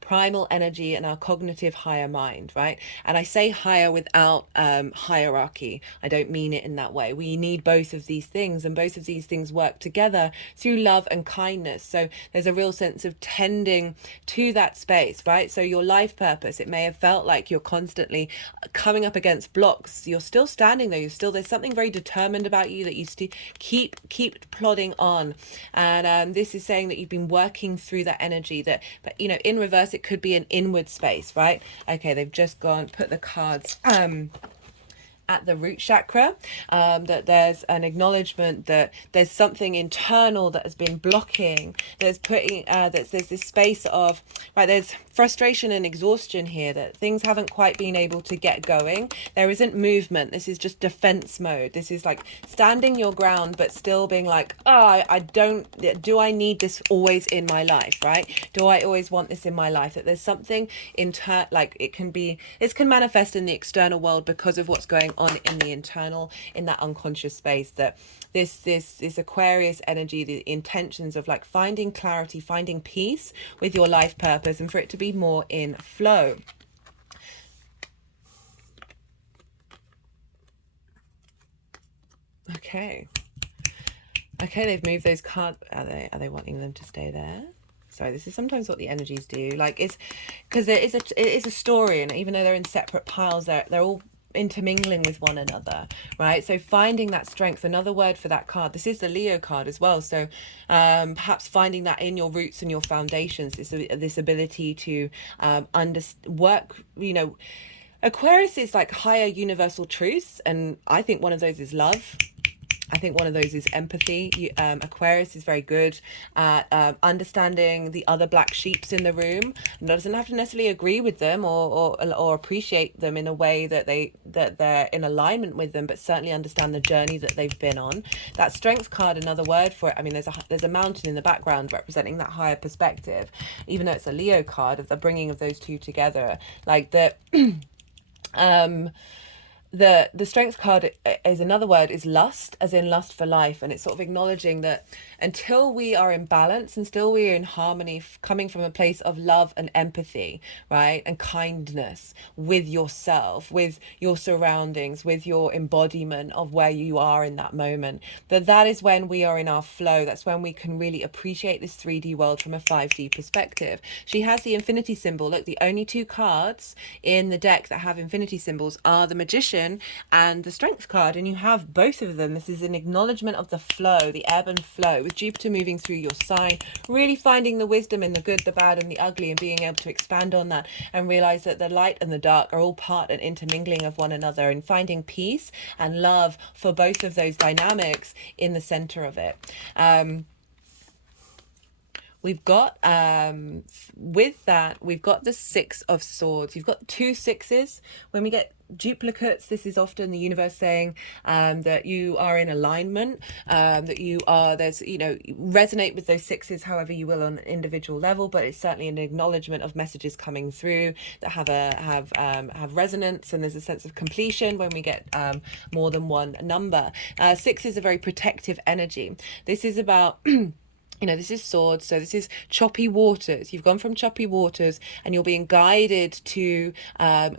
primal energy and our cognitive higher mind, right? And I say higher without hierarchy. I don't mean it in that way. We need both of these things, and both of these things work together through love and kindness. So there's a real sense of tending to that space, right? So your life purpose, It may have felt like you're constantly coming up against blocks. You're still standing there. There's something very determined about you that you still keep plodding on. And this is saying that you've been working through that energy that, but you know, in reverse, it could be an inward space, right? Okay, they've just gone, put the cards at the root chakra, that there's an acknowledgement that there's something internal that has been blocking, there's this space of, right, there's frustration and exhaustion here, that things haven't quite been able to get going. There isn't movement. This is just defense mode. This is like standing your ground but still being like, do I need this always in my life, right? Do I always want this in my life? That there's something like it can manifest in the external world because of what's going on in the internal, in that unconscious space, that this Aquarius energy, the intentions of like finding clarity, finding peace with your life purpose, and for it to be more in flow. Okay, they've moved those cards. Are they wanting them to stay there? Sorry, this is sometimes what the energies do. Like, it's because it is a story, and even though they're in separate piles, they're all intermingling with one another, right? So finding that strength, another word for that card, this is the Leo card as well, so perhaps finding that in your roots and your foundations, this ability to work, you know, Aquarius is like higher universal truths, and I think one of those is love. I think one of those is empathy. Aquarius is very good at understanding the other black sheeps in the room. And doesn't have to necessarily agree with them or appreciate them in a way that they're in alignment with them, but certainly understand the journey that they've been on. That Strength card, another word for it. I mean, there's a mountain in the background representing that higher perspective, even though it's a Leo card, of the bringing of those two together, like the the Strength card is another word, is lust, as in lust for life. And it's sort of acknowledging that until we are in balance and still we are in harmony, coming from a place of love and empathy, right, and kindness with yourself, with your surroundings, with your embodiment of where you are in that moment, that is when we are in our flow. That's when we can really appreciate this 3D world from a 5D perspective. She has the infinity symbol. Look, the only two cards in the deck that have infinity symbols are the Magician and the Strength card, and you have both of them. This is an acknowledgement of the flow, the ebb and flow, with Jupiter moving through your sign, really finding the wisdom in the good, the bad, and the ugly, and being able to expand on that and realize that the light and the dark are all part and intermingling of one another, and finding peace and love for both of those dynamics in the center of it. We've got, with that, we've got the Six of Swords. You've got two sixes. When we get duplicates, this is often the universe saying that you are in alignment, that you are, there's, you know, resonate with those sixes however you will on an individual level, but it's certainly an acknowledgement of messages coming through that have resonance, and there's a sense of completion when we get more than one number. Six is a very protective energy. This is about you know, this is swords, so this is choppy waters. You've gone from choppy waters and you're being guided to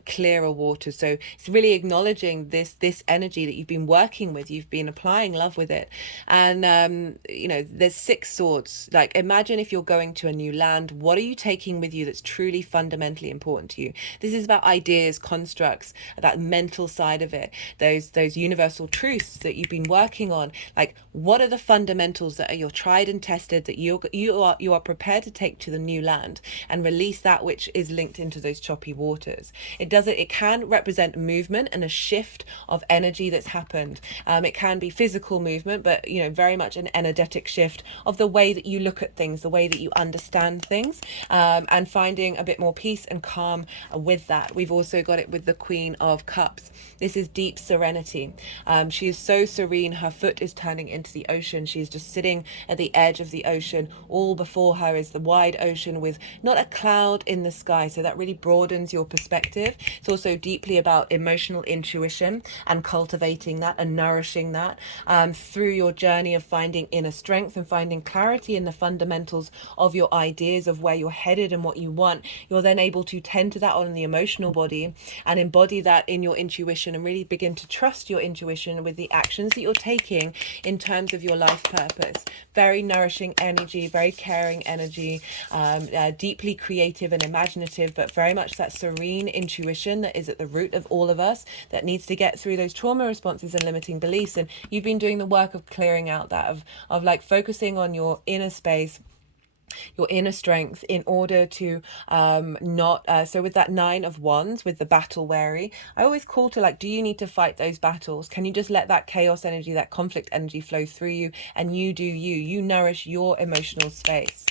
clearer waters. So it's really acknowledging this energy that you've been working with. You've been applying love with it. And, you know, there's six swords. Like, imagine if you're going to a new land, what are you taking with you that's truly fundamentally important to you? This is about ideas, constructs, that mental side of it, those universal truths that you've been working on. Like, what are the fundamentals that are your tried and tested, that you are prepared to take to the new land and release that which is linked into those choppy waters? It can represent movement and a shift of energy that's happened. It can be physical movement, but, you know, very much an energetic shift of the way that you look at things, the way that you understand things, and finding a bit more peace and calm with that. We've also got it with the Queen of Cups. This is deep serenity. She is so serene, her foot is turning into the ocean. She's just sitting at the edge of the ocean. All before her is the wide ocean with not a cloud in the sky, so that really broadens your perspective. It's also deeply about emotional intuition and cultivating that and nourishing that through your journey of finding inner strength and finding clarity in the fundamentals of your ideas of where you're headed and what you want. You're then able to tend to that on the emotional body and embody that in your intuition, and really begin to trust your intuition with the actions that you're taking in terms of your life purpose. Very nourishing nurturing energy, very caring energy, deeply creative and imaginative, but very much that serene intuition that is at the root of all of us, that needs to get through those trauma responses and limiting beliefs. And you've been doing the work of clearing out that, of like focusing on your inner space, your inner strength, in order to not so with that 9 of Wands, with the battle weary, I always call to like, do you need to fight those battles? Can you just let that chaos energy, that conflict energy flow through you, and you do you nourish your emotional space?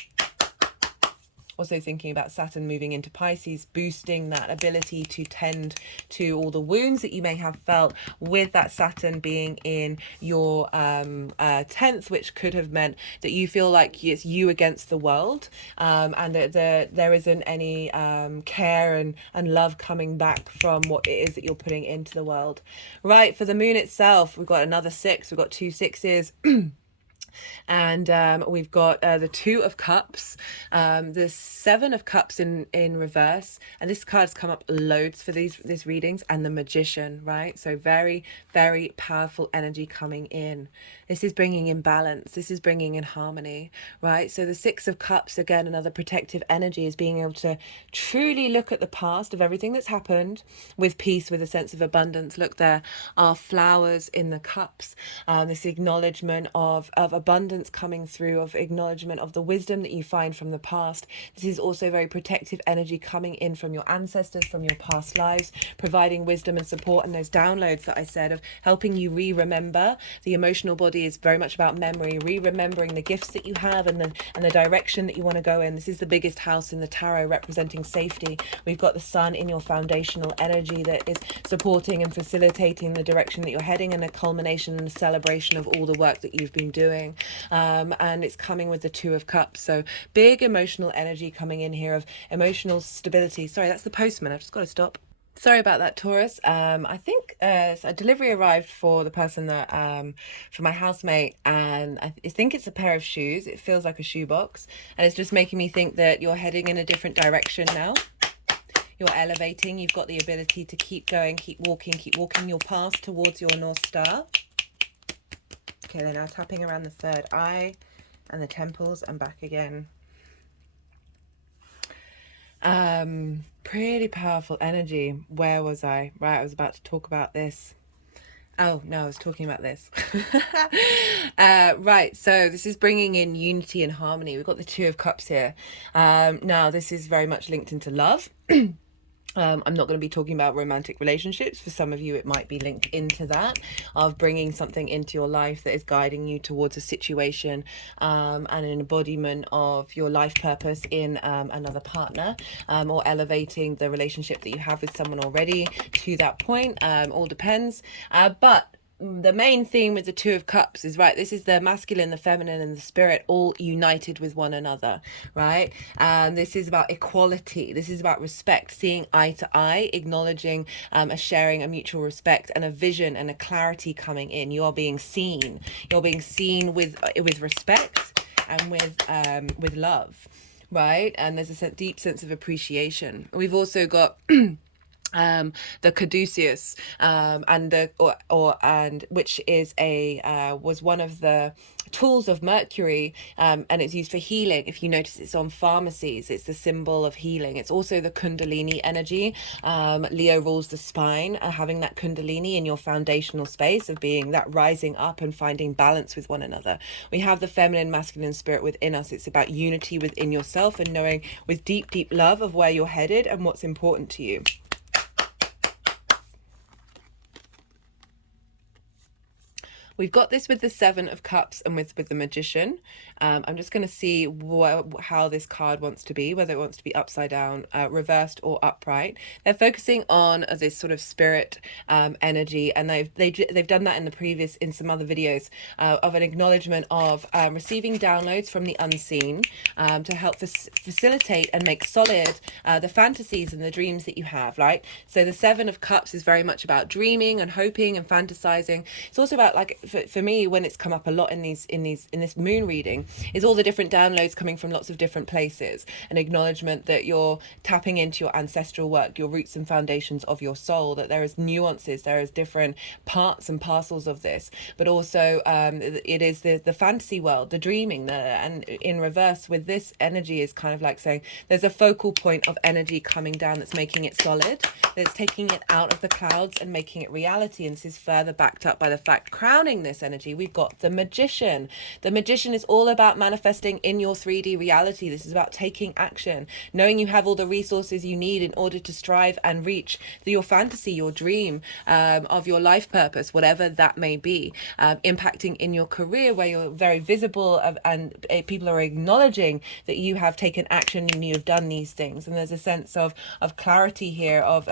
Also thinking about Saturn moving into Pisces, boosting that ability to tend to all the wounds that you may have felt, with that Saturn being in your 10th, which could have meant that you feel like it's you against the world, and that there isn't any care and love coming back from what it is that you're putting into the world. Right, for the moon itself, we've got another 6, we've got 2 6s. And we've got the 2 of Cups, the 7 of Cups in reverse, and this card's come up loads for these readings, and the Magician, right? So very, very powerful energy coming in. This is bringing in balance. This is bringing in harmony, right? So the 6 of Cups, again, another protective energy, is being able to truly look at the past of everything that's happened with peace, with a sense of abundance. Look, there are flowers in the cups. This acknowledgement of abundance coming through, of acknowledgement of the wisdom that you find from the past. This is also very protective energy coming in from your ancestors, from your past lives, providing wisdom and support, and those downloads that I said of helping you remember. The emotional body is very much about memory, remembering the gifts that you have and the direction that you want to go in. This is the biggest house in the tarot, representing safety. We've got the sun in your foundational energy that is supporting and facilitating the direction that you're heading, and a culmination and a celebration of all the work that you've been doing. And it's coming with the 2 of Cups. So big emotional energy coming in here, of emotional stability. Sorry, that's the postman. I've just got to stop. Sorry about that, Taurus. I think a delivery arrived for the person that for my housemate, and I think it's a pair of shoes. It feels like a shoebox, and it's just making me think that you're heading in a different direction now. You're elevating. You've got the ability to keep going, keep walking your path towards your North Star. Okay, they're now tapping around the 3rd eye and the temples and back again. Pretty powerful energy. Where was I? Right, I was about to talk about this. Oh, no, I was talking about this. Right, so this is bringing in unity and harmony. We've got the 2 of Cups here. Now, this is very much linked into love. I'm not going to be talking about romantic relationships. For some of you, it might be linked into that, of bringing something into your life that is guiding you towards a situation, and an embodiment of your life purpose in another partner, or elevating the relationship that you have with someone already to that point. All depends. But the main theme with the 2 of Cups is, right, this is the masculine, the feminine, and the spirit all united with one another, right? This is about equality. This is about respect, seeing eye to eye, acknowledging a sharing, a mutual respect, and a vision and a clarity coming in. You are being seen. You're being seen with respect and with love, right? And there's a deep sense of appreciation. We've also got the caduceus, and which is was one of the tools of Mercury, and it's used for healing. If you notice, it's on pharmacies. It's the symbol of healing. It's also the Kundalini energy. Leo rules the spine. Having that Kundalini in your foundational space, of being that rising up and finding balance with one another. We have the feminine, masculine spirit within us. It's about unity within yourself, and knowing with deep love of where you're headed and what's important to you. We've got this with the 7 of Cups and with the Magician. I'm just going to see how this card wants to be, whether it wants to be upside down, reversed, or upright. They're focusing on this sort of spirit energy, and they've done that in some other videos, of an acknowledgement of receiving downloads from the unseen, to help facilitate and make solid the fantasies and the dreams that you have, right? So the 7 of Cups is very much about dreaming and hoping and fantasizing. It's also about like for me, when it's come up a lot in this moon reading, is all the different downloads coming from lots of different places, an acknowledgement that you're tapping into your ancestral work, your roots and foundations of your soul, that there is nuances, there is different parts and parcels of this, but also it is the fantasy world, the dreaming, and in reverse with this energy is kind of like saying there's a focal point of energy coming down that's making it solid, that's taking it out of the clouds and making it reality. And this is further backed up by the fact, crowning this energy, we've got the Magician. The Magician is all about manifesting in your 3D reality. This is about taking action, knowing you have all the resources you need in order to strive and reach your fantasy, your dream of your life purpose, whatever that may be, impacting in your career where you're very visible and people are acknowledging that you have taken action and you have done these things. And there's a sense of clarity here of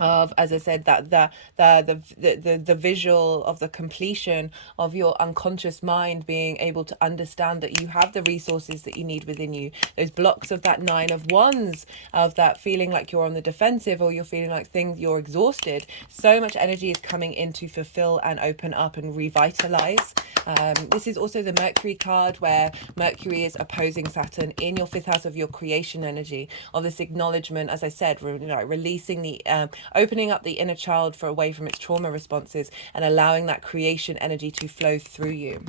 as I said, that the visual of the completion of your unconscious mind being able to understand that you have the resources that you need within you. Those blocks of that 9 of Wands, of that feeling like you're on the defensive or you're feeling like you're exhausted. So much energy is coming in to fulfill and open up and revitalize. This is also the Mercury card, where Mercury is opposing Saturn in your 5th house of your creation energy, of this acknowledgement, as I said, releasing the opening up the inner child for away from its trauma responses and allowing that creation energy to flow through you.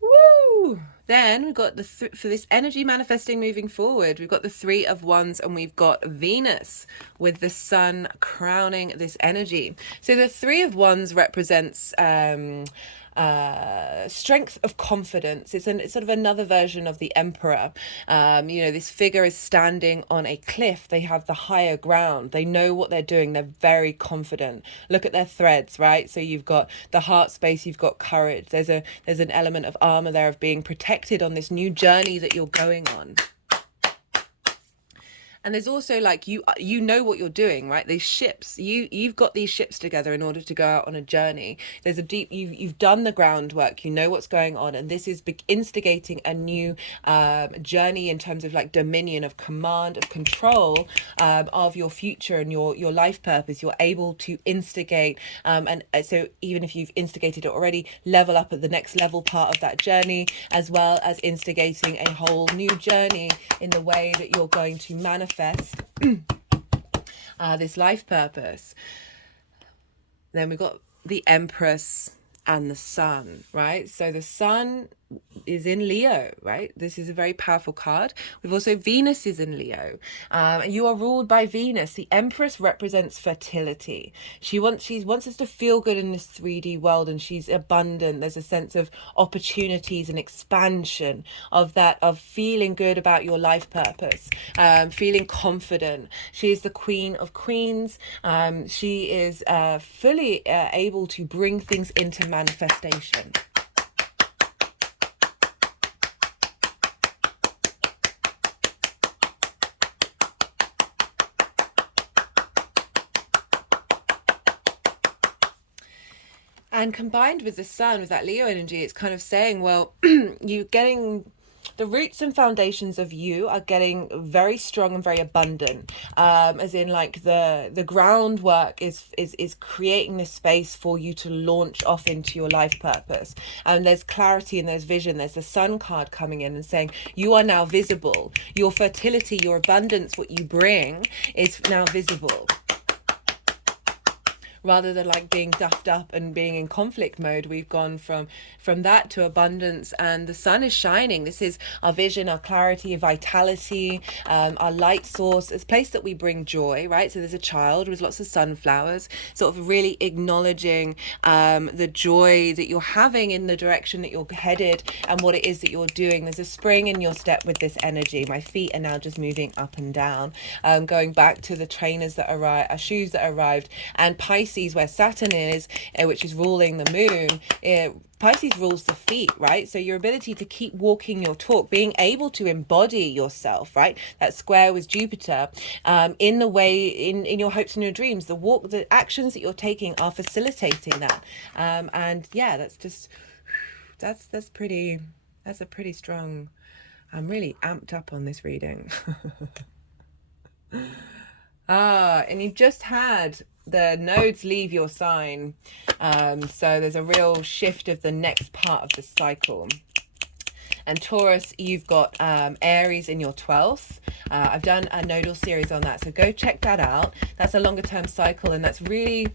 Woo! Then we've got for this energy manifesting moving forward, we've got the 3 of Wands and we've got Venus with the Sun crowning this energy. So the 3 of Wands represents strength of confidence. It's sort of another version of the Emperor. This figure is standing on a cliff. They have the higher ground. They know what they're doing. They're very confident. Look at their threads, right? So you've got the heart space, you've got courage. There's an element of armor there, of being protected on this new journey that you're going on. And there's also like you know what you're doing, right? These ships, you've got these ships together in order to go out on a journey. There's a deep, you've done the groundwork, you know what's going on, and this is instigating a new journey in terms of like dominion, of command, of control of your future and your life purpose. You're able to instigate, and so even if you've instigated it already, level up at the next level part of that journey, as well as instigating a whole new journey in the way that you're going to manifest this life purpose. Then we've got the Empress and the Sun, right? So the Sun is in Leo, right? This is a very powerful card. We've also Venus is in Leo. You are ruled by Venus. The Empress represents fertility. She wants us to feel good in this 3D world, and she's abundant. There's a sense of opportunities and expansion of feeling good about your life purpose, feeling confident. She is the Queen of Queens. She is fully able to bring things into manifestation. And combined with the Sun, with that Leo energy, it's kind of saying, well, you're getting the roots and foundations of you are getting very strong and very abundant, as in like the groundwork is creating this space for you to launch off into your life purpose. And there's clarity and there's vision. There's the Sun card coming in and saying you are now visible. Your fertility, your abundance, what you bring is now visible. Rather than like being duffed up and being in conflict mode, we've gone from that to abundance, and the Sun is shining. This is our vision, our clarity, vitality, our light source. It's a place that we bring joy, right? So there's a child with lots of sunflowers, sort of really acknowledging the joy that you're having in the direction that you're headed and what it is that you're doing. There's a spring in your step with this energy. My feet are now just moving up and down, going back to the trainers that arrived, shoes that arrived, and Pisces, where Saturn is, which is ruling the moon. Pisces rules the feet, right? So your ability to keep walking your talk, being able to embody yourself, right? That square with Jupiter, in the way, in your hopes and your dreams, the actions that you're taking are facilitating that. And yeah, that's a pretty strong. I'm really amped up on this reading. And you've just had the nodes leave your sign. So there's a real shift of the next part of the cycle. And Taurus, you've got Aries in your 12th. I've done a nodal series on that, so go check that out. That's a longer term cycle, and that's really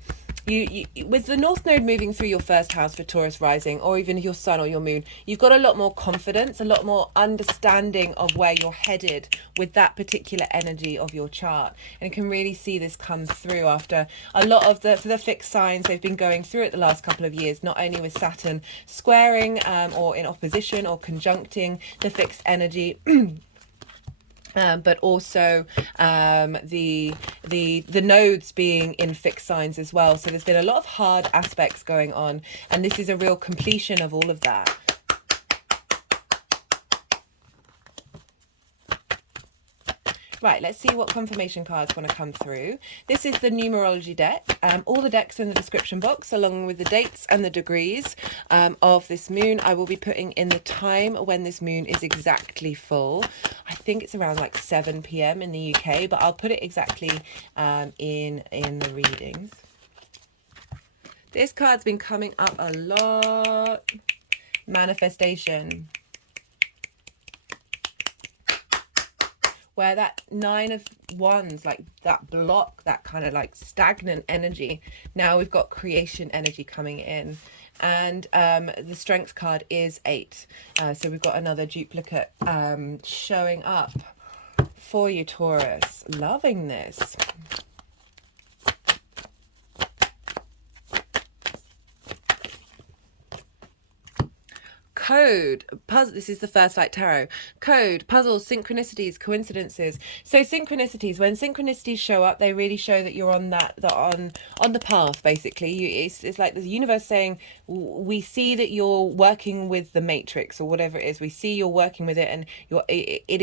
you with the North Node moving through your first house for Taurus rising, or even your sun or your moon, you've got a lot more confidence, a lot more understanding of where you're headed with that particular energy of your chart. And you can really see this come through after a lot of for the fixed signs they've been going through it the last couple of years, not only with Saturn squaring or in opposition or conjuncting the fixed energy, but also the nodes being in fixed signs as well. So there's been a lot of hard aspects going on, and this is a real completion of all of that. Right, let's see what confirmation cards want to come through. This is the numerology deck. All the decks are in the description box, along with the dates and the degrees of this moon. I will be putting in the time when this moon is exactly full. I think it's around like 7 p.m. in the UK, but I'll put it exactly in the readings. This card's been coming up a lot. Manifestation. Where that 9 of Wands, like that block, that kind of like stagnant energy, now we've got creation energy coming in. And the strength card is 8. So we've got another duplicate showing up for you, Taurus. Loving this. Code, puzzle. This is the First Light Tarot. Code, puzzles, synchronicities, coincidences. So synchronicities, when synchronicities show up, they really show that you're on on the path. Basically, it's like the universe saying, we see that you're working with the matrix or whatever it is. We see you're working with it, and it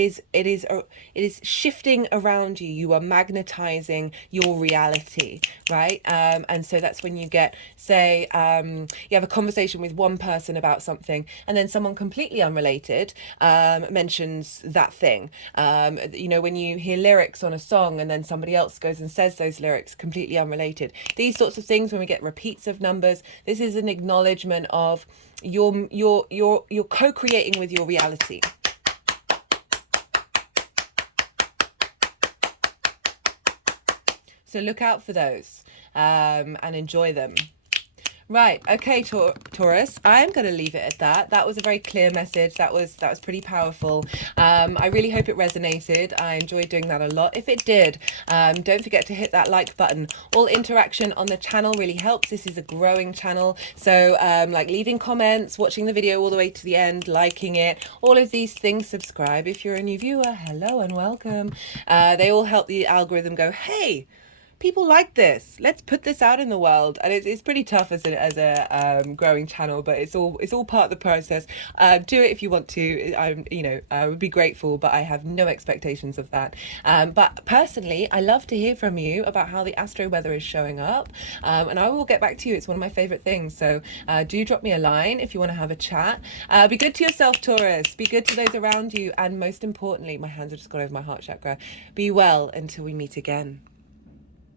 is shifting around you. You are magnetizing your reality, right? And so that's when you get, say, you have a conversation with one person about something, and then someone completely unrelated mentions that thing. You know, when you hear lyrics on a song and then somebody else goes and says those lyrics completely unrelated. These sorts of things, when we get repeats of numbers, this is an acknowledgement of you're co-creating with your reality. So look out for those and enjoy them. Right, okay, Taurus, I'm going to leave it at that. That was a very clear message. That was pretty powerful. I really hope it resonated. I enjoyed doing that a lot. If it did, don't forget to hit that like button. All interaction on the channel really helps. This is a growing channel. So like leaving comments, watching the video all the way to the end, liking it, all of these things, subscribe if you're a new viewer. Hello and welcome. They all help the algorithm go, hey, people like this, let's put this out in the world. And it's pretty tough as a growing channel, but it's all part of the process. Do it if you want to. I would be grateful, but I have no expectations of that. But personally, I love to hear from you about how the astro weather is showing up, and I will get back to you. It's one of my favorite things. So do drop me a line if you want to have a chat. Be good to yourself, Taurus. Be good to those around you, and most importantly, my hands have just gone over my heart chakra. Be well until we meet again.